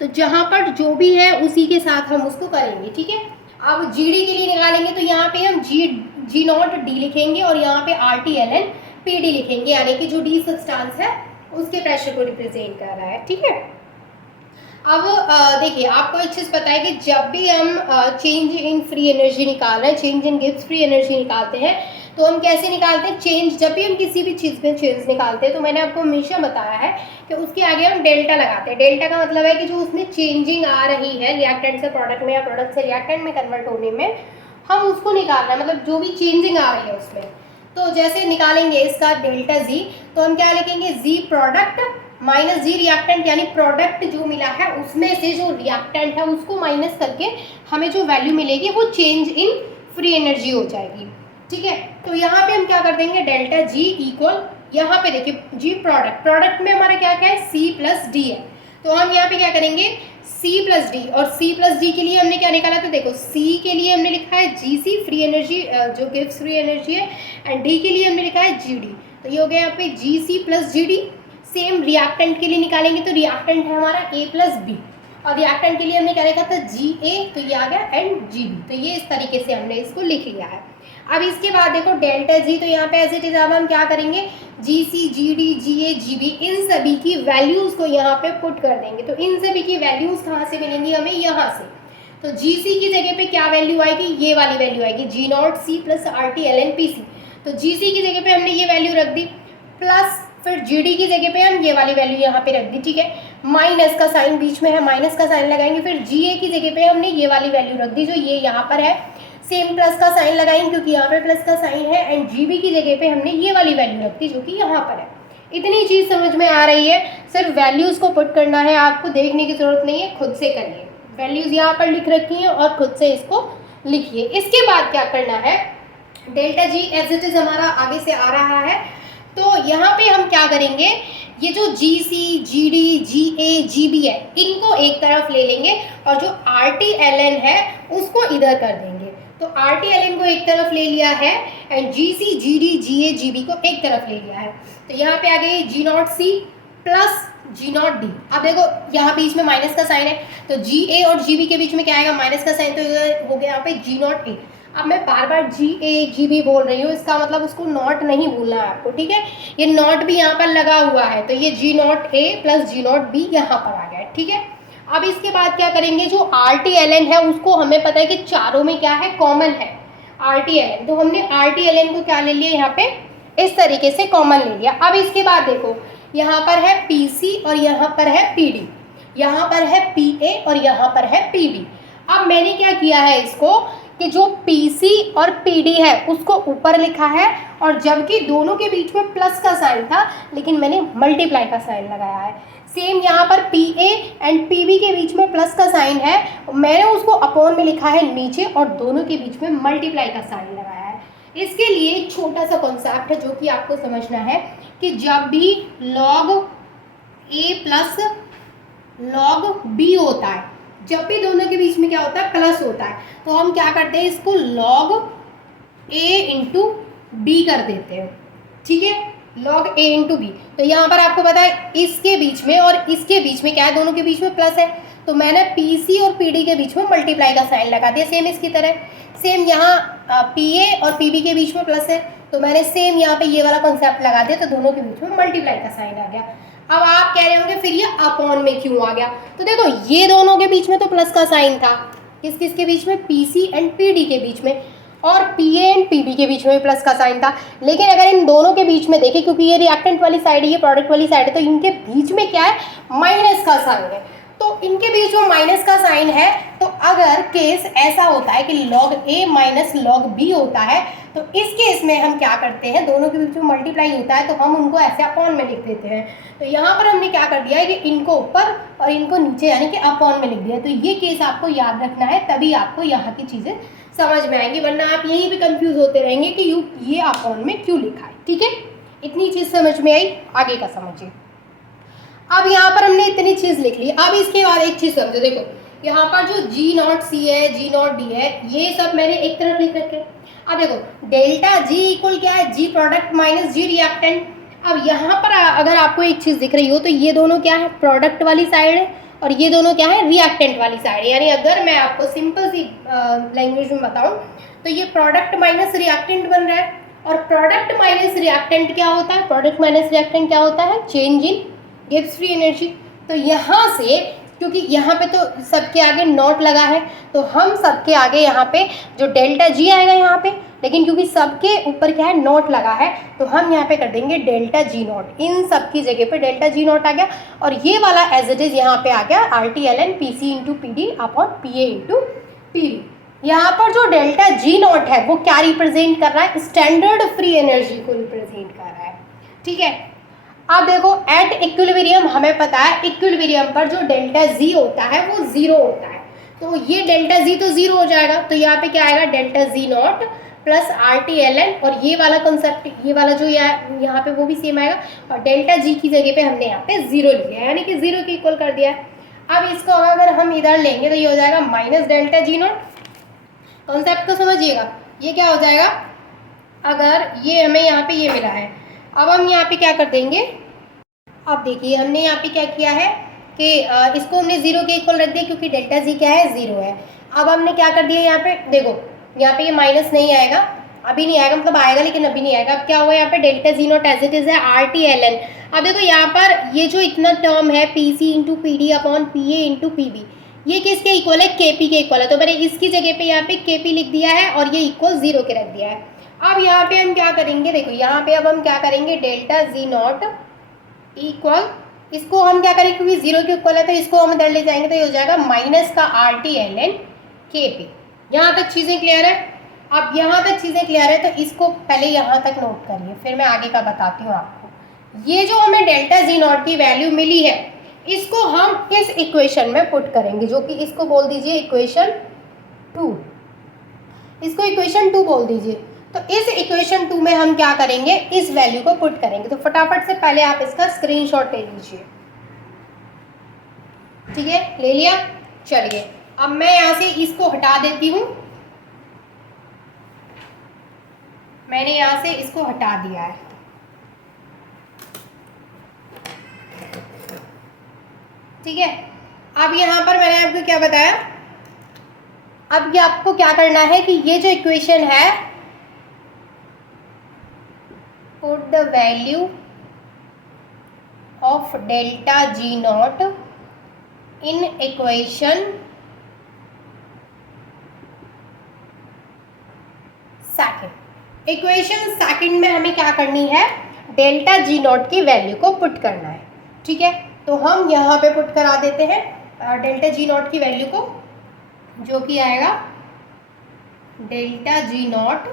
तो जहाँ पर जो भी है उसी के साथ हम उसको करेंगे, ठीक है। अब GD के लिए निकालेंगे तो यहाँ पे हम G0D लिखेंगे और यहाँ पे RT-ln PD लिखेंगे, यानी कि जो D सब्सटेंस है उसके प्रेशर को रिप्रेजेंट कर रहा है, ठीक है। अब देखिए, आपको एक चीज़ पता है कि जब भी हम चेंज इन फ्री एनर्जी निकाल रहे हैं, change in Gibbs free energy निकालते हैं, तो हम कैसे निकालते हैं चेंज, जब भी हम किसी भी चीज़ में चेंज निकालते हैं तो मैंने आपको हमेशा बताया है कि उसके आगे हम डेल्टा लगाते हैं। डेल्टा का मतलब है कि जो उसमें चेंजिंग आ रही है रिएक्टेंट से प्रोडक्ट में या प्रोडक्ट से रिएक्टेंट में कन्वर्ट होने में, हम उसको निकाल रहे हैं, मतलब जो भी चेंजिंग आ रही है उसमें। तो जैसे निकालेंगे इसका डेल्टा जी, तो हम क्या लिखेंगे, जी प्रोडक्ट माइनस जी रिएक्टेंट, यानी प्रोडक्ट जो मिला है उसमें से जो रिएक्टेंट है उसको माइनस करके हमें जो वैल्यू मिलेगी वो चेंज इन फ्री एनर्जी हो जाएगी, ठीक है। तो यहाँ पे हम क्या कर देंगे, डेल्टा जी इक्वल, यहाँ पे देखिए जी प्रोडक्ट में हमारा क्या क्या है, सी प्लस डी है, तो हम यहाँ पे क्या करेंगे C प्लस डी, और C प्लस डी के लिए हमने क्या निकाला, तो देखो C के लिए हमने लिखा है GC फ्री एनर्जी जो गिव्स फ्री एनर्जी है, एंड D के लिए हमने लिखा है GD, तो ये हो गया यहाँ पे GC plus GD। Same reactant के लिए निकालेंगे तो रिएक्टेंट है हमारा A प्लस B, और रिएक्टेंट के लिए हमने क्या लिखा था GA, तो ये आ गया, एंड GB, तो ये इस तरीके से हमने इसको लिख लिया है। अब इसके बाद देखो डेल्टा जी, तो यहाँ पे एज इट इज अब हम क्या करेंगे, GC GD GA GB इन सभी की वैल्यूज़ को यहाँ पे पुट कर देंगे। तो इन सभी की वैल्यूज़ कहाँ से मिलेंगी हमें, यहाँ से। तो GC की जगह पे क्या वैल्यू आएगी, ये वाली वैल्यू आएगी G0C प्लस RT-ln PC, तो GC की जगह पे हमने ये वैल्यू रख दी, प्लस फिर GD की जगह पे हम ये वाली वैल्यू यहाँ पे रख दी, ठीक है। माइनस का साइन बीच में है, माइनस का साइन लगाएंगे, फिर GA की जगह पे हमने ये वाली वैल्यू रख दी जो ये यहाँ पर है। सेम प्लस का साइन लगाएंगे क्योंकि यहाँ पे प्लस का साइन है, एंड GB की जगह पे हमने ये वाली वैल्यू रख दी जो कि यहाँ पर है। इतनी चीज़ समझ में आ रही है, सिर्फ वैल्यूज़ को पुट करना है, आपको देखने की ज़रूरत नहीं है, खुद से करिए। वैल्यूज़ यहाँ पर लिख रखी हैं और खुद से इसको लिखिए। इसके बाद क्या करना है, delta G as it is हमारा आगे से आ रहा है, तो यहाँ पे हम क्या करेंगे, ये जो GC, GD, GA, GB है इनको एक तरफ ले लेंगे और जो RTLN है उसको इधर कर देंगे। तो RTLN को एक तरफ ले लिया है and GC, GD, GA, GB को एक तरफ ले लिया है। तो यहाँ पे आ गई G0C प्लस G0D। अब देखो यहाँ बीच में माइनस का साइन है, तो GA और GB के बीच में क्या आएगा, माइनस का साइन, तो हो गया यहाँ पे G0A। अब मैं बार बार GA GB बोल रही हूँ, इसका मतलब उसको नॉट नहीं भूलना है आपको, ठीक है। ये नॉट भी यहाँ पर लगा हुआ है, तो ये G0A प्लस G0B यहाँ पर आ गया, ठीक है। अब इसके बाद क्या करेंगे, जो RTLN है उसको हमें पता है कि चारों में क्या है, कॉमन है RTLN, तो हमने RTLN को क्या ले लिया, यहाँ पे इस तरीके से कॉमन ले लिया। अब इसके बाद देखो यहाँ पर है PC और यहाँ पर है PD, यहाँ पर है PA और यहाँ पर है PB। अब मैंने क्या किया है इसको कि जो PC और PD है उसको ऊपर लिखा है, और जबकि दोनों के बीच में प्लस का साइन था लेकिन मैंने मल्टीप्लाई का साइन लगाया है। सेम यहाँ पर PA एंड PB के बीच में प्लस का साइन है, मैंने उसको अपॉन में लिखा है नीचे और दोनों के बीच में मल्टीप्लाई का साइन लगाया है। इसके लिए एक छोटा सा कॉन्सेप्ट है जो कि आपको समझना है कि जब भी log A plus log B होता है, जब भी दोनों के बीच में क्या होता है, प्लस होता है, तो हम क्या करते हैं, इसको log A इंटू B कर देते हैं, ठीक है, log A इंटू B। तो यहाँ पर आपको पता है इसके बीच में और इसके बीच में क्या है, दोनों के बीच में प्लस है, तो मैंने PC और PD के बीच में मल्टीप्लाई का साइन लगा दिया, सेम इसकी तरह। सेम यहाँ PA और PB के बीच में प्लस है, तो मैंने सेम यहाँ पे ये वाला कॉन्सेप्ट लगा दिया, तो दोनों के बीच में मल्टीप्लाई का साइन आ गया। अब आप कह रहे होंगे फिर ये अपॉन में क्यों आ गया, तो देखो ये दोनों के बीच में तो प्लस का साइन था, किस किस के बीच में, PC एंड PD के बीच में, और PA एंड PB के बीच में भी प्लस का साइन था। लेकिन अगर इन दोनों के बीच में देखें, क्योंकि ये रिएक्टेंट वाली साइड है, ये प्रोडक्ट वाली साइड है, तो इनके बीच में क्या है, माइनस का साइन है, तो इनके बीच में माइनस का साइन है। तो अगर केस ऐसा होता है कि log A minus log B होता है, तो इस केस में हम क्या करते हैं, दोनों के बीच में मल्टीप्लाई होता है तो हम उनको ऐसे अपॉन में लिख देते हैं। तो यहाँ पर हमने क्या कर दिया है कि इनको ऊपर और इनको नीचे यानी कि अपॉन में लिख दिया। तो ये केस आपको याद रखना है, तभी आपको यहाँ की चीज़ें समझ में आएंगी, वरना आप यहीं पे कंफ्यूज होते रहेंगे कि ये अपॉन में क्यों लिखा है, ठीक है। इतनी चीज़ समझ में आई, आगे का समझिए। अब यहाँ पर हमने इतनी चीज़ लिख ली, अब इसके बाद एक चीज़ समझो, देखो यहाँ पर जो G0C है, G0D है, ये सब मैंने एक तरफ लिख रखे। अब देखो डेल्टा G इक्वल क्या है, G product minus G reactant. अब यहाँ पर अगर आपको एक चीज़ दिख रही हो तो ये दोनों क्या है, प्रोडक्ट वाली साइड है और ये दोनों क्या है, रिएक्टेंट वाली साइड है। यानी अगर मैं आपको सिंपल सी लैंग्वेज में बताऊँ तो ये प्रोडक्ट माइनस रिएक्टेंट बन रहा है, और प्रोडक्ट माइनस रिएक्टेंट क्या होता है, प्रोडक्ट माइनस रिएक्टेंट क्या होता है, change in gives free energy. तो यहाँ से क्योंकि यहाँ पे तो सबके आगे नॉट लगा है, तो हम सबके आगे यहाँ पे जो डेल्टा G आएगा यहाँ पे, लेकिन क्योंकि सबके ऊपर क्या है, नॉट लगा है, तो हम यहाँ पे कर देंगे डेल्टा G0। इन सब की जगह पे डेल्टा G0 आ गया, और ये वाला एज इट इज़ यहाँ पे आ गया RTLN PC into PD upon PA into PB। यहाँ पर जो डेल्टा G0 है वो क्या रिप्रेजेंट कर रहा है, स्टैंडर्ड फ्री एनर्जी को रिप्रेजेंट कर रहा है, ठीक है। अब देखो एट इक्विलिब्रियम हमें पता है, इक्विलिब्रियम पर जो डेल्टा Z होता है वो 0 होता है, तो ये डेल्टा Z तो 0 हो जाएगा, तो यहाँ पे क्या आएगा, डेल्टा Z0 प्लस RTLN, और ये वाला कंसेप्ट, ये वाला जो यहाँ पे वो भी सेम आएगा, और डेल्टा G की जगह पे हमने यहाँ पे 0 लिया है, यानी कि 0 के इक्वल कर दिया है। अब इसको अगर हम इधर लेंगे तो ये हो जाएगा माइनस डेल्टा G0। कॉन्सेप्ट को समझिएगा, ये क्या हो जाएगा, अगर ये हमें यहाँ पे ये मिला है, अब हम यहाँ पे क्या कर देंगे, अब देखिए हमने यहाँ पे क्या किया है कि इसको हमने 0 के इक्वल रख दिया क्योंकि डेल्टा Z क्या है, 0 है। अब हमने क्या कर दिया, यहाँ पे देखो यहाँ पे ये माइनस नहीं आएगा, अभी नहीं आएगा, मतलब आएगा लेकिन अभी नहीं आएगा। अब क्या हुआ, यहाँ पे delta Z0 as it is है RTLN। अब देखो यहाँ पर ये जो इतना टर्म है PC into PD upon PA into PB, ये किसके इक्वल है, KP के इक्वल है, तो मैंने इसकी जगह पे यहाँ पे KP लिख दिया है और ये इक्वल 0 के रख दिया है। अब यहाँ पे हम क्या करेंगे, देखो यहाँ पे अब हम क्या करेंगे, डेल्टा Z0 इक्वल, इसको हम क्या करेंगे क्योंकि 0 के इक्वल है तो इसको हम इधर ले जाएंगे, तो ये हो जाएगा माइनस का RTLN KP। यहाँ तक चीज़ें क्लियर है। अब यहाँ तक चीज़ें क्लियर है, तो इसको पहले यहाँ तक नोट करिए, फिर मैं आगे का बताती हूँ आपको। ये जो हमें डेल्टा जी नॉट की वैल्यू मिली है, इसको हम इस इक्वेशन में पुट करेंगे, जो कि इसको बोल दीजिए इक्वेशन 2, इसको इक्वेशन 2 बोल दीजिए। तो इस इक्वेशन 2 में हम क्या करेंगे, इस वैल्यू को पुट करेंगे। तो फटाफट से पहले आप इसका स्क्रीनशॉट ले लीजिए, ठीक है, ले लिया। चलिए अब मैं यहाँ से इसको हटा देती हूँ, मैंने यहाँ से इसको हटा दिया है, ठीक है। अब यहाँ पर मैंने आपको क्या बताया, अब ये आपको क्या करना है कि ये जो इक्वेशन है, put the value of delta G not in equation second. Equation second में हमें क्या करनी है, डेल्टा जी नॉट की वैल्यू को पुट करना है, ठीक है। तो हम यहाँ पे पुट करा देते हैं डेल्टा जी नॉट की वैल्यू को, जो कि आएगा डेल्टा जी नॉट,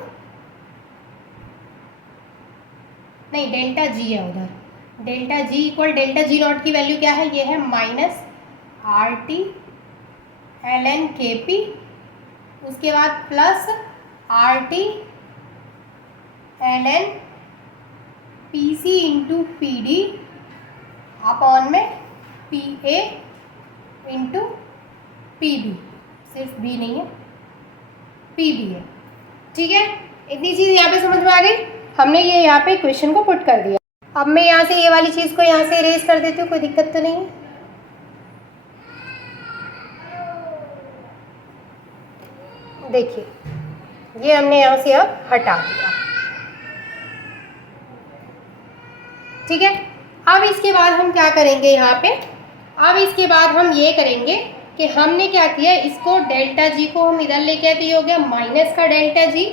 नहीं डेल्टा जी है उधर, delta G equal delta G naught की वैल्यू क्या है, ये है minus R T L N K P, उसके बाद plus R T L N P C into P D upon में P A into P B, सिर्फ बी नहीं है, पी बी है, ठीक है। इतनी चीज़ यहाँ पे समझ में आ गई, हमने ये यहाँ पे इक्वेशन को पुट कर दिया। अब मैं यहाँ से ये वाली चीज़ को यहाँ से इरेज कर देती हूँ, कोई दिक्कत तो नहीं है। देखिए ये हमने यहाँ से अब हटा दिया, ठीक है। अब इसके बाद हम क्या करेंगे यहाँ पे, अब इसके बाद हम ये करेंगे कि हमने क्या किया, इसको डेल्टा जी को हम इधर लेके आए, तो ये हो गया माइनस का डेल्टा जी,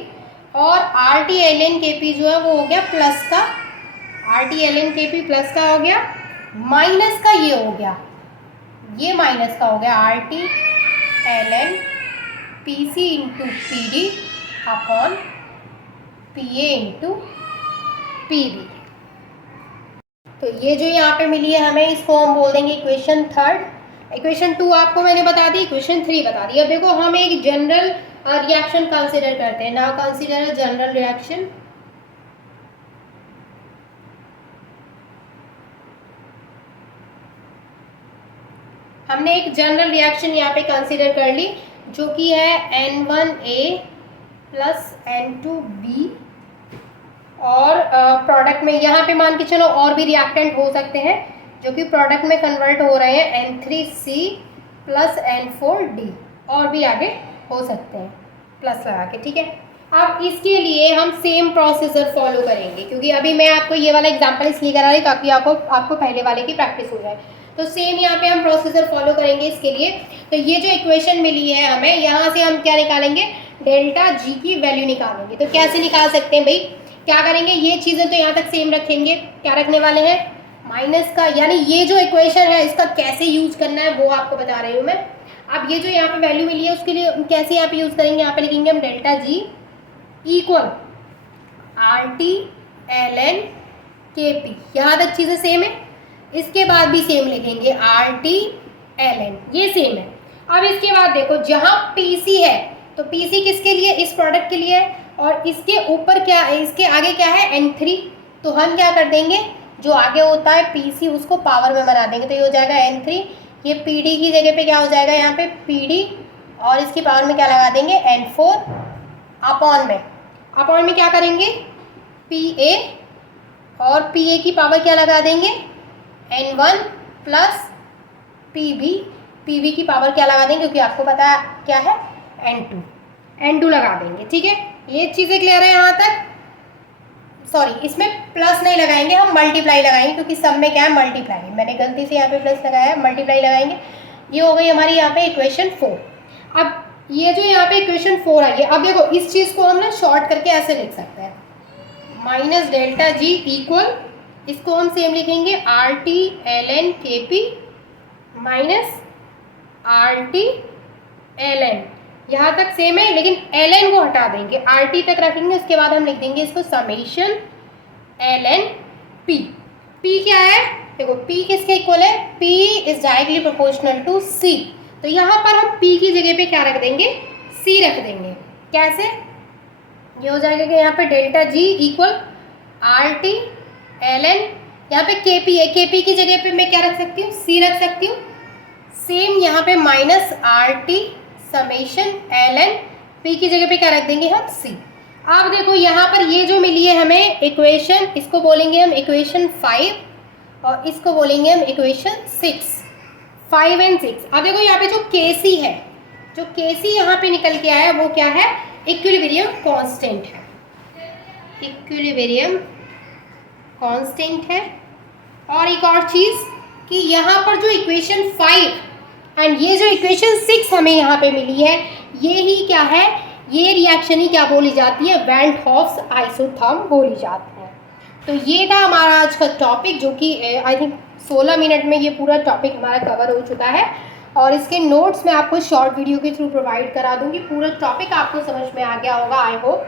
और R T L N K P जो है वो हो गया प्लस का, R T L N K P plus का हो गया, माइनस का ये हो गया, ये माइनस का हो गया R T L N P C into P D upon P A into P B. तो ये जो यहाँ पे मिली है हमें, इसको हम बोल देंगे इक्वेशन थर्ड। इक्वेशन 2 आपको मैंने बता दी, इक्वेशन 3 बता दी। अब देखो हम एक जनरल रिएक्शन कंसीडर करते हैं। Now consider a general reaction. हमने एक जनरल रिएक्शन यहाँ पे कंसीडर कर ली, जो कि है N1A प्लस N2B, और प्रोडक्ट में यहाँ पे मान के चलो और भी रिएक्टेंट हो सकते हैं जो कि प्रोडक्ट में कन्वर्ट हो रहे हैं, N3C प्लस N4D, और भी आगे हो सकते हैं प्लस लगा के, ठीक है। अब इसके लिए हम सेम प्रोसीजर फॉलो करेंगे, क्योंकि अभी मैं आपको ये वाला एग्जांपल इसलिए करा रही ताकि आपको पहले वाले की प्रैक्टिस हो जाए। तो सेम यहाँ पे हम प्रोसीजर फॉलो करेंगे इसके लिए। तो ये जो इक्वेशन मिली है हमें, यहाँ से हम क्या निकालेंगे, डेल्टा जी की वैल्यू निकालेंगे। तो कैसे निकाल सकते हैं भाई, क्या करेंगे, ये चीज़ें तो यहाँ तक सेम रखेंगे, क्या रखने वाले हैं, माइनस का, यानी ये जो इक्वेशन है इसका कैसे यूज करना है वो आपको बता रही हूँ मैं। अब ये जो यहाँ पे वैल्यू मिली है उसके लिए कैसे यहाँ पे यूज करेंगे, यहाँ पे लिखेंगे हम delta G equal R T L N K P, यहाँ तक चीज़ें सेम है। इसके बाद भी सेम लिखेंगे आर टी एल एन, ये सेम है। अब इसके बाद देखो जहाँ पी सी है, तो पी सी किसके लिए, इस प्रोडक्ट के लिए है, और इसके ऊपर क्या है, इसके आगे क्या है, N3। तो हम क्या कर देंगे, जो आगे होता है PC उसको पावर में बना देंगे, तो ये हो जाएगा N3। ये PD की जगह पे क्या हो जाएगा, यहाँ पे PD, और इसकी पावर में क्या लगा देंगे, N4 अपॉन में क्या करेंगे, PA, और PA की पावर क्या लगा देंगे, N1 प्लस PB की पावर क्या लगा देंगे, क्योंकि आपको पता है क्या है, N2 लगा देंगे, ठीक है। ये चीज़ें क्लियर है यहाँ तक। सॉरी, इसमें प्लस नहीं लगाएंगे, हम मल्टीप्लाई लगाएंगे, क्योंकि सब में क्या है, मल्टीप्लाई, मैंने गलती से यहाँ पे प्लस लगाया है, मल्टीप्लाई लगाएंगे। ये हो गई हमारी यहाँ पे इक्वेशन 4। अब ये जो यहाँ पे इक्वेशन 4 आई है, अब देखो इस चीज़ को हम ना शॉर्ट करके ऐसे लिख सकते हैं, माइनस डेल्टा जी इक्वल, इसको हम सेम लिखेंगे R T L N K P minus R T L N यहाँ तक सेम है, लेकिन ln को हटा देंगे, RT तक रखेंगे, उसके बाद हम लिख देंगे इसको समेशन ln p। p क्या है, देखो p किसके इक्वल है, p is directly proportional to c। तो यहाँ पर हम p की जगह पे क्या रख देंगे, c रख देंगे। कैसे, ये हो जाएगा कि यहाँ पे delta g equal RT ln, यहाँ पे kp है, kp की जगह पे मैं क्या रख सकती हूँ, c रख सकती हूँ। सेम यहाँ पे minus RT summation ln p की जगह पे क्या रख देंगे हम, c। अब देखो यहाँ पर ये जो मिली है हमें इक्वेशन, इसको बोलेंगे हम इक्वेशन 5 और इसको बोलेंगे हम इक्वेशन 6, 5 एंड 6। अब देखो यहाँ पे जो Kc है, जो Kc यहाँ पे निकल के आया वो क्या है, इक्विलिब्रियम कांस्टेंट है, इक्विलिब्रियम कांस्टेंट है। और एक और चीज़ कि यहाँ पर जो इक्वेशन 5 एंड ये जो इक्वेशन 6 हमें यहाँ पे मिली है, ये ही क्या है, ये रिएक्शन ही क्या बोली जाती है, वैन हॉफ्स आइसोथर्म बोली जाती है। तो ये था हमारा आज का टॉपिक, जो कि आई थिंक 16 मिनट में ये पूरा टॉपिक हमारा कवर हो चुका है। और इसके नोट्स मैं आपको शॉर्ट वीडियो के थ्रू प्रोवाइड करा दूंगी। पूरा टॉपिक आपको समझ में आ गया होगा, आई होप।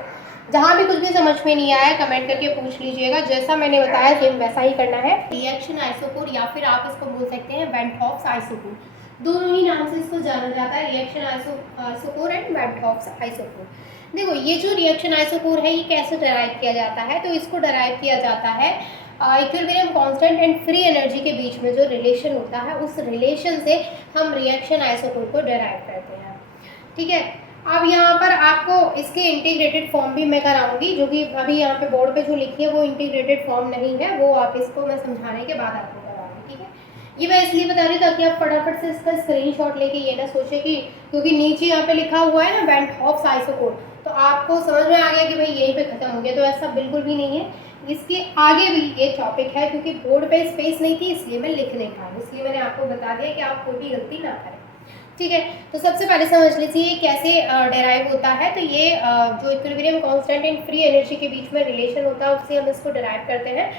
जहाँ भी कुछ भी समझ में नहीं आया कमेंट करके पूछ लीजिएगा, जैसा मैंने बताया सेम वैसा ही करना है। रिएक्शन आइसोकोर या फिर आप इसको बोल सकते हैं वैन हॉफ्स आइसोकोर, दोनों ही नाम से इसको जाना जाता है, reaction isochore and van Hoff's isochore. देखो ये जो रिएक्शन आइसोकोर है ये कैसे डराइव किया जाता है, तो इसको डराइव किया जाता है equilibrium constant and free energy के बीच में जो रिलेशन होता है, उस रिलेशन से हम रिएक्शन आइसोकोर को डराइव करते हैं। ठीक है, अब यहाँ पर आपको इसके इंटीग्रेटेड फॉर्म भी मैं कराऊंगी, जो कि अभी यहाँ पे बोर्ड पे जो लिखी है वो इंटीग्रेटेड फॉर्म नहीं है, वो आप इसको मैं समझाने के बाद आपको कराऊंगी। ठीक है, ये मैं इसलिए बता रही ताकि आप फटाफट से इसका स्क्रीनशॉट लेके ये ना सोचे कि क्योंकि नीचे यहाँ पे लिखा हुआ है ना वैन हॉफ्स आइसोकोर, तो आपको समझ में आ गया कि भाई यहीं पे खत्म हो गया, तो ऐसा बिल्कुल भी नहीं है। इसके आगे भी ये टॉपिक है, क्योंकि बोर्ड पे स्पेस नहीं थी इसलिए मैं लिख नहीं पाई, इसलिए मैंने आपको बता दिया कि आप कोई भी गलती ना करें। ठीक है, तो सबसे पहले समझ लीजिए कैसे डेराइव होता है। तो ये जो equilibrium constant and free energy के बीच में रिलेशन होता है, उससे हम इसको डेराइव करते हैं।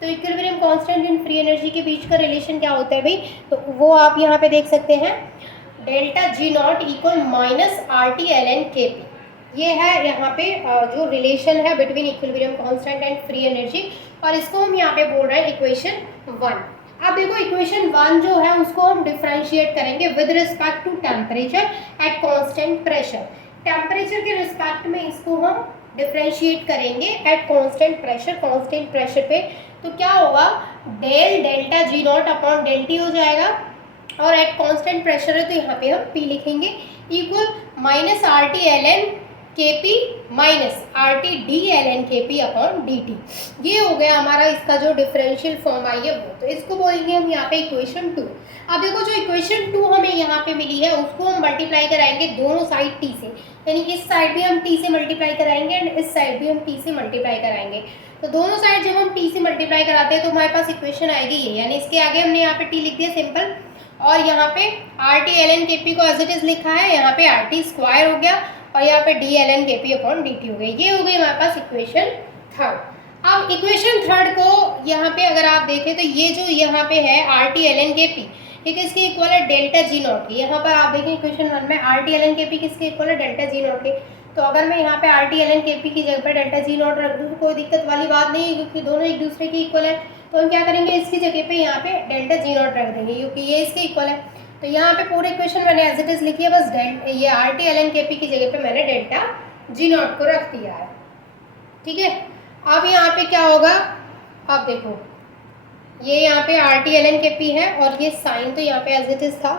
तो equilibrium constant and free energy के बीच का रिलेशन क्या होता है भाई, तो वो आप यहाँ पे देख सकते हैं, delta G not equal minus RT ln Kp। ये है यहाँ पे जो रिलेशन है between equilibrium constant and free energy, और इसको हम यहाँ पे बोल रहे हैं इक्वेशन 1। अब देखो इक्वेशन 1 जो है उसको हम डिफरेंशिएट करेंगे with respect to temperature at constant pressure. Temperature के रिस्पेक्ट में इसको हम डिफरेंशिएट करेंगे at constant pressure, constant pressure पे। तो क्या होगा, del delta G not upon del T हो जाएगा, और एट कांस्टेंट प्रेशर है तो यहाँ पे हम P लिखेंगे equal minus RT ln Kp minus RT d ln Kp upon dt। ये हो गया हमारा इसका जो डिफरेंशियल फॉर्म आई है वो, तो इसको बोलेंगे हम यहाँ पे इक्वेशन 2। अब देखो जो इक्वेशन 2 हमें यहाँ पे मिली है उसको हम मल्टीप्लाई कराएंगे दोनों साइड t से, यानी इस साइड भी हम t से मल्टीप्लाई कराएंगे एंड इस साइड भी हम t से मल्टीप्लाई कराएंगे। तो दोनों साइड जब हम t से मल्टीप्लाई कराते हैं तो हमारे पास इक्वेशन आएगी ये, यानी इसके आगे हमने यहाँ पे t लिख दिया सिंपल, और यहाँ पे RT ln Kp को एज इट इज लिखा है, यहाँ पे RT स्क्वायर हो गया, और यहाँ पे d ln Kp upon dt हो गई। ये हो गई हमारे पास इक्वेशन 3। अब इक्वेशन 3 को यहाँ पे अगर आप देखें तो ये जो यहाँ पे है RT ln Kp, ये किसके इक्वल है, डेल्टा जी नॉट की। यहाँ पर आप देखें इक्वेशन 1 में RT ln Kp किसके इक्वल है, डेल्टा जी नॉट के। तो अगर मैं यहाँ पे RT ln Kp की जगह पर डेल्टा जी नॉट रख दूँ तो कोई दिक्कत वाली बात नहीं है, क्योंकि दोनों एक दूसरे के इक्वल है। तो हम क्या करेंगे, इसकी जगह पे यहाँ पे डेल्टा जी नॉट रख देंगे, क्योंकि ये इसके इक्वल है। तो यहाँ पे पूरे इक्वेशन मैंने एज इट इज लिखी है, बस ये RT ln Kp की जगह पे मैंने डेल्टा जी नॉट को रख दिया है। ठीक है, अब यहाँ पे क्या होगा, अब देखो ये यहाँ पे RT ln Kp है, और ये साइन तो यहाँ पे एज इट इज था,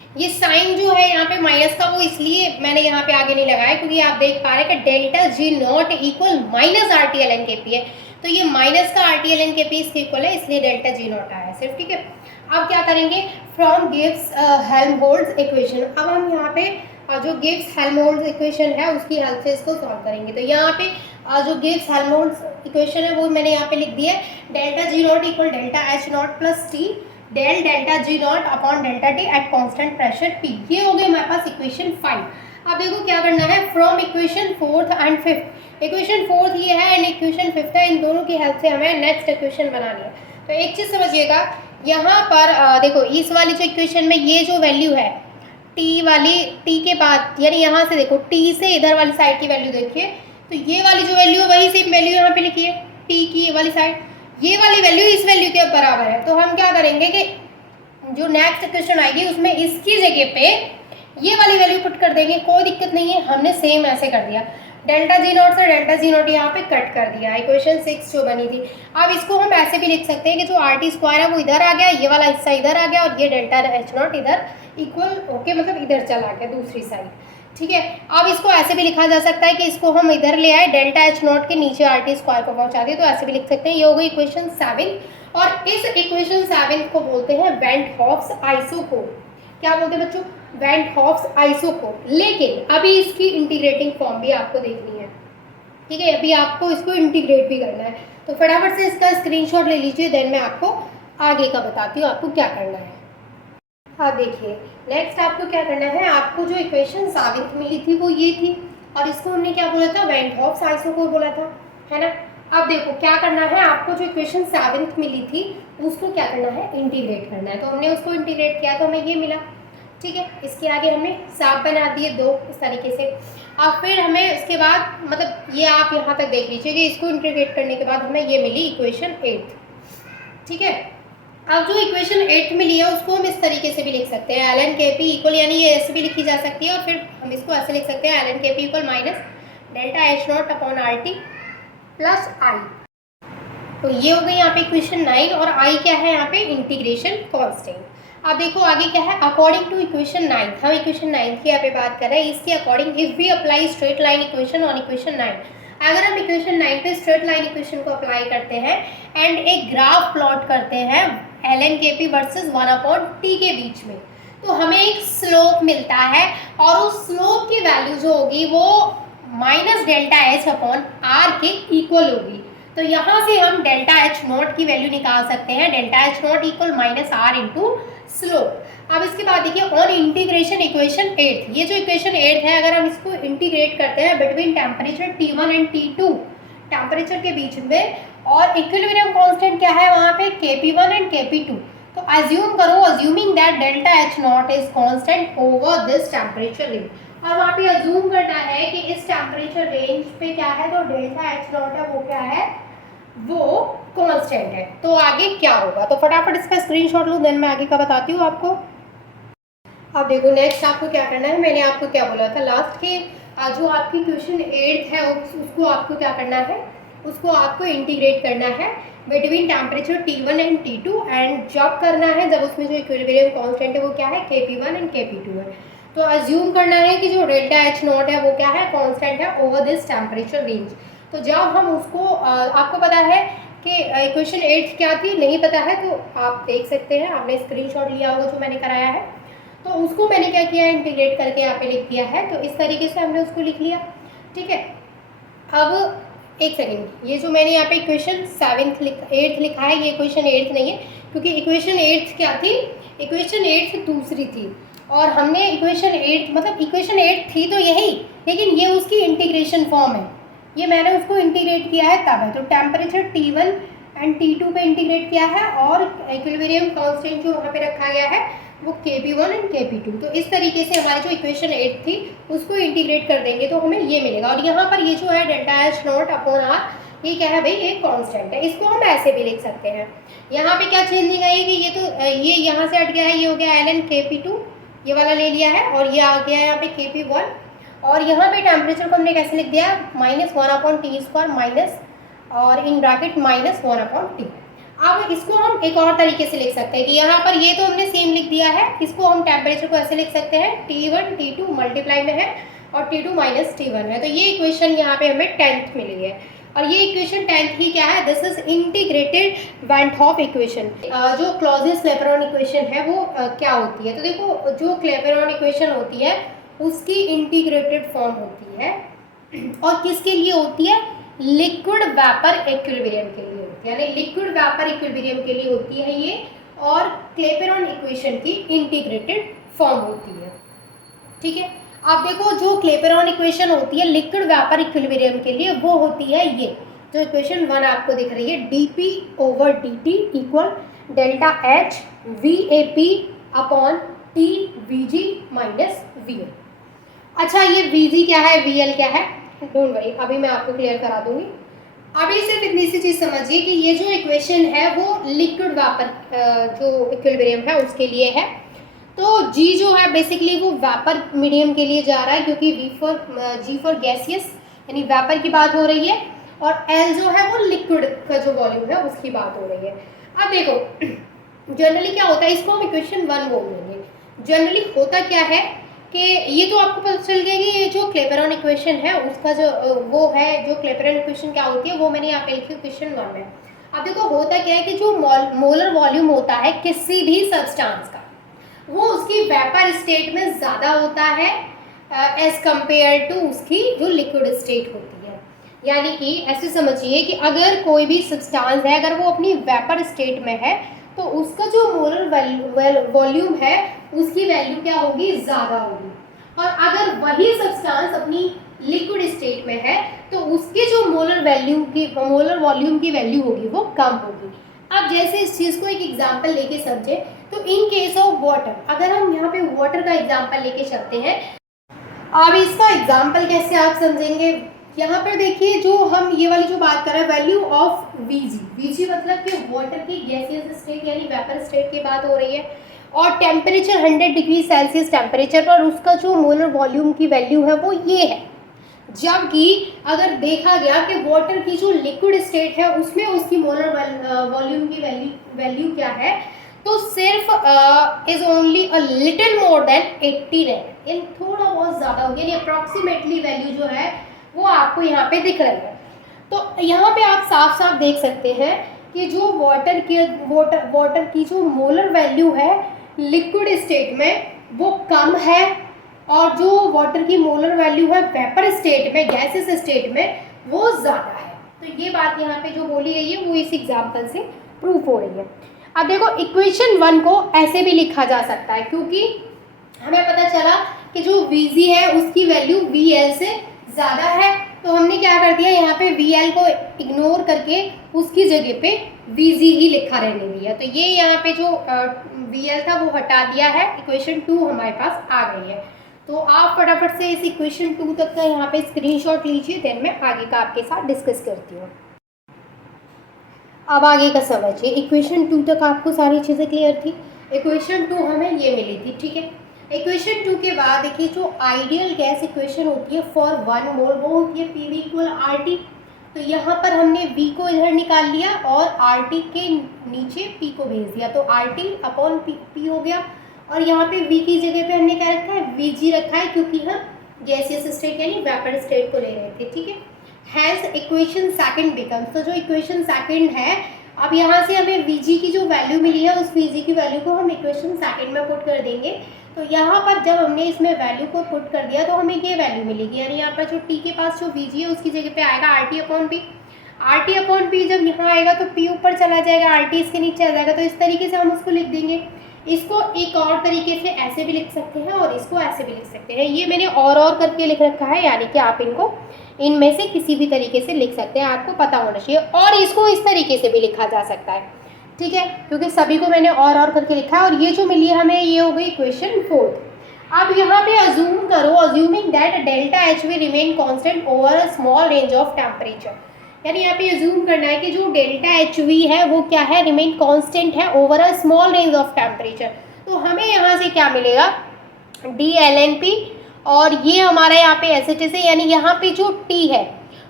ये साइन जो है यहाँ पे माइनस का वो इसलिए मैंने यहाँ पे आगे नहीं लगाया क्योंकि आप देख पा रहे हैं कि delta G not equal minus RT ln Kp है, तो ये माइनस का RT ln Kp इसके इक्वल है, इसलिए डेल्टा जी नॉट आया है सिर्फ। ठीक है, अब क्या करेंगे, फ्रॉम गिब्स हेल्महोल्ट्ज इक्वेशन। अब हम यहाँ पे जो गिब्स हेल्महोल्ट्ज इक्वेशन है उसकी हेल्प से इसको सॉल्व करेंगे। तो यहाँ पे जो गिब्स हेल्महोल्ट्ज इक्वेशन है वो मैंने यहाँ पे लिख दिया है, delta G not equal delta H not plus T del delta G not upon delta T at constant pressure P। ये हो गई हमारे पास इक्वेशन 5। अब देखो क्या करना है, from equation 4th and 5th, equation 4th ये है एंड इक्वेशन 5th है, इन दोनों की हेल्प से हमें नेक्स्ट इक्वेशन बनानी है। तो एक चीज़ समझिएगा, यहाँ पर देखो इस वाली जो इक्वेशन में ये जो वैल्यू है टी वाली, टी के बाद यानी यहाँ से देखो टी से इधर वाली साइड की वैल्यू देखिए, तो ये वाली जो वैल्यू है वही सेम वैल्यू यहाँ पे लिखी है, टी की ये वाली साइड, ये वाली वैल्यू इस वैल्यू के बराबर है। तो हम क्या करेंगे कि जो नेक्स्ट क्वेश्चन आएगी उसमें इसकी जगह पे ये वाली वैल्यू पुट कर देंगे, कोई दिक्कत नहीं है। हमने सेम ऐसे कर दिया, डेल्टा जी नॉट से डेल्टा जी नॉट यहाँ पे कट कर दिया, इक्वेशन 6 जो बनी थी। अब इसको हम ऐसे भी लिख सकते हैं कि जो आर टी स्क्वायर है वो इधर आ गया, ये वाला हिस्सा इधर आ गया और ये डेल्टा एच नॉट इधर इक्वल ओके मतलब इधर चला गया दूसरी साइड, ठीक है। अब इसको ऐसे भी लिखा जा सकता है कि इसको हम इधर ले आए, डेल्टा एच नॉट के नीचे आर टी स्क्वायर को पहुंचा दिए, तो ऐसे भी लिख सकते हैं। ये हो गई इक्वेशन 7 और इस इक्वेशन 7 को बोलते हैं वेंट हॉफ्स आइसोकोप। क्या बोलते हैं बच्चों? वेंट हॉफ्स आइसोकोप। लेकिन अभी इसकी इंटीग्रेटिंग फॉर्म भी आपको देखनी है, ठीक है, अभी आपको इसको इंटीग्रेट भी करना है। तो फटाफट से इसका स्क्रीनशॉट ले लीजिए, देन मैं आपको आगे का बताती हूँ आपको क्या करना है। हाँ देखिए, नेक्स्ट आपको क्या करना है, आपको जो इक्वेशन 7 मिली थी वो ये थी और इसको हमने क्या बोला था, वेंट हॉफ्स आइसोकोप बोला था, है ना। अब देखो क्या करना है, आपको जो इक्वेशन 7 मिली थी उसको क्या करना है, इंटीग्रेट करना है। तो हमने उसको इंटीग्रेट किया तो हमें ये मिला, ठीक है। इसके आगे हमने साफ बना दिए 2 इस तरीके से। अब फिर हमें इसके बाद मतलब ये आप यहाँ तक देख लीजिए कि इसको इंटीग्रेट करने के बाद हमें ये मिली इक्वेशन 8, ठीक है। अब जो इक्वेशन 8 मिली है उसको हम इस तरीके से भी लिख सकते हैं, ln kp इक्वल, यानी ये ऐसे भी लिखी जा सकती है और फिर हम इसको ऐसे लिख सकते हैं ln kp equal minus delta H not upon R T plus I. तो ये हो गई यहाँ पे इक्वेशन 9 और आई क्या है यहाँ पे, इंटीग्रेशन कांस्टेंट। अब देखो आगे क्या है, अकॉर्डिंग टू इक्वेशन 9, हम इक्वेशन 9 की यहाँ पे बात कर रहे हैं, इसके according if we apply straight line equation on equation 9, अगर हम इक्वेशन 9 पे स्ट्रेट लाइन इक्वेशन को अप्लाई करते हैं एंड एक ग्राफ प्लॉट करते हैं ln kp वर्सेस 1/t के बीच में, तो हमें एक स्लोप मिलता है और उस स्लोप की वैल्यू जो होगी वो minus delta H upon R के इक्वल होगी। तो यहाँ से हम डेल्टा एच नॉट की वैल्यू निकाल सकते हैं, delta H not equal minus R into slope. अब इसके बाद देखिए ऑन इंटीग्रेशन इक्वेशन 8, ये जो इक्वेशन 8 है अगर हम इसको इंटीग्रेट करते हैं between temperature T1 and T2, temperature के बीच में, और इक्विलिब्रियम कांस्टेंट क्या है वहाँ पे, Kp1 एंड Kp2, तो अज्यूम करो, assuming that delta H not is constant over this temperature range, और वहाँ पे अज्यूम करना है कि इस टेम्परेचर रेंज पे क्या है, तो डेल्टा एच नॉट है वो क्या है, वो कांस्टेंट है। तो आगे क्या होगा, तो फटाफट इसका स्क्रीनशॉट लो, देन मैं आगे का बताती हूँ आपको। अब देखो नेक्स्ट आपको क्या करना है, मैंने आपको क्या बोला था लास्ट के जो आपकी क्वेश्चन 8 है उसको आपको क्या करना है, उसको आपको इंटीग्रेट करना है between temperature T1 and T2, and जब करना है जब उसमें जो इक्विलिब्रियम कांस्टेंट है वो क्या है, Kp1 एंड Kp2 है। तो अज्यूम करना है कि जो डेल्टा एच नॉट है वो क्या है, कांस्टेंट है ओवर दिस टेम्परेचर रेंज। तो जब हम उसको आपको पता है कि इक्वेशन 8 क्या थी, नहीं पता है तो आप देख सकते हैं, आपने स्क्रीनशॉट लिया होगा जो मैंने कराया है, तो उसको मैंने क्या किया है, इंटीग्रेट करके यहाँ पे लिख दिया है। तो इस तरीके से हमने उसको लिख लिया, ठीक है। अब एक सेकेंड, ये जो मैंने यहाँ पे इक्वेशन 8 लिखा है, ये इक्वेशन 8 नहीं है, क्योंकि इक्वेशन 8 क्या थी, इक्वेशन 8 दूसरी थी और हमने इक्वेशन 8 मतलब इक्वेशन 8 थी तो यही, लेकिन ये उसकी इंटीग्रेशन फॉर्म है, ये मैंने उसको इंटीग्रेट किया है तब है। तो टेम्परेचर T1 एंड T2 पे इंटीग्रेट किया है और इक्विलिब्रियम कांस्टेंट जो वहाँ पे रखा गया है वो Kp1 एंड Kp2। तो इस तरीके से हमारी जो इक्वेशन 8 थी उसको इंटीग्रेट कर देंगे तो हमें ये मिलेगा। और यहाँ पर ये जो है delta H not upon R, ये क्या है भाई, ये कांस्टेंट है, इसको हम ऐसे भी लिख सकते हैं। यहाँ पे क्या चेंजिंग आई है कि ये तो ये यहाँ से हट गया है, ये हो गया ln Kp2, ये वाला ले लिया है, और ये आ गया है यहाँ पे Kp1, और यहाँ पे टेम्परेचर को हमने कैसे लिख दिया, -1/T² माइनस और इन ब्रैकेट -1/T। अब इसको हम एक और तरीके से लिख सकते हैं कि यहाँ पर ये तो हमने सेम लिख दिया है, इसको हम टेम्परेचर को ऐसे लिख सकते हैं T1 T2 मल्टीप्लाई में है और T2 माइनस T1 है। तो ये इक्वेशन यहाँ पे हमें 10th मिली है और ये इक्वेशन 10th ही क्या है, this is integrated van't Hoff equation. जो क्लॉजियस-क्लैपेरॉन इक्वेशन है वो क्या होती है, तो देखो जो क्लैपेरॉन इक्वेशन होती है उसकी इंटीग्रेटेड फॉर्म होती है और किसके लिए होती है, लिक्विड वेपर इक्विलिब्रियम के लिए होती है, यानी लिक्विड वेपर इक्विलिब्रियम के लिए होती है ये, और क्लैपेरॉन इक्वेशन की इंटीग्रेटेड फॉर्म होती है, ठीक है। अब देखो जो क्लैपेरॉन इक्वेशन होती है लिक्विड वेपर इक्विलिब्रियम के लिए वो होती है ये जो इक्वेशन 1 आपको दिख रही है, dp/dt equal delta H VAP upon T Vg minus VL। अच्छा, ये Vg क्या है, VL क्या है, डोंट वरी, अभी मैं आपको क्लियर करा दूंगी। अभी सिर्फ इतनी सी चीज़ समझिए कि ये जो इक्वेशन है वो लिक्विड वेपर जो इक्विलिब्रियम है उसके लिए है। तो G जो है बेसिकली वो वेपर मीडियम के लिए जा रहा है, क्योंकि G फॉर गैसियस यानी वेपर की बात हो रही है, और L जो है वो लिक्विड का जो वॉल्यूम है उसकी बात हो रही है। अब देखो जनरली क्या होता है, इसको हम इक्वेशन 1 बोल देंगे। जनरली होता क्या है कि ये तो आपको पता चल गया कि ये जो क्लेपेरॉन इक्वेशन है उसका जो वो है, जो क्लेपेरॉन इक्वेशन क्या होती है वो मैंने यहाँ पे लिखी क्वेश्चन 1 में। अब देखो होता क्या है कि जो मोलर वॉल्यूम होता है किसी भी सब्सटेंस का, वो उसकी वेपर स्टेट में ज़्यादा होता है एज कंपेयर टू उसकी जो लिक्विड स्टेट होती है। यानी कि ऐसे समझिए कि अगर कोई भी सब्सटेंस है, अगर वो अपनी वेपर स्टेट में है तो उसका जो मोलर वॉल्यूम है उसकी वैल्यू क्या होगी, ज़्यादा होगी। और अगर वही सब्सटेंस अपनी लिक्विड स्टेट में है तो उसके जो मोलर वॉल्यूम की वैल्यू होगी वो कम होगी। अब जैसे इस चीज़ को एक एग्जांपल लेके समझे, तो इन केस ऑफ वाटर, अगर हम यहाँ पे वाटर का एग्जांपल लेके चलते हैं, अब इसका एग्जांपल कैसे आप समझेंगे, यहाँ पर देखिए जो हम ये वाली जो बात कर रहे हैं वैल्यू ऑफ Vg मतलब कि वाटर की गैसियस स्टेट यानी वेपर स्टेट की बात हो रही है, और टेम्परेचर 100 डिग्री सेल्सियस टेम्परेचर पर उसका जो मोलर वॉल्यूम की वैल्यू है वो ये है। जबकि अगर देखा गया कि वाटर की जो लिक्विड स्टेट है उसमें उसकी मोलर वॉल्यूम की वैल्यू क्या है, तो सिर्फ is only a little more than 80 है, यानी थोड़ा बहुत ज़्यादा हो गया, यानी अप्रॉक्सीमेटली वैल्यू जो है वो आपको यहाँ पे दिख रही है। तो यहाँ पे आप साफ साफ देख सकते हैं कि जो वाटर की जो मोलर वैल्यू है लिक्विड स्टेट में वो कम है, और जो वाटर की मोलर वैल्यू है वेपर स्टेट में, गैसेस स्टेट में, वो ज़्यादा है। तो ये बात यहाँ पे जो बोली गई है वो इस एग्जाम्पल से प्रूफ हो रही है। अब देखो इक्वेशन 1 को ऐसे भी लिखा जा सकता है, क्योंकि हमें पता चला कि जो Vg है उसकी वैल्यू VL से ज़्यादा है, तो हमने क्या कर दिया, यहाँ पे VL को इग्नोर करके उसकी जगह पे Vg ही लिखा रहने दिया। तो ये यहाँ पे जो VL था वो हटा दिया है, इक्वेशन 2 हमारे पास आ गई है। तो आप फटाफट से इस इक्वेशन 2 तक का यहाँ पे स्क्रीनशॉट लीजिए, देन मैं आगे का आपके साथ डिस्कस करती हूँ। अब आगे का समझिए, इक्वेशन 2 तक आपको सारी चीज़ें क्लियर थी। इक्वेशन 2 हमें ये मिली थी, ठीक है। इक्वेशन 2 के बाद देखिए जो आइडियल गैस इक्वेशन होती है फॉर 1 मोल वो होती है PV इक्वल RT। तो यहाँ पर हमने V को इधर निकाल लिया और RT के नीचे P को भेज दिया, तो RT अपॉन P हो गया। और यहाँ पे V की जगह पे हमने क्या रखा है, Vg रखा है, क्योंकि हम गैसियस स्टेट यानी वेपर स्टेट को ले रहे थे, ठीक है। हैज़ इक्वेशन सेकंड बिकम्स, तो जो इक्वेशन सेकंड है, अब यहाँ से हमें Vg की जो वैल्यू मिली है उस Vg की वैल्यू को हम इक्वेशन सेकंड में पुट कर देंगे। तो यहाँ पर जब हमने इसमें वैल्यू को पुट कर दिया तो हमें ये वैल्यू मिलेगी, यानी यहाँ पर जो T के पास जो Vg है उसकी जगह पे आएगा RT upon P। RT upon P जब यहाँ आएगा तो P ऊपर चला जाएगा, RT इसके नीचे आ जाएगा, तो इस तरीके से हम उसको लिख देंगे। इसको एक और तरीके से ऐसे भी लिख सकते हैं और इसको ऐसे भी लिख सकते हैं। ये मैंने और करके लिख रखा है, यानी कि आप इनको इनमें से किसी भी तरीके से लिख सकते हैं, आपको पता होना चाहिए। और इसको इस तरीके से भी लिखा जा सकता है, ठीक है, क्योंकि सभी को मैंने और करके लिखा है। और ये जो मिली है हमें, ये हो गई इक्वेशन 4। अब यहाँ पे अज्यूम करो, assuming that delta H we remain constant over a small range of temperature, यानी यहाँ पे अज्यूम करना है कि जो डेल्टा एच वी है वो क्या है, रिमेन कांस्टेंट है over a small range of temperature. तो हमें यहाँ से क्या मिलेगा, DlnP, और ये हमारा यहाँ पे एस एच एस है, यानी यहाँ पे जो T है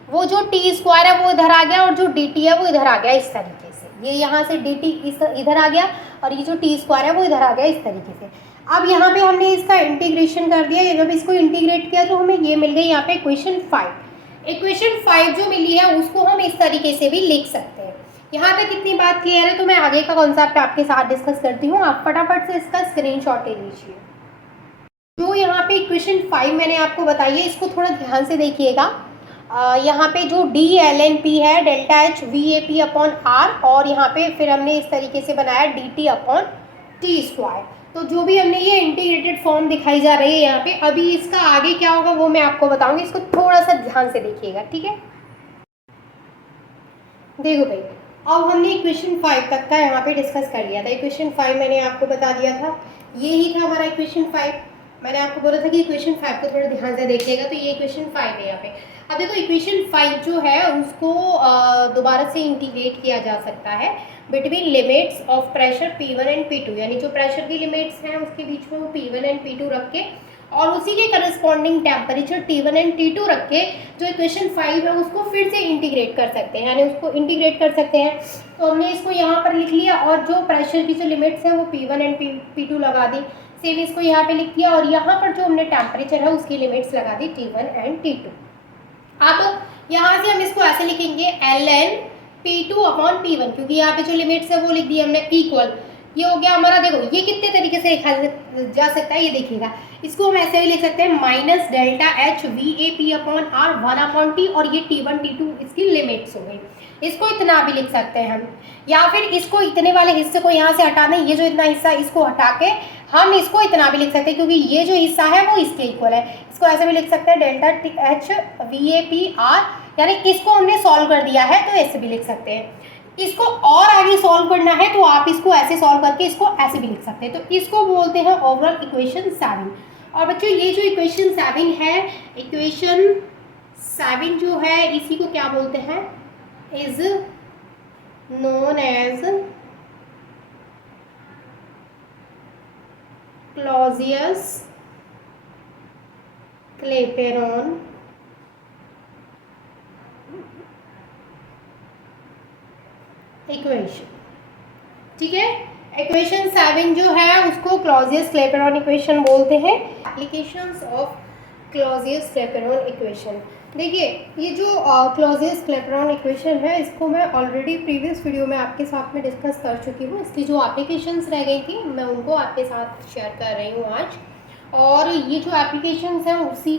वो जो T² है वो इधर आ गया, और जो DT है वो इधर आ गया इस तरीके से। ये यहाँ से DT इधर आ गया और ये जो T² है वो इधर आ गया इस तरीके से। अब यहाँ पे हमने इसका इंटीग्रेशन कर दिया, जब इसको इंटीग्रेट किया तो हमें ये मिल गई यहाँ पे इक्वेशन 5। इक्वेशन 5 जो मिली है उसको हम इस तरीके से भी लिख सकते हैं। यहाँ तक कितनी बात क्लियर है, तो मैं आगे का कॉन्सेप्ट आपके साथ डिस्कस करती हूँ, आप फटाफट से इसका स्क्रीनशॉट ले लीजिए। जो यहाँ पे इक्वेशन 5 मैंने आपको बताई है, इसको थोड़ा ध्यान से देखिएगा। यहाँ पे जो DlnP है, delta H VAP upon R, और यहाँ पे फिर हमने इस तरीके से बनाया DT अपॉन T²। तो जो भी हमने ये इंटीग्रेटेड फॉर्म दिखाई जा रही है यहाँ पे, अभी इसका आगे क्या होगा वो मैं आपको बताऊंगी, इसको थोड़ा सा ध्यान से देखिएगा, ठीक है। देखो भाई, अब हमने इक्वेशन 5 तक का यहाँ पे डिस्कस कर लिया था। इक्वेशन 5 मैंने आपको बता दिया था, यही था हमारा इक्वेशन 5। मैंने आपको बोला था कि इक्वेशन 5 को थोड़ा ध्यान से देखिएगा, तो ये इक्वेशन 5 है यहाँ पे। अब देखो इक्वेशन 5 जो है उसको दोबारा से इंटीग्रेट किया जा सकता है between limits of pressure P1 and P2, यानी जो प्रेशर की लिमिट्स हैं उसके बीच में वो P1 एंड P2 रख के और उसी के corresponding temperature T1 and T2 रख के जो इक्वेशन 5 है उसको फिर से इंटीग्रेट कर सकते हैं, यानी उसको इंटीग्रेट कर सकते हैं। तो हमने इसको यहाँ पर लिख लिया और जो प्रेशर की जो लिमिट्स है वो P1 एंड P2 लगा दी। सेम इसको यहाँ पे लिख दिया और यहाँ पर जो हमने टेम्परेचर है उसकी लिमिट्स लगा दी T1 एंड T2। अब यहाँ से हम इसको ऐसे लिखेंगे ln P2 अपॉन P1, क्योंकि यहाँ पे जो लिमिट्स है वो लिख दी हमने इक्वल। ये हो गया हमारा, देखो ये कितने तरीके से लिखा जा सकता है ये देखिएगा। इसको हम ऐसे भी लिख सकते हैं minus delta H V A P upon R 1/t, और ये T1 T2 इसकी लिमिट्स हो गई। इसको इतना भी लिख सकते हैं हम, या फिर इसको इतने वाले हिस्से को यहाँ से हटा दें, ये जो इतना हिस्सा इसको हटा के हम इसको इतना भी लिख सकते हैं, क्योंकि ये जो हिस्सा है वो इसके इक्वल है। इसको ऐसे भी लिख सकते हैं delta H V A P R, यानी इसको हमने सॉल्व कर दिया है तो ऐसे भी लिख सकते हैं। इसको और आगे सॉल्व करना है तो आप इसको ऐसे सॉल्व करके इसको ऐसे भी लिख सकते हैं। तो इसको बोलते हैं ओवरऑल इक्वेशन 7। और बच्चों ये जो इक्वेशन 7 है, इक्वेशन 7 जो है इसी को क्या बोलते हैं, is known as Clausius-Clapeyron equation. ठीक है, इक्वेशन 7 जो है उसको क्लॉजियस-क्लैपेरॉन इक्वेशन बोलते हैं। Applications of Clausius Clapeyron equation. देखिए ये जो क्लॉजियस-क्लैपेरॉन इक्वेशन है इसको मैं ऑलरेडी प्रीवियस वीडियो में आपके साथ में डिस्कस कर चुकी हूँ। इसकी जो एप्लीकेशंस रह गई थी मैं उनको आपके साथ शेयर कर रही हूँ आज। और ये जो एप्लीकेशंस हैं उसी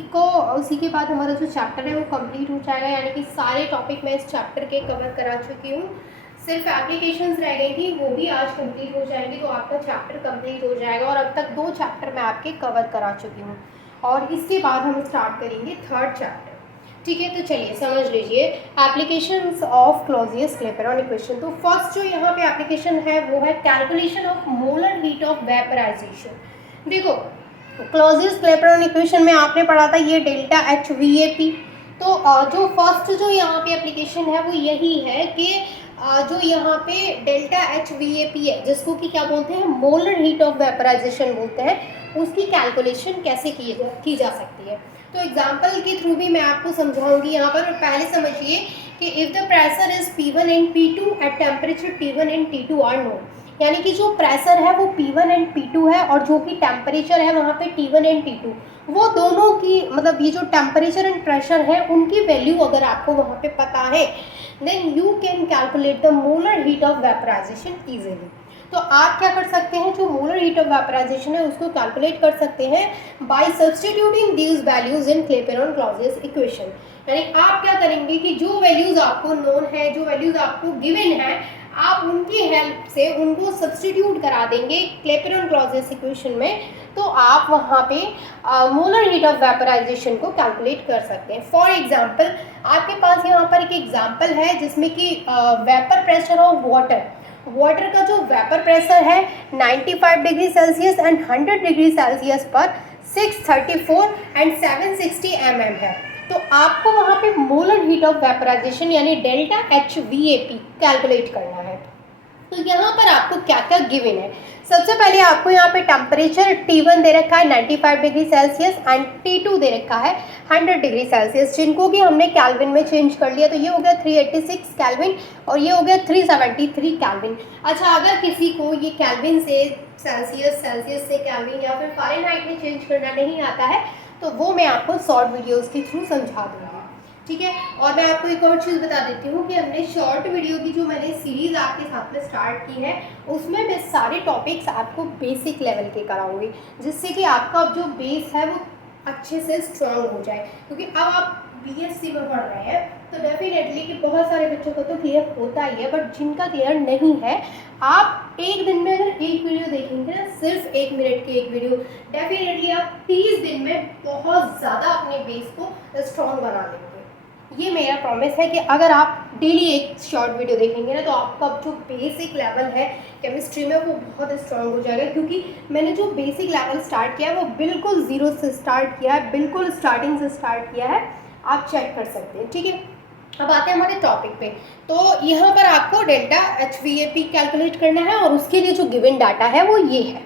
के बाद हमारा जो चैप्टर है वो कंप्लीट हो जाएगा, यानी कि सारे टॉपिक मैं इस चैप्टर के कवर करा चुकी हूँ। सिर्फ एप्लीकेशंस रह गई थी, वो भी आज कंप्लीट हो जाएंगी, तो आपका चैप्टर कंप्लीट हो जाएगा। और अब तक 2 चैप्टर मैं आपके कवर करा चुकी हूँ और इसके बाद हम स्टार्ट करेंगे 3rd चैप्टर। ठीक है, तो चलिए समझ लीजिए एप्लीकेशंस ऑफ क्लॉजियस-क्लैपेरॉन इक्वेशन। तो फर्स्ट जो यहाँ पे एप्लीकेशन है वो है calculation of molar heat of vaporisation. देखो क्लॉजियस-क्लैपेरॉन इक्वेशन में आपने पढ़ा था ये delta H V A P. तो जो फर्स्ट जो यहाँ पे एप्लीकेशन है वो यही है कि जो यहाँ पे delta H V A P है, जिसको कि क्या बोलते हैं, मोलर हीट ऑफ वेपराइजेशन बोलते हैं, उसकी कैलकुलेशन कैसे की जा सकती है। तो एग्जांपल के थ्रू भी मैं आपको समझाऊंगी यहाँ पर। पहले समझिए कि if the pressure is P1 and P2 at temperature T1 and T2 are known, यानी कि जो प्रेशर है वो P1 एंड P2 है और जो कि टेम्परेचर है वहाँ पे T1 एंड T2, वो दोनों की मतलब ये जो टेम्परेचर एंड प्रेशर है उनकी वैल्यू अगर आपको वहाँ पे पता है, then you can calculate the molar heat of vaporisation easily. तो आप क्या कर सकते हैं, जो मोलर हीट ऑफ वेपराइजेशन है उसको कैलकुलेट कर सकते हैं by substituting these values in Clapeyron Clausius equation. यानी आप क्या करेंगे कि जो वैल्यूज आपको नोन है, जो वैल्यूज आपको गिवन है, आप उनकी हेल्प से उनको सब्स्टिट्यूट करा देंगे क्लैपेरॉन-क्लॉजियस इक्वेशन में, तो आप वहाँ पे मोलर हीट ऑफ वेपराइजेशन को कैलकुलेट कर सकते हैं। फॉर एग्जांपल आपके पास यहाँ पर एक एग्जांपल है जिसमें कि वेपर प्रेशर ऑफ वाटर का जो वेपर प्रेशर है 95 degree Celsius and 100 degree Celsius पर 634 एंड 760 mm है। तो आपको वहाँ पे मोलर हीट ऑफ वेपराइजेशन यानी delta H V A P calculate करना है। तो यहाँ पर आपको क्या क्या गिवन है, सबसे पहले आपको यहाँ पे टेम्परेचर T1 दे रखा है 95 डिग्री सेल्सियस एंड T2 दे रखा है 100 डिग्री सेल्सियस, जिनको कि हमने कैल्विन में चेंज कर लिया। तो ये हो गया 386 कैल्विन और ये हो गया 373 कैल्विन। अच्छा, अगर किसी को ये कैल्विन से सेल्सियस, सेल्सियस से कैल्विन या फिर फ़ारेनहाइट में चेंज करना नहीं आता है तो वो मैं आपको शॉर्ट वीडियोज़ के थ्रू समझा दूँगी। ठीक है, और मैं आपको एक और चीज़ बता देती हूँ कि हमने शॉर्ट वीडियो की जो मैंने सीरीज़ आपके साथ में स्टार्ट की है उसमें मैं सारे टॉपिक्स आपको बेसिक लेवल के कराऊंगी, जिससे कि आपका जो बेस है वो अच्छे से स्ट्रांग हो जाए। क्योंकि अब आप बीएससी में पढ़ रहे हैं तो डेफिनेटली कि बहुत सारे बच्चों को तो क्लियर होता ही है, बट जिनका क्लियर नहीं है, आप एक दिन में अगर एक वीडियो देखेंगे ना, सिर्फ 1 मिनट की एक वीडियो, डेफिनेटली आप 30 दिन में बहुत ज़्यादा अपने बेस को स्ट्रॉन्ग बना लेंगे। ये मेरा प्रॉमिस है कि अगर आप डेली एक शॉर्ट वीडियो देखेंगे ना, तो आपका जो बेसिक लेवल है केमिस्ट्री में वो बहुत स्ट्रांग हो जाएगा। क्योंकि मैंने जो बेसिक लेवल स्टार्ट किया है वो बिल्कुल ज़ीरो से स्टार्ट किया है, बिल्कुल स्टार्टिंग से स्टार्ट किया है, आप चेक कर सकते हैं। ठीक है, अब आते हैं हमारे टॉपिक पे। तो यहाँ पर आपको डेल्टा HVAP कैलकुलेट करना है और उसके लिए जो गिवन डाटा है वो ये है।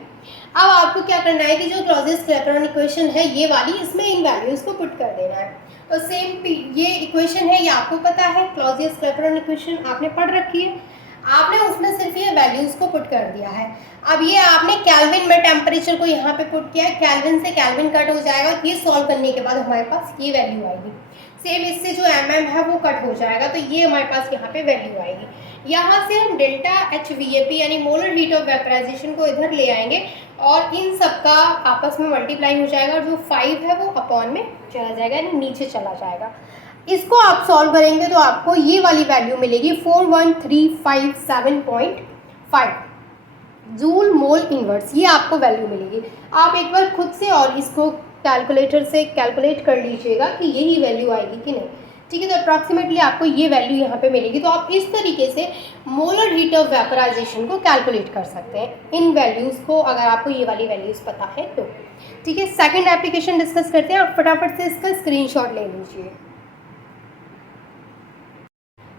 अब आपको क्या करना है कि जो क्लॉजियस-क्लैपेरॉन इक्वेशन है ये वाली, इसमें इन वैल्यूज़ को पुट कर देना है। तो सेम ये इक्वेशन है, ये आपको पता है, क्लॉजियस-क्लैपेरॉन इक्वेशन आपने पढ़ रखी है, आपने उसमें सिर्फ ये वैल्यूज़ को पुट कर दिया है। अब ये आपने केल्विन में टेम्परेचर को यहाँ पे पुट किया है, केल्विन से केल्विन कट हो जाएगा, ये सॉल्व करने के बाद हमारे पास ये वैल्यू आएगी। सेम इससे जो mm है वो कट हो जाएगा, तो ये हमारे पास यहाँ पे वैल्यू आएगी। यहाँ से हम डेल्टा HVAP यानी मोलर हीट ऑफ वेपराइजेशन को इधर ले आएंगे और इन सब का आपस में मल्टीप्लाई हो जाएगा और जो 5 है वो अपॉन में चला जाएगा, यानी नीचे चला जाएगा। इसको आप सॉल्व करेंगे तो आपको ये वाली वैल्यू मिलेगी 41357.5 जूल मोल इनवर्स, ये आपको वैल्यू मिलेगी। आप एक बार खुद से और इसको कैलकुलेटर से कैलकुलेट कर लीजिएगा कि यही वैल्यू आएगी कि नहीं। ठीक है, तो अप्रॉक्सीमेटली आपको ये वैल्यू यहाँ पे मिलेगी। तो आप इस तरीके से मोलर हीट ऑफ वेपराइजेशन को कैलकुलेट कर सकते हैं इन वैल्यूज़ को, अगर आपको ये वाली वैल्यूज़ पता है तो। ठीक है, सेकंड एप्लीकेशन डिस्कस करते हैं। आप फटाफट से इसका स्क्रीनशॉट ले लीजिए।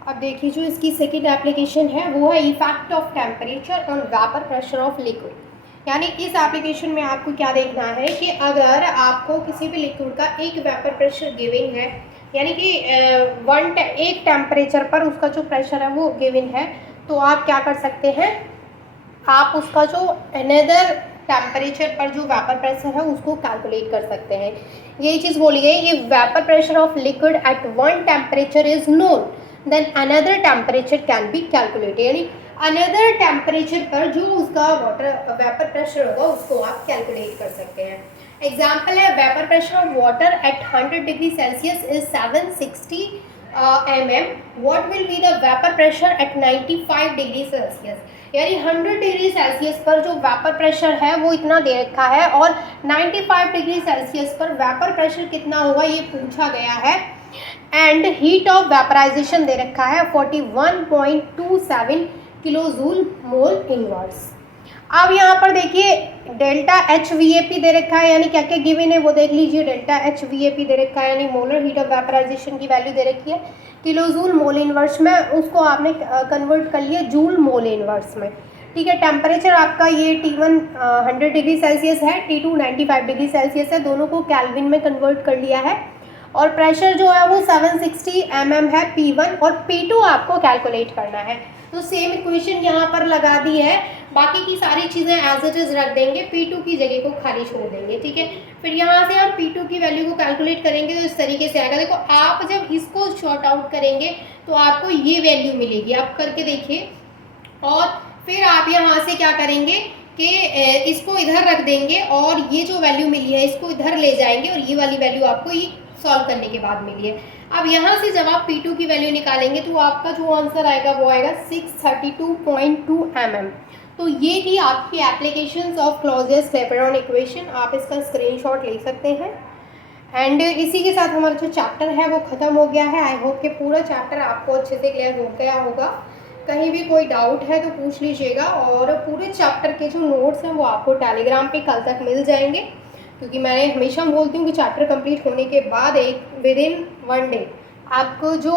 अब देखिए, जो इसकी सेकंड एप्लीकेशन है वो है effect of temperature on vapour pressure of liquid. यानी इस एप्लीकेशन में आपको क्या देखना है कि अगर आपको किसी भी लिक्विड का एक वेपर प्रेशर गिवन है, यानी कि एक टेम्परेचर पर उसका जो प्रेशर है वो गिवन है, तो आप क्या कर सकते हैं, आप उसका जो अनदर टेम्परेचर पर जो वेपर प्रेशर है उसको कैलकुलेट कर सकते हैं। यही चीज़ बोली गई, ये vapour pressure of liquid at one temperature is known then another temperature can be calculated, यानी अनदर टेम्परेचर पर जो उसका वाटर वेपर प्रेशर होगा उसको आप कैलकुलेट कर सकते हैं। एग्जाम्पल है, vapour pressure of water at 100 degree Celsius is 760 mm, what will be the vapour pressure at 95 degree Celsius, यानी 100 डिग्री सेल्सियस पर जो वेपर प्रेशर है वो इतना दे रखा है और 95 डिग्री सेल्सियस पर वेपर प्रेशर कितना होगा ये पूछा गया है। एंड हीट ऑफ वेपराइजेशन दे रखा है 41.27 किलोजूल मोल इनवर्स। अब यहाँ पर देखिए डेल्टा HVAP दे रखा है, यानी क्या क्या गिवन है वो देख लीजिए। डेल्टा HVAP दे रखा है यानी मोलर हीट ऑफ वेपराइजेशन की वैल्यू दे रखी है किलोजूल मोल इनवर्स में, उसको आपने कन्वर्ट कर लिया जूल मोल इनवर्स में। ठीक है, टेम्परेचर आपका ये T1 100 डिग्री सेल्सियस है, T2 95 डिग्री सेल्सियस है, दोनों को केल्विन में कन्वर्ट कर लिया है। और प्रेशर जो है वो 760 mm है P1, और P2 आपको कैलकुलेट करना है। तो सेम इक्वेशन यहाँ पर लगा दी है, बाकी की सारी चीज़ें एज इट इज़ रख देंगे, P2 की जगह को खाली छोड़ देंगे। ठीक है, फिर यहाँ से हम P2 की वैल्यू को कैलकुलेट करेंगे तो इस तरीके से आएगा। देखो, आप जब इसको शॉर्ट आउट करेंगे तो आपको ये वैल्यू मिलेगी, आप करके देखिए। और फिर आप यहाँ से क्या करेंगे कि इसको इधर रख देंगे और ये जो वैल्यू मिली है इसको इधर ले जाएंगे और ये वाली वैल्यू आपको ये सॉल्व करने के बाद मिली है। अब यहाँ से जब आप P2 की वैल्यू निकालेंगे तो आपका जो आंसर आएगा वो आएगा 632.2 mm। तो ये थी आपकी एप्लीकेशंस ऑफ क्लॉजियस-क्लैपेरॉन इक्वेशन, आप इसका स्क्रीनशॉट ले सकते हैं। एंड इसी के साथ हमारा जो चैप्टर है वो ख़त्म हो गया है। आई होप कि पूरा चैप्टर आपको अच्छे से क्लियर हो गया होगा। कहीं भी कोई डाउट है तो पूछ लीजिएगा, और पूरे चैप्टर के जो नोट्स हैं वो आपको टेलीग्राम पे कल तक मिल जाएंगे, क्योंकि मैं हमेशा बोलती हूँ कि चैप्टर कंप्लीट होने के बाद विद इन 1 डे आपको जो